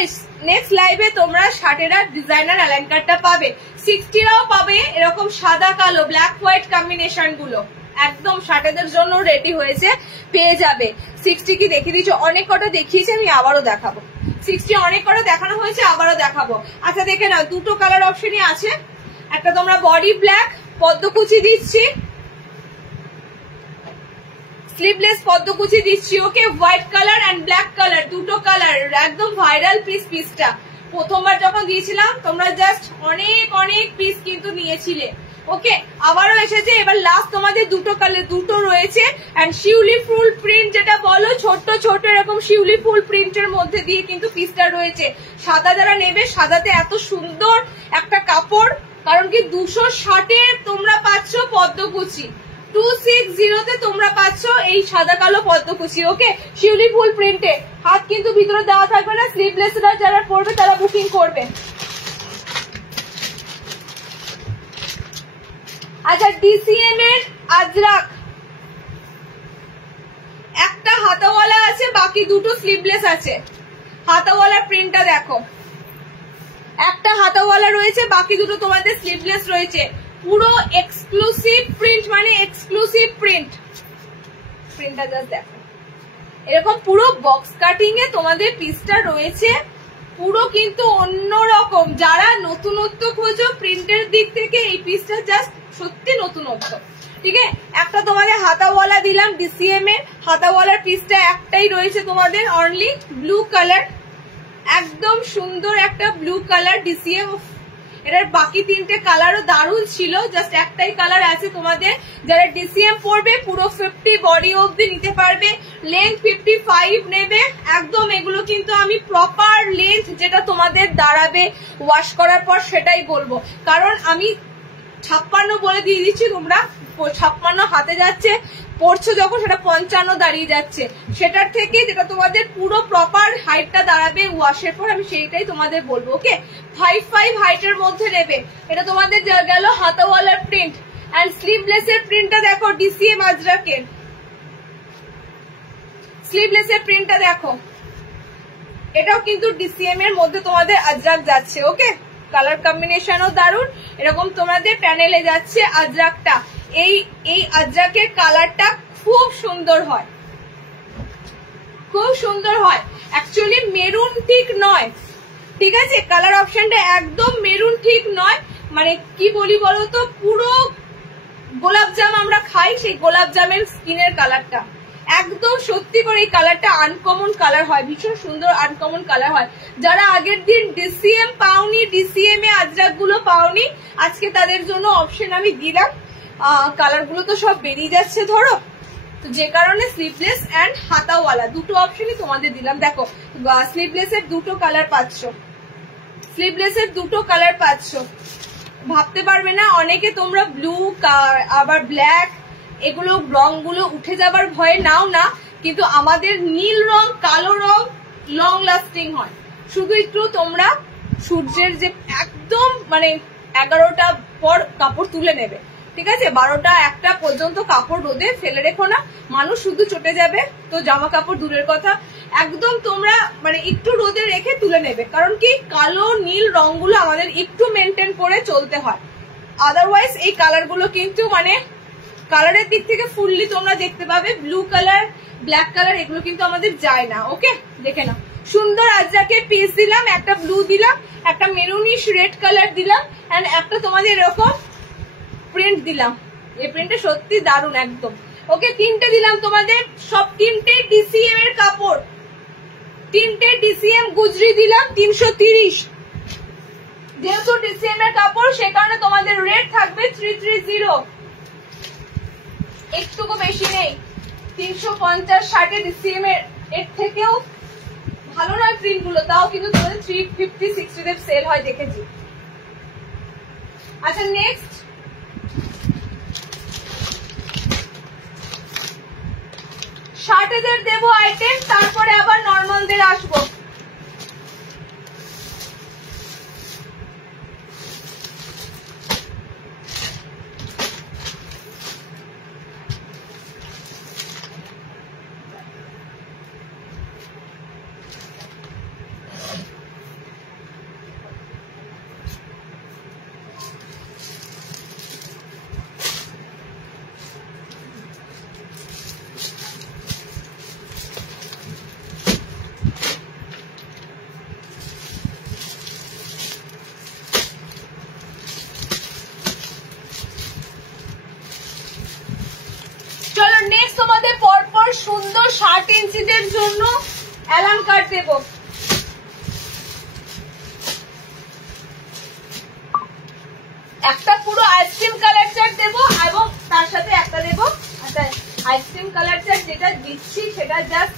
নেক্সট লাইভে তোমরা শার্টেরা ডিজাইনার অ্যালাইন কাটটা পাবে, 60রাও পাবে এরকম সাদা কালো ব্ল্যাক হোয়াইট কম্বিনেশন গুলো, একদম শার্টেদের জন্য রেডি হয়েছে, পেয়ে যাবে। 60 কি দেখিয়ে দিচ্ছি, অনেক কটা দেখিয়েছি, আমি আবারও দেখাবো। 60 অনেক কটা দেখানো হয়েছে, আবারও দেখাবো। আচ্ছা দেখে নাও, দুটো কালার অপশনই আছে। একটা তোমরা বডি ব্ল্যাক পদ্মকুচি দিচ্ছি, স্লিভলেস পদ্মকুচি দিচ্ছি, okay. White colour and black colour, দুটো কালার, একদম ভাইরাল পিসটা প্রথমবার যখন দিয়েছিলাম তোমরা জাস্ট অনেক অনেক পিস কিন্তু নিয়েছিলে, ওকে। আবারও এসেছে, এবার লাস্ট তোমাদের দুটো কালার, দুটো রয়েছে। এন্ড শিউলি ফুল প্রিন্ট যেটা বলো, ছোট ছোট এরকম শিউলি ফুল প্রিন্টের মধ্যে দিয়ে কিন্তু পিসটা রয়েছে। সাদা যারা নেবে, সাদাতে এত সুন্দর একটা কাপড়, কারণ কি 260-এ তোমরা পাচ্ছ পদ্মকুচি, 260-তে তোমরা পাচ্ছ এই সাদা কালো পদ্মকুচি, ওকে। শিউলি ফুল প্রিন্টে, হাত কিন্তু ভিতরে দেওয়া থাকবে না, স্লিভলেসরা যারা পরবে তারা বুকিং করবে। আচ্ছা, ডিসিএম এর আজরাক একটা হাতাওয়ালা আছে, বাকি দুটো স্লিভলেস আছে। হাতাওয়ালা প্রিন্টটা দেখো, একটা হাতাওয়ালা রয়েছে, বাকি দুটো তোমাদের স্লিভলেস রয়েছে। পুরো এক্সক্লুসিভ প্রিন্ট, মানে এক্সক্লুসিভ প্রিন্টটা জাস্ট দেখো, এরকম পুরো বক্স কাটিং এ তোমাদের পিসটা রয়েছে, পুরো কিন্তু অন্যরকম। যারা নতুনত্ব খোঁজো প্রিন্টের দিক থেকে, এই পিসটা জাস্ট সত্যি নতুনত্ব, ঠিক আছে। একটা তোমাদের হাতাওয়ালা দিলাম ডিসিএম এর, হাতাওয়ালার পিসটা একটাই রয়েছে তোমাদের, অনলি ব্লু কালার, একদম সুন্দর একটা ব্লু কালার ডিসিএম। এটার বাকি তিনটে কালারও দারুণ ছিল, জাস্ট একটাই কালার আছে তোমাদের। যারা ডিসিএম পরবে পুরো 50 বডি অবধি নিতে পারবে, লেন্থ 55 নেবে একদম। এগুলো কিন্তু আমি প্রপার লেন্থ যেটা তোমাদের দাঁড়াবে ওয়াশ করার পর সেটাই বলবো, কারণ আমি 56 বলে দিয়ে দিচ্ছি, তোমরা 56 হাতে যাচ্ছে, পড়ছো যখন সেটা 55 দাঁড়িয়ে যাচ্ছে, সেটার থেকে যেটা তোমাদের পুরো প্রপার হাইটটা দাঁড়াবে ওয়াশের পর, আমি সেইটাই তোমাদের বলবো, ওকে। 55 হাইটের মধ্যে নেবে। এটা তোমাদের গেল হাতাওয়ালার প্রিন্ট। এন্ড স্লিভলেসের প্রিন্টটা দেখো, ডিসিএম আজরাকের স্লিভলেসের প্রিন্টটা দেখো, এটাও কিন্তু ডিসিএম এর মধ্যে তোমাদের আজরাক যাচ্ছে, ওকে। কালার কম্বিনেশনও দারুণ, এরকম তোমাদের প্যানেলে যাচ্ছে আজরাকটা। এই আজরাকের কালারটা খুব সুন্দর হয়, খুব সুন্দর হয়। অ্যাকচুয়ালি মেরুন ঠিক নয়, ঠিক আছে, কালার অপশনটা একদম মেরুন ঠিক নয়, মানে কি বলি বলতো, পুরো গোলাপ জাম আমরা খাই, সেই গোলাপ জামের স্কিনের কালারটা একদম সত্যি করে এই কালারটা আনকমন কালার হয়, ভীষণ সুন্দর আনকমন কালার হয়। যারা আগের দিন ডিসিএম পাওনি, ডিসিএম এ আজরাক গুলো পাওনি, আজকে তাদের জন্য অপশন আমি দিলাম। কালার গুলো তো সব বেরিয়ে যাচ্ছে ধরো, তো যে কারণে স্লিভলেস এন্ড হাতাওয়ালা দুটো অপশনই তোমাদের দিলাম। দেখো, স্লিভলেস এর দুটো কালার পাচ্ছ, স্লিভলেস এর দুটো কালার পাচ্ছ। ভাবতে পারবে না অনেকে তোমরা ব্লু আবার ব্ল্যাক, এগুলো রংগুলো উঠে যাবার ভয়ে নাও না, কিন্তু আমাদের নীল রং কালো রং লং লাস্টিং হয়। শুধু একটু তোমরা সূর্যের যে একদম মানে 11টা পর কাপড় তুলে নেবে, ঠিক আছে, 12টা 1টা পর্যন্ত কাপড় রোদে ফেলে রেখো না, মানুষ শুধু চটে যাবে, তো জামা কাপড় দূরের কথা, একদম তোমরা মানে একটু রোদে রেখে তুলে নেবে, কারণ কি কালো নীল রংগুলো আমাদের একটু মেনটেন করে চলতে হয়, আদারওয়াইজ এই কালারগুলো কিন্তু মানে কালারের দিক থেকে ফুললি তোমরা দেখতে পাবে, ব্লু কালার ব্ল্যাক কালার এগুলো কিন্তু আমাদের যায় না, ওকে। দেখে নাও, সুন্দর আজরাকের পিস দিলাম, একটা ব্লু দিলাম, একটা মেরুনিশ রেড কালার দিলাম, এন্ড একটা তোমাদের এরকম প্রিন্ট দিলাম। এই প্রিন্টটা সত্যি দারুণ একদম, ওকে। তিনটে দিলাম তোমাদের, সব তিনটে ডিসিএম এর কাপড়, তিনটে ডিসিএম গুজরি দিলাম 330, যেহেতু ডিসিএম এর কাপড় সে কারণে তোমাদের রেট থাকবে 330, একটুকু বেশি নেই। 350-60 ডিসিএম এর থেকেও ভালো নয় প্রিন্ট গুলো, তাও কিন্তু তোমাদের 350-60 তে সেল হয় দেখেছি। আচ্ছা নেক্সট শার্টেদের দেবো আইটেম, তারপরে আবার নর্মালদের আসবো। তোমাদের পরপর সুন্দর 60 ইঞ্চিদের জন্য অ্যালান কাট দেব। একটা পুরো আইসক্রিম কালার চার্ট দেব এবং তার সাথে একটা দেব, আচ্ছা আইসক্রিম কালার চার্ট যেটা দিচ্ছি সেটা জাস্ট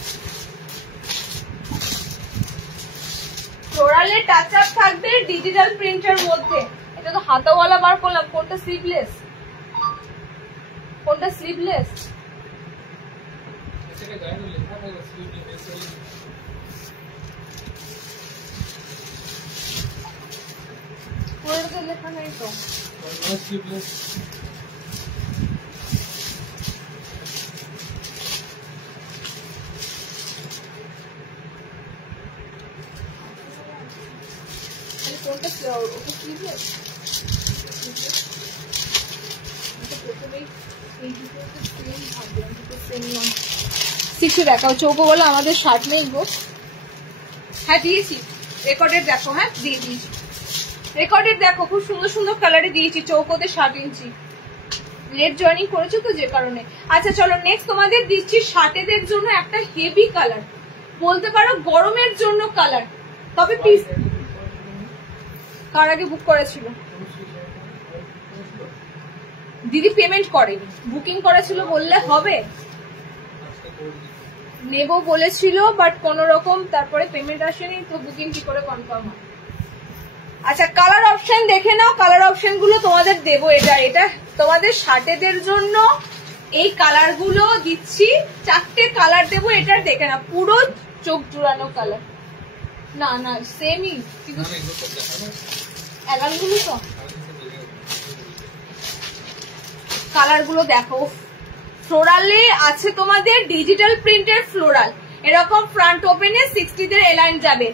ফ্লোরালে টাচ আপ থাকবে ডিজিটাল প্রিন্টের মধ্যে। এটা তো হাতাওয়ালা বার করলাম, কোনটা স্লিভলেস কোনটা স্লিভলেস? লেখা নেই তো। কোনটা স্লিভলেস? কিছু দেখাও, চৌকো বলো আমাদের শার্ট নেই গো। হ্যাঁ দিয়েছি, রেকর্ডের দেখো, হ্যাঁ দিয়ে দিয়েছি রেকর্ডের দেখো, খুব সুন্দর সুন্দর কালারে দিয়েছি। চৌকোতে 60 ইঞ্চি, লেট জয়েনিং করেছো তো যে কারণে। আচ্ছা চলো নেক্সট তোমাদের দিচ্ছি শার্টেদের জন্য একটা হেভি কালার, বলতে পারো গরমের জন্য কালার। তবে পিস কার আগে বুক করেছিল? দিদি পেমেন্ট করেনি, বুকিং করেছিল বললে হবে। নেব বলেছিল বাট কোন রকম তারপরে পেমেন্ট আসেনি, তো বুকিং কি করে কনফার্ম হয়? আচ্ছা কালার অপশন দেখে নাও, কালার অপশন গুলো তোমাদের দেবো। এটা তোমাদের শার্টেদের জন্য এই কালার গুলো দিচ্ছি, 4টে কালার দেবো। এটা দেখে নাও, পুরো চোখ জুড়ানো কালার। না না সেমই কিন্তু অ্যালান গুলো তো কালার গুলো দেখো। ফ্লোরালে আছে তোমাদের ডিজিটাল প্রিন্টের ফ্লোরাল, এরকম ফ্রন্ট ওপেনে 60 এলাইন যাবে।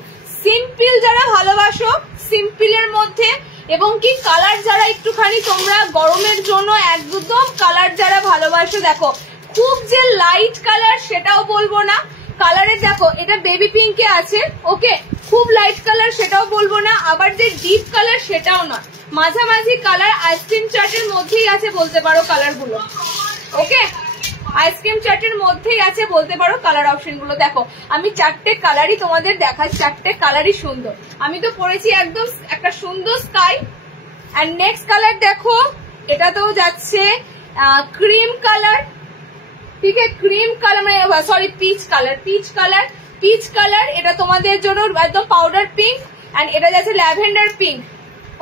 সিম্পল যারা ভালোবাসো সিম্পলের মধ্যে, এবং কি কালার যারা একটুখানি তোমরা গরমের জন্য একদম কালার যারা ভালোবাসো, দেখো খুব যে লাইট কালার সেটাও বলবো না। কালারে দেখো এটা বেবি পিঙ্কে আছে, ওকে, খুব লাইট কালার সেটাও বলবো না, আবার যে ডিপ কালার সেটাও না, মাঝামাঝি কালার। আইসক্রিম চার্টের মধ্যেই আছে বলতে পারো কালার গুলো, ওকে, আইসক্রিম চার্টের মধ্যেই আছে বলতে পারো কালার অপশন গুলো। দেখো আমি 4টে কালারই তোমাদের দেখাই, 4টে কালারই সুন্দর। আমি তো পরেছি একদম একটা সুন্দর স্কাই। এন্ড নেক্সট কালার দেখো, এটাতেও যাচ্ছে ক্রিম কালার, ঠিক আছে, ক্রিম কালার মানে sorry peach colour, peach colour. এটা তোমাদের জন্য একদম পাউডার পিঙ্ক, এন্ড এটা যাচ্ছে ল্যাভেন্ডার পিঙ্ক।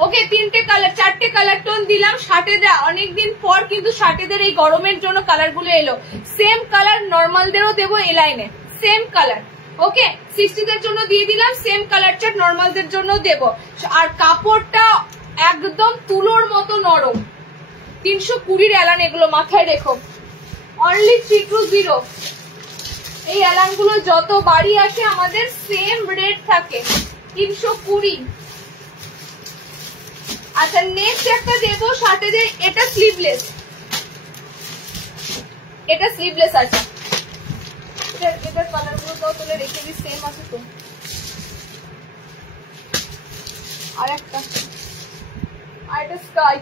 ওকে 3টে কালার, 4টে কালার টোন দিলাম। শার্টেদের অনেকদিন পর কিন্তু শার্টেদের এই গরমের জন্য কালার গুলো এলো। সেম কালার নর্মালদেরও দেবো এ লাইনে, সেম কালার, ওকে। 60দের জন্য দিয়ে দিলাম, সেম কালার চার্ট নর্মালদের জন্য দেবো। আর কাপড়টা একদম তুলোর মতো নরম, 320 অ্যালান, এগুলো মাথায় রেখো। অনলি 320। এই অ্যালান গুলো যত বাড়ি আসে আমাদের সেম রেট থাকে, 320। আচ্ছা নেক্সট একটা দেবো শার্টেদের, এটা স্লিভলেস, এটা স্লিভলেস আছে। এটার কালার গুলো তো তুলে রেখে দিই, সেম আছে তো। আর একটা স্কাই।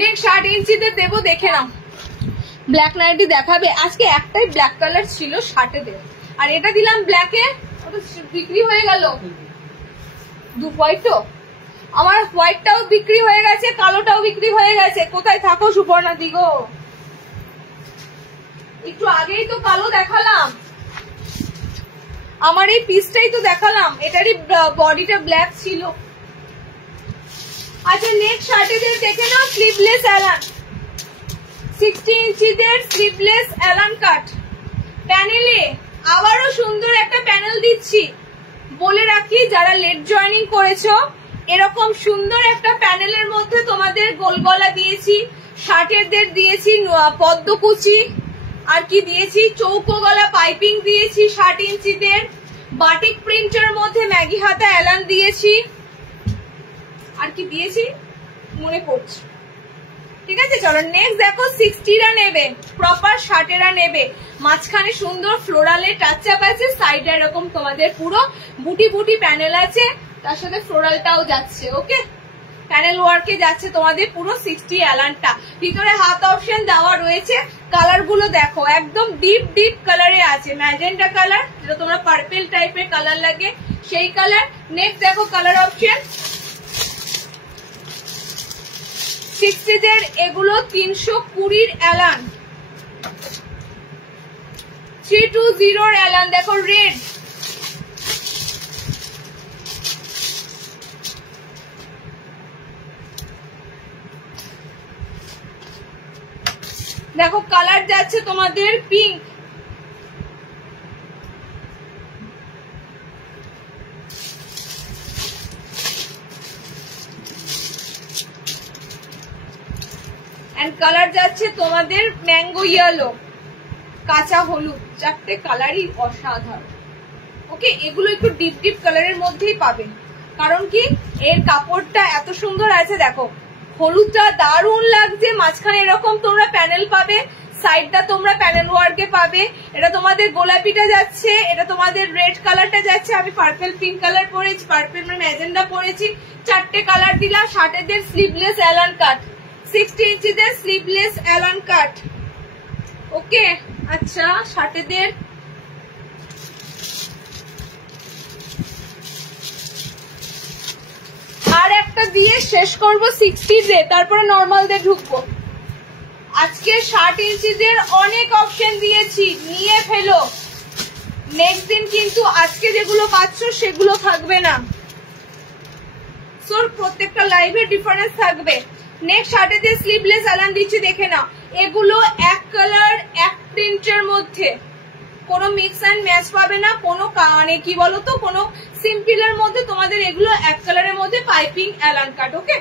নেক্সট 60 ইঞ্চিতে দেবো, দেখে নাও। ব্ল্যাক নাইটি দেখাবে আজকে, একটাই ব্ল্যাক কালার ছিল শার্টেদের, আর এটা দিলাম ব্ল্যাকে, ওটা বিক্রি হয়ে গেল। হোয়াইটও, আমার হোয়াইটটাও বিক্রি হয়ে গেছে, কালোটাও বিক্রি হয়ে গেছে। কোথায় থাকো সুপর্ণা দিগো? একটু আগেই তো কালো দেখালাম, আমার এই পিসটাই তো দেখালাম, এটারই বডিটা ব্ল্যাক ছিল। আচ্ছা নেক্সট শার্টেদের দেখে নাও, স্লিভলেস অ্যালান, 60 ইঞ্চিদের স্লিভলেস অ্যালান কাট প্যানেলে। আবারও সুন্দর একটা প্যানেল দিচ্ছি, বলে রাখি যারা লেট জয়েনিং করেছো, এরকম সুন্দর একটা প্যানেলের মধ্যে তোমাদের গোল গলা দিয়েছি, শার্টেরদের দিয়েছি পদ্মকুচি, আর কি দিয়েছি চৌকো গলা পাইপিং দিয়েছি 60 ইঞ্চিদের, বাটিক প্রিন্টের মধ্যে ম্যাগি হাতা অ্যালান দিয়েছি, আর কি দিয়েছি মনে পড়ছে। ঠিক আছে চলো নেক্সট দেখো, 60রা নেবে, প্রপার শার্টেরা নেবে, মাঝখানে সুন্দর ফ্লোরালে টাচ আপ আছে, সাইডে এরকম তোমাদের পুরো বুটি বুটি প্যানেল আছে, তার সাথে ফ্লোরালটাও যাচ্ছে। ওকে, প্যানেল ওয়ার্কে যাচ্ছে তোমাদের পুরো 60 অ্যালানটা। ভিতরে হাত অপশন দেওয়া রয়েছে, কালার গুলো দেখো একদম ডিপ ডিপ কালারে আছে, ম্যাজেন্টা কালার, যেটা তোমরা পার্পেল টাইপের কালার লাগে সেই কালার। নেক্সট দেখো কালার অপশন 60দের, এগুলো 320 অ্যালান, 320 অ্যালান। দেখো রেড, দেখো কালার যাচ্ছে তোমাদের পিঙ্ক, এন্ড কালার যাচ্ছে তোমাদের ম্যাঙ্গো ইয়েলো, কাঁচা হলুদ, চারটে কালারই অসাধারণ। ওকে, এগুলো একটু ডিপ ডিপ কালারের মধ্যেই পাবেন, কারণ কি এর কাপড়টা এত সুন্দর আছে। দেখো হলুদটা দারুণ লাগছে, মাঝখানে এরকম তোমরা প্যানেল পাবে, সাইডটা তোমরা প্যানেল ওয়ার্কে পাবে। এটা তোমাদের গোলাপিটা যাচ্ছে, এটা তোমাদের রেড কালারটা যাচ্ছে, আমি পার্পল পিঙ্ক কালার পরেছি, পার্পল মানে ম্যাজেন্ডা পরেছি, চারটে কালার দিলাম। শার্টেদের স্লিভলেস অ্যালান কাট, 60 ইঞ্চিদের স্লিভলেস অ্যালান কাট। ওকে আচ্ছা শার্টেদের আর একটা দিয়ে শেষ করব 60 দিয়ে, তারপরে নর্মাল দিয়ে ঢুকবো। আজকে 60 ইঞ্চিদের অনেক অপশন দিয়েছি, নিয়ে ফেলো। নেক্সট দিন কিন্তু আজকে যেগুলো পাচ্ছ সেগুলো থাকবে না, প্রত্যেকটা লাইভে ডিফারেন্স থাকবে। নেক্সট শার্টে দিয়ে স্লিভলেস অ্যালান দিচ্ছি, দেখে নাও। এগুলো এক কালার এক প্রিন্টের মধ্যে, কোনো মিক্স অ্যান্ড ম্যাচ পাবে না, কোনো মানে কি বলতো কোনো সিম্পলের মধ্যে তোমাদের এগুলো এক কালারের মধ্যে পাইপিং অ্যালান কাট। ওকে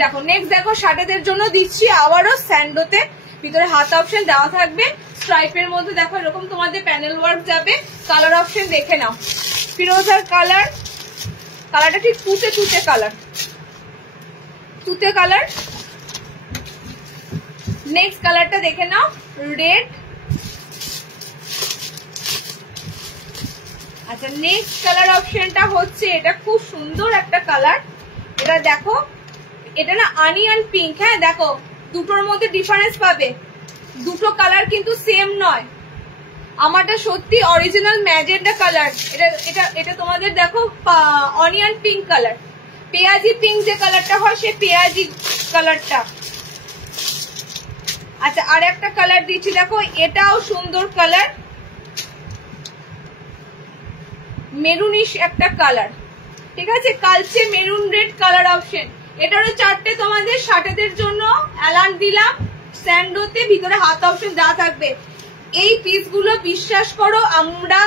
দেখো নেক্সট দেখো শার্টেদের জন্য দিচ্ছি আবারও স্যান্ডোতে, ভিতরে হাত অপশন দেওয়া থাকবে, স্ট্রাইপের মধ্যে দেখো এরকম তোমাদের প্যানেল ওয়ার্ক যাবে। কালার অপশন দেখে নাও, ফিরোজার কালার, কালারটা ঠিক তুতে তুতে কালার, তুতে কালার। নেক্সট কালারটা দেখে নাও রেড। আচ্ছা নেক্সট কালার অপশনটা হচ্ছে, এটা খুব সুন্দর একটা কালার, এটা দেখো, এটা না অনিয়ন পিঙ্ক। হ্যাঁ দেখো দুটোর মধ্যে ডিফারেন্স পাবে, দুটো কালার কিন্তু সেম নয়। আমারটা সত্যি অরিজিনাল ম্যাজেন্টা কালার, এটা এটা এটা তোমাদের দেখো অনিয়ন পিঙ্ক কালার, পেঁয়াজি পিঙ্ক যে কালারটা হয় সে পেঁয়াজি কালারটা। আচ্ছা আর একটা কালার দিচ্ছি, দেখো এটাও সুন্দর কালার, মেরুনিশ একটা কালার। ঠিক আছে, কালচে মেরুন রেড কালার অপশন। এটারও চারটে তোমাদের শার্টেদের জন্য অ্যালান দিলাম স্যান্ডোতে, ভিতরে হাত অপশন দেওয়া থাকবে। এই পিসগুলো বিশ্বাস করো আমরা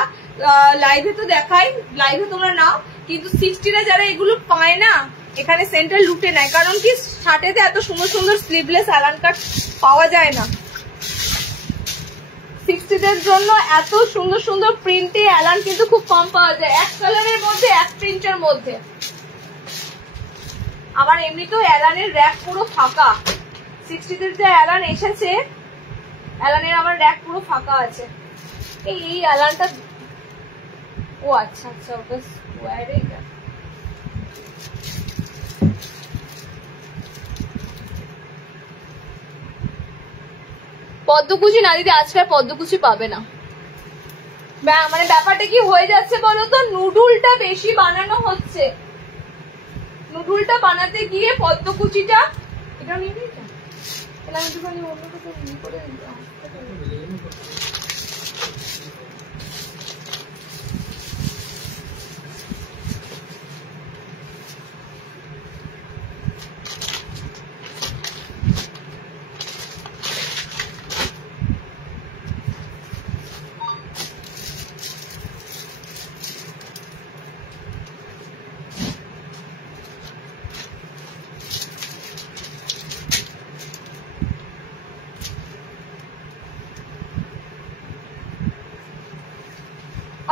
লাইভে তো দেখাই, লাইভে তোমরা নাও, কিন্তু 60রা যারা এগুলো পায় না এখানে সেন্টার লুটে নেয়, কারণ কি শার্টেতে এত সুন্দর সুন্দর স্লিভলেস অ্যালান কাট পাওয়া যায় না। 60দের জন্য এত সুন্দর সুন্দর প্রিন্টে অ্যালান কিন্তু খুব কম পাওয়া যায়, এক কালারের মধ্যে এক প্রিন্টের মধ্যে। আমার এমনিতেও অ্যালানের র্যাক পুরো ফাঁকা, 60দের যে অ্যালান এসেছে অ্যালানের আমার র্যাক পুরো ফাঁকা আছে। এই অ্যালানটা, ও আচ্ছা আচ্ছা ওটা স্কোয়ার। এটা পদ্মকুচি না দিদি, আজকে আর পদ্মকুচি পাবে না। মানে ব্যাপারটা কি হয়ে যাচ্ছে বলো তো, নুডুলটা বেশি বানানো হচ্ছে, নুডুলটা বানাতে গিয়ে পদ্মকুচিটা এটা নিয়ে নিয়েছে, এটা আমি একটুখানি অন্য কোথাও ইয়ে করে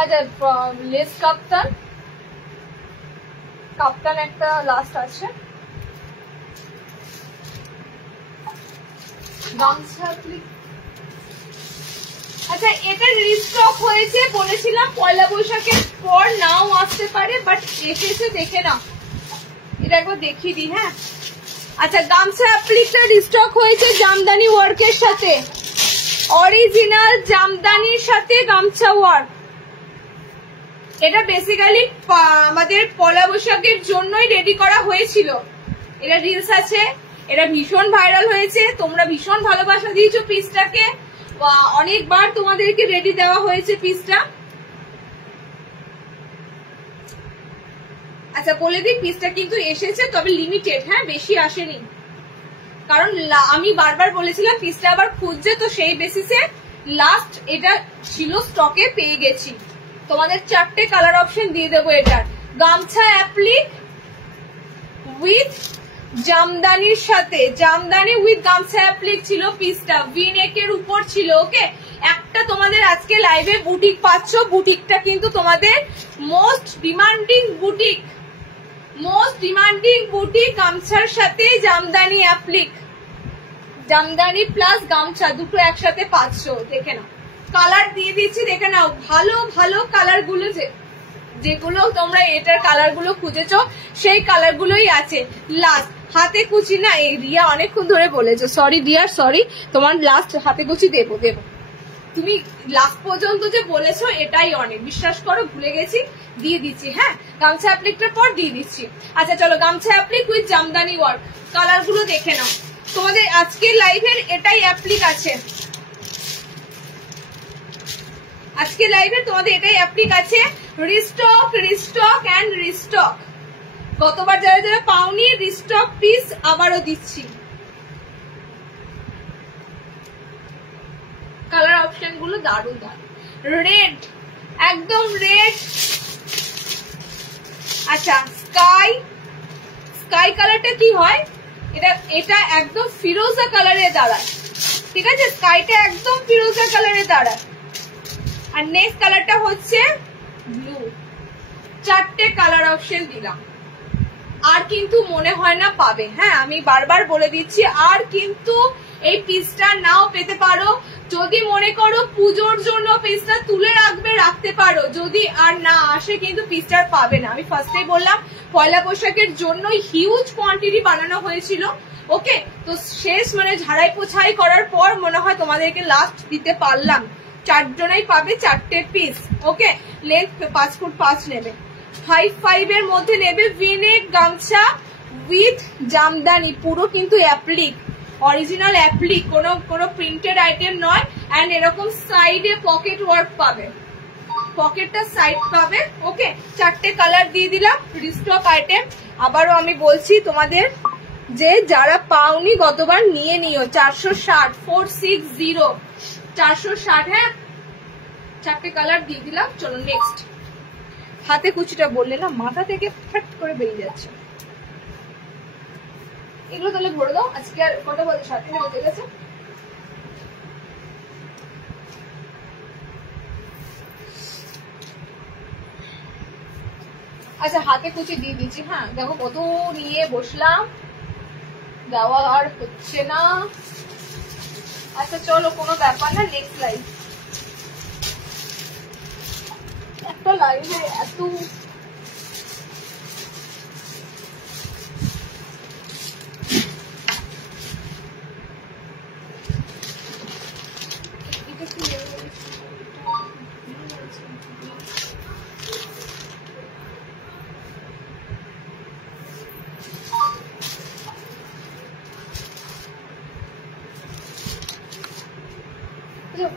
আচ্ছা লেস কাপ্তান, কাপ্তান একটা লাস্ট আছে, গামছা। আচ্ছা এটা রিস্টক হয়েছে, বলেছিলাম পয়লা বৈশাখের পর নাও আসতে পারে, বাট এসেছে, দেখে নাও। এটা একবার দেখিয়ে দিই। হ্যাঁ আচ্ছা, গামছা অ্যাপ্লিকটা রিস্টক হয়েছে জামদানি ওয়ার্কের সাথে, অরিজিনাল জামদানির সাথে গামছা ওয়ার্ক। এটা বেসিক্যালি আমাদের পয়লা বৈশাখের জন্যই রেডি করা হয়েছিল। এটা রিলস আছে, এটা ভীষণ ভাইরাল হয়েছে, তোমরা ভীষণ ভালোবাসা দিয়েছো পিসটাকে, অনেকবার তোমাদেরকে রেডি দেওয়া হয়েছে পিসটা। আচ্ছা বলে দিই, পিসটা কিন্তু এসেছে, তবে লিমিটেড, হ্যাঁ বেশি আসেনি, কারণ আমি বারবার বলেছিলাম পিসটা আবার খুঁজছে, তো সেই বেসিসে লাস্ট এটা ছিল স্টকে, পেয়ে গেছি। তোমাদের 4টে কালার অপশন দিয়ে দেবো এটার। গামছা অ্যাপ্লিক উইথ জামদানির সাথে, জামদানি উইথ গামছা অ্যাপ্লিক ছিল পিসটা, ভি নেকের উপর ছিল। ওকে, একটা তোমাদের আজকে লাইভে বুটিক পাচ্ছ, বুটিকটা কিন্তু তোমাদের most demanding boutique, most demanding boutique, গামছার সাথে জামদানি অ্যাপ্লিক, জামদানি প্লাস গামছা দুটো একসাথে পাচ্ছ। দেখে নাও, কালার দিয়ে দিচ্ছি, দেখে নাও। ভালো ভালো কালার গুলো, যেগুলো তোমরা এটার কালার গুলো খুঁজেছো সেই কালার গুলোই আছে। লাস্ট হাতে কুচি না, এই রিয়া অনেকক্ষণ ধরে বলেছো, সরি ডিয়ার সরি, তোমার লাস্ট হাতে কুচি দেবো দেবো, তুমি লাস্ট পর্যন্ত যে বলেছো এটাই অনেক, বিশ্বাস করো ভুলে গেছি, দিয়ে দিচ্ছি। হ্যাঁ গামছা অ্যাপ্লিকটার পর দিয়ে দিচ্ছি। আচ্ছা চলো, গামছা applique with Jamdani work, colour গুলো দেখে নাও। তোমাদের আজকের লাইভের এটাই অ্যাপ্লিক আছে, আজকে লাইভে তোমাদের এটাই অ্যাপ্লিক আছে। রিস্টক রিস্টক অ্যান্ড রিস্টক, গতবার যারা যারা পাওনি রিস্টক পিস আবারও দিচ্ছি। কালার অপশন গুলো দারুণ দারুণ, রেড, একদম রেড। আচ্ছা স্কাই, স্কাই কালারটা কি হয়, এটা একদম ফিরোজা কালারে দাঁড়ায়, ঠিক আছে, স্কাইটা একদম ফিরোজা কালারে দাঁড়ায়। আর নেক্সট কালারটা হচ্ছে ব্লু। 4টে কালার অপশন দিলাম, আর কিন্তু মনে হয় না পাবে। হ্যাঁ আমি বারবার বলে দিচ্ছি, আর কিন্তু এই পিসটা নাও পেতে পারো, যদি মনে করো পুজোর জন্য পিসটা তুলে রাখবে রাখতে পারো, যদি আর না আসে কিন্তু পিসটা পাবে না। আমি ফার্স্টেই বললাম পয়লা বৈশাখের জন্যই হিউজ কোয়ান্টিটি বানানো হয়েছিল। ওকে, তো শেষ মানে ঝাড়াই পোছাই করার পর মনে হয় তোমাদেরকে লাস্ট দিতে পারলাম। 4 জনেই পাবে 4টে পিস। ওকে, লেন্থ 5 ফুট 5 নেবে, 5 এর মধ্যে নেবে। ভিনেক গামছা উইথ জামদানি, পুরো কিন্তু অ্যাপ্লিক, অরিজিনাল অ্যাপ্লিক, কোনো প্রিন্টেড আইটেম নয়। এন্ড এরকম সাইডে পকেট ওয়ার্ক পাবে, পকেটটা সাইড পাবে। ওকে, 4টে কালার দিয়ে দিলাম, রিস্টক আইটেম। আবারও আমি বলছি তোমাদের, যে যারা পাওনি গতবার নিয়ে নিও। 460 460 460। হ্যাঁ 4টে কালার দিয়ে দিলাম। চলো নেক্সট, হাতে কুচিটা বললে না মাথা থেকে ফট করে বেরিয়ে যাচ্ছে, এগুলো তাহলে ভরে দাও। আজকে আর কটা বলতে 7 বেজে গেছে। আচ্ছা হাতে কুচি দিয়ে দিচ্ছি। হ্যাঁ দেখো কত নিয়ে বসলাম, দেওয়া আর হচ্ছে না। আচ্ছা চলো কোনো ব্যাপার না, নেক্সট লাইভ। একটা লাইভে এত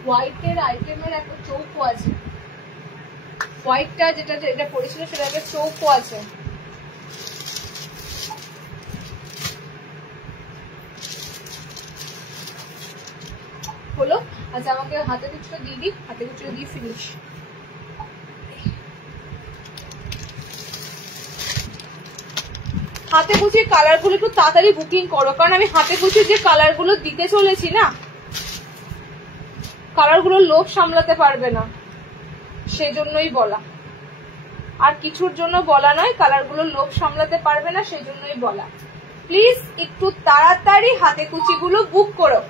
হোয়াইটের আইটেমের একটা চৌকো আছে, হোয়াইটটা যেটা এটা পরেছিল সেটা একটা চৌকো আছে। হলো, আচ্ছা আমাকে হাতে কুচিটা দিয়ে দিই, হাতে কুচিটা দিয়ে ফিনিশ। হাতে কুচির কালার গুলো একটু তাড়াতাড়ি বুকিং করো, কারণ আমি হাতে কুচির যে কালার গুলো দিতে চলেছি না, কালার গুলো লোভ সামলাতে পারবে না, সেজন্যই বলা, আর কিছুর জন্য বলা নয়। কালার গুলো লোভ সামলাতে পারবে না সেজন্যই বলা। প্লিজ একটু তাড়াতাড়ি হাতে কুচি গুলো বুক করো,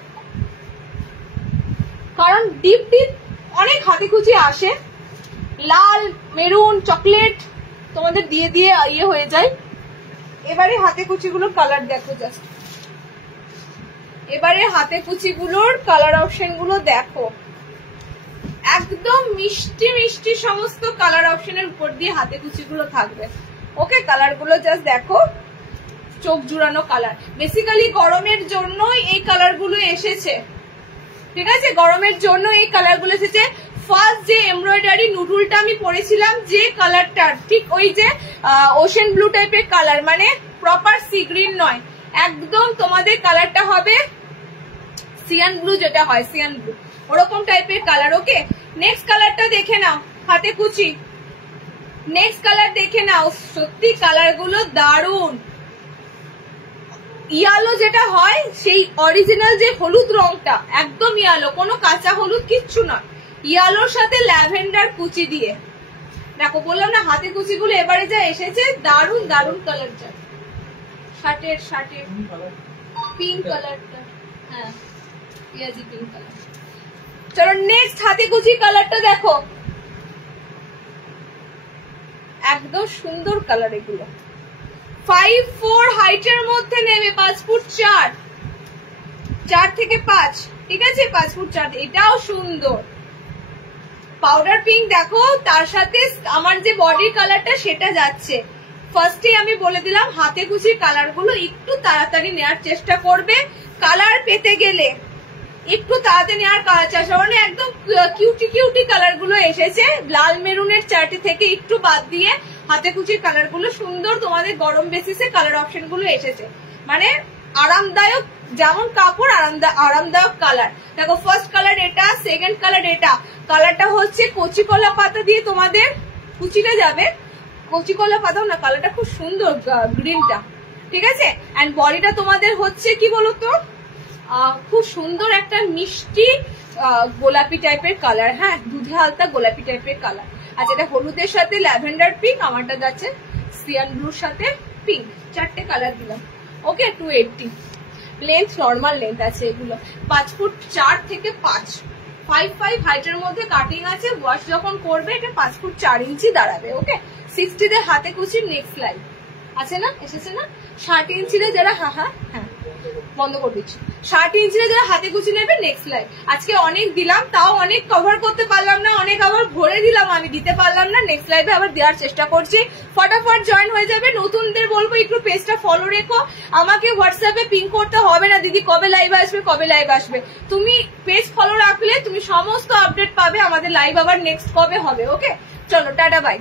কারণ ডিপ ডিপ অনেক হাতে কুচি আসে, লাল, মেরুন, চকলেট তোমাদের দিয়ে দিয়ে ইয়ে হয়ে যায়। এবারে হাতে কুচিগুলোর কালার দেখো, জাস্ট এবারে হাতে কুচিগুলোর কালার অপশন গুলো দেখো, একদম মিষ্টি মিষ্টি সমস্ত কালার অপশনের উপর দিয়ে হাতে কুচিগুলো থাকবে। ওকে, কালার গুলো জাস্ট দেখো, চোখ জুড়ানো কালার। বেসিক্যালি গরমের জন্যই এই কালার গুলো এসেছে, ঠিক আছে, গরমের জন্য এই কালার গুলো এসেছে। ফার্স্ট যে এমব্রয়ডারি নুডুলটা আমি পরেছিলাম, যে কালারটা ঠিক ওই যে ওশেন ব্লু টাইপের কালার, মানে প্রপার সি গ্রিন নয়, একদম তোমাদের কালারটা হবে সিয়ান ব্লু, যেটা হয় সিয়ান ব্লু, ওরকম টাইপের কালার। ওকে, নেক্সট কালারটা দেখে নাও, হাতে কুচি নেক্সট কালার দেখে নাও। সত্যি কালার গুলো দারুন। ইয়ালো যেটা হয়, সেই অরিজিনাল যে হলুদ রংটা, একদম ইয়ালো, কোনো কাঁচা হলুদ কিচ্ছু নয়, ইয়ালোর সাথে ল্যাভেন্ডার কুচি দিয়ে দেখো, বললাম না হাতে কুচি গুলো এবারে যা এসেছে, দারুন দারুন কালার। যা শার্টের পিঙ্ক কালারটা, হ্যাঁ পিয়াজি পিঙ্ক কালার। চলো নেক্সট হাতে কুচি কালারটা দেখো, একদম সুন্দর কালার। এগুলো 5'4" হাইটের মধ্যে নেবে, 5 ফুট 4 থেকে 5, ঠিক আছে, 5 ফুট 4। এটাও সুন্দর পাউডার পিঙ্ক দেখো, তার সাথে আমার যে বডির কালারটা সেটা যাচ্ছে। ফার্স্টে আমি বলে দিলাম হাতে কুচির কালার গুলো একটু তাড়াতাড়ি নেওয়ার চেষ্টা করবে, কালার পেতে গেলে একটু তাড়াতাড়ি নেওয়ার চেষ্টা করবে। একদম কিউটি কিউটি কালার গুলো এসেছে, লাল মেরুনের চারটে থেকে একটু বাদ দিয়ে হাতে কুচির কালার গুলো সুন্দর, তোমাদের গরম বেসিসে কালার অপশন গুলো এসেছে, মানে আরামদায়ক, যেমন কাপড় আরামদায়ক কালার। দেখো ফার্স্ট কালার এটা, সেকেন্ড কালার এটা, কালারটা হচ্ছে কচি কলা পাতা দিয়ে তোমাদের কুচিটা যাবে, কচি কলা পাতাও না, কালারটা খুব সুন্দর গ্রিনটা, ঠিক আছে। এন্ড বডিটা তোমাদের হচ্ছে কি বলতো, খুব সুন্দর একটা মিষ্টি গোলাপি টাইপের কালার, হ্যাঁ দুধে হালকা গোলাপি টাইপের কালার। আচ্ছা, এটা হলুদের সাথে ল্যাভেন্ডার পিঙ্ক, আমারটা যাচ্ছে সিয়ান ব্লুর সাথে পিঙ্ক, চারটে কালার দিলাম। ওকে, 280 লেন্থ, নর্মাল লেন্থ আছে এগুলো, 5 ফুট 4 থেকে 5 হাইটের মধ্যে কাটিং আছে। ওয়াশ যখন করবে এটা 5 ফুট 4 ইঞ্চি দাঁড়াবে। ওকে, 60 হাতে কুচির নেক্সট লাইন আছে না, এসেছে না। 60 ইঞ্চিতে যারা, হ্যাঁ বন্ধ করে দিচ্ছি, 60 ইঞ্চিতে যারা হাতে কুচি নেবে নেক্সট লাইন। আজকে অনেক দিলাম, তাও অনেক কভার করতে পারলাম না, অনেক আবার ভরে দিলাম, আমি দিতে পারলাম না। নেক্সট লাইভে আবার দেওয়ার চেষ্টা করছি, ফটাফট জয়েন হয়ে যাবে। নতুনদের বলবো একটু পেজটা ফলো রেখো, আমাকে হোয়াটসঅ্যাপে পিং করতে হবে না দিদি কবে লাইভ আসবে কবে লাইভ আসবে, তুমি পেজ ফলো রাখলে তুমি সমস্ত আপডেট পাবে, আমাদের লাইভ আবার নেক্সট কবে হবে। ওকে, চলো টাটা বাই।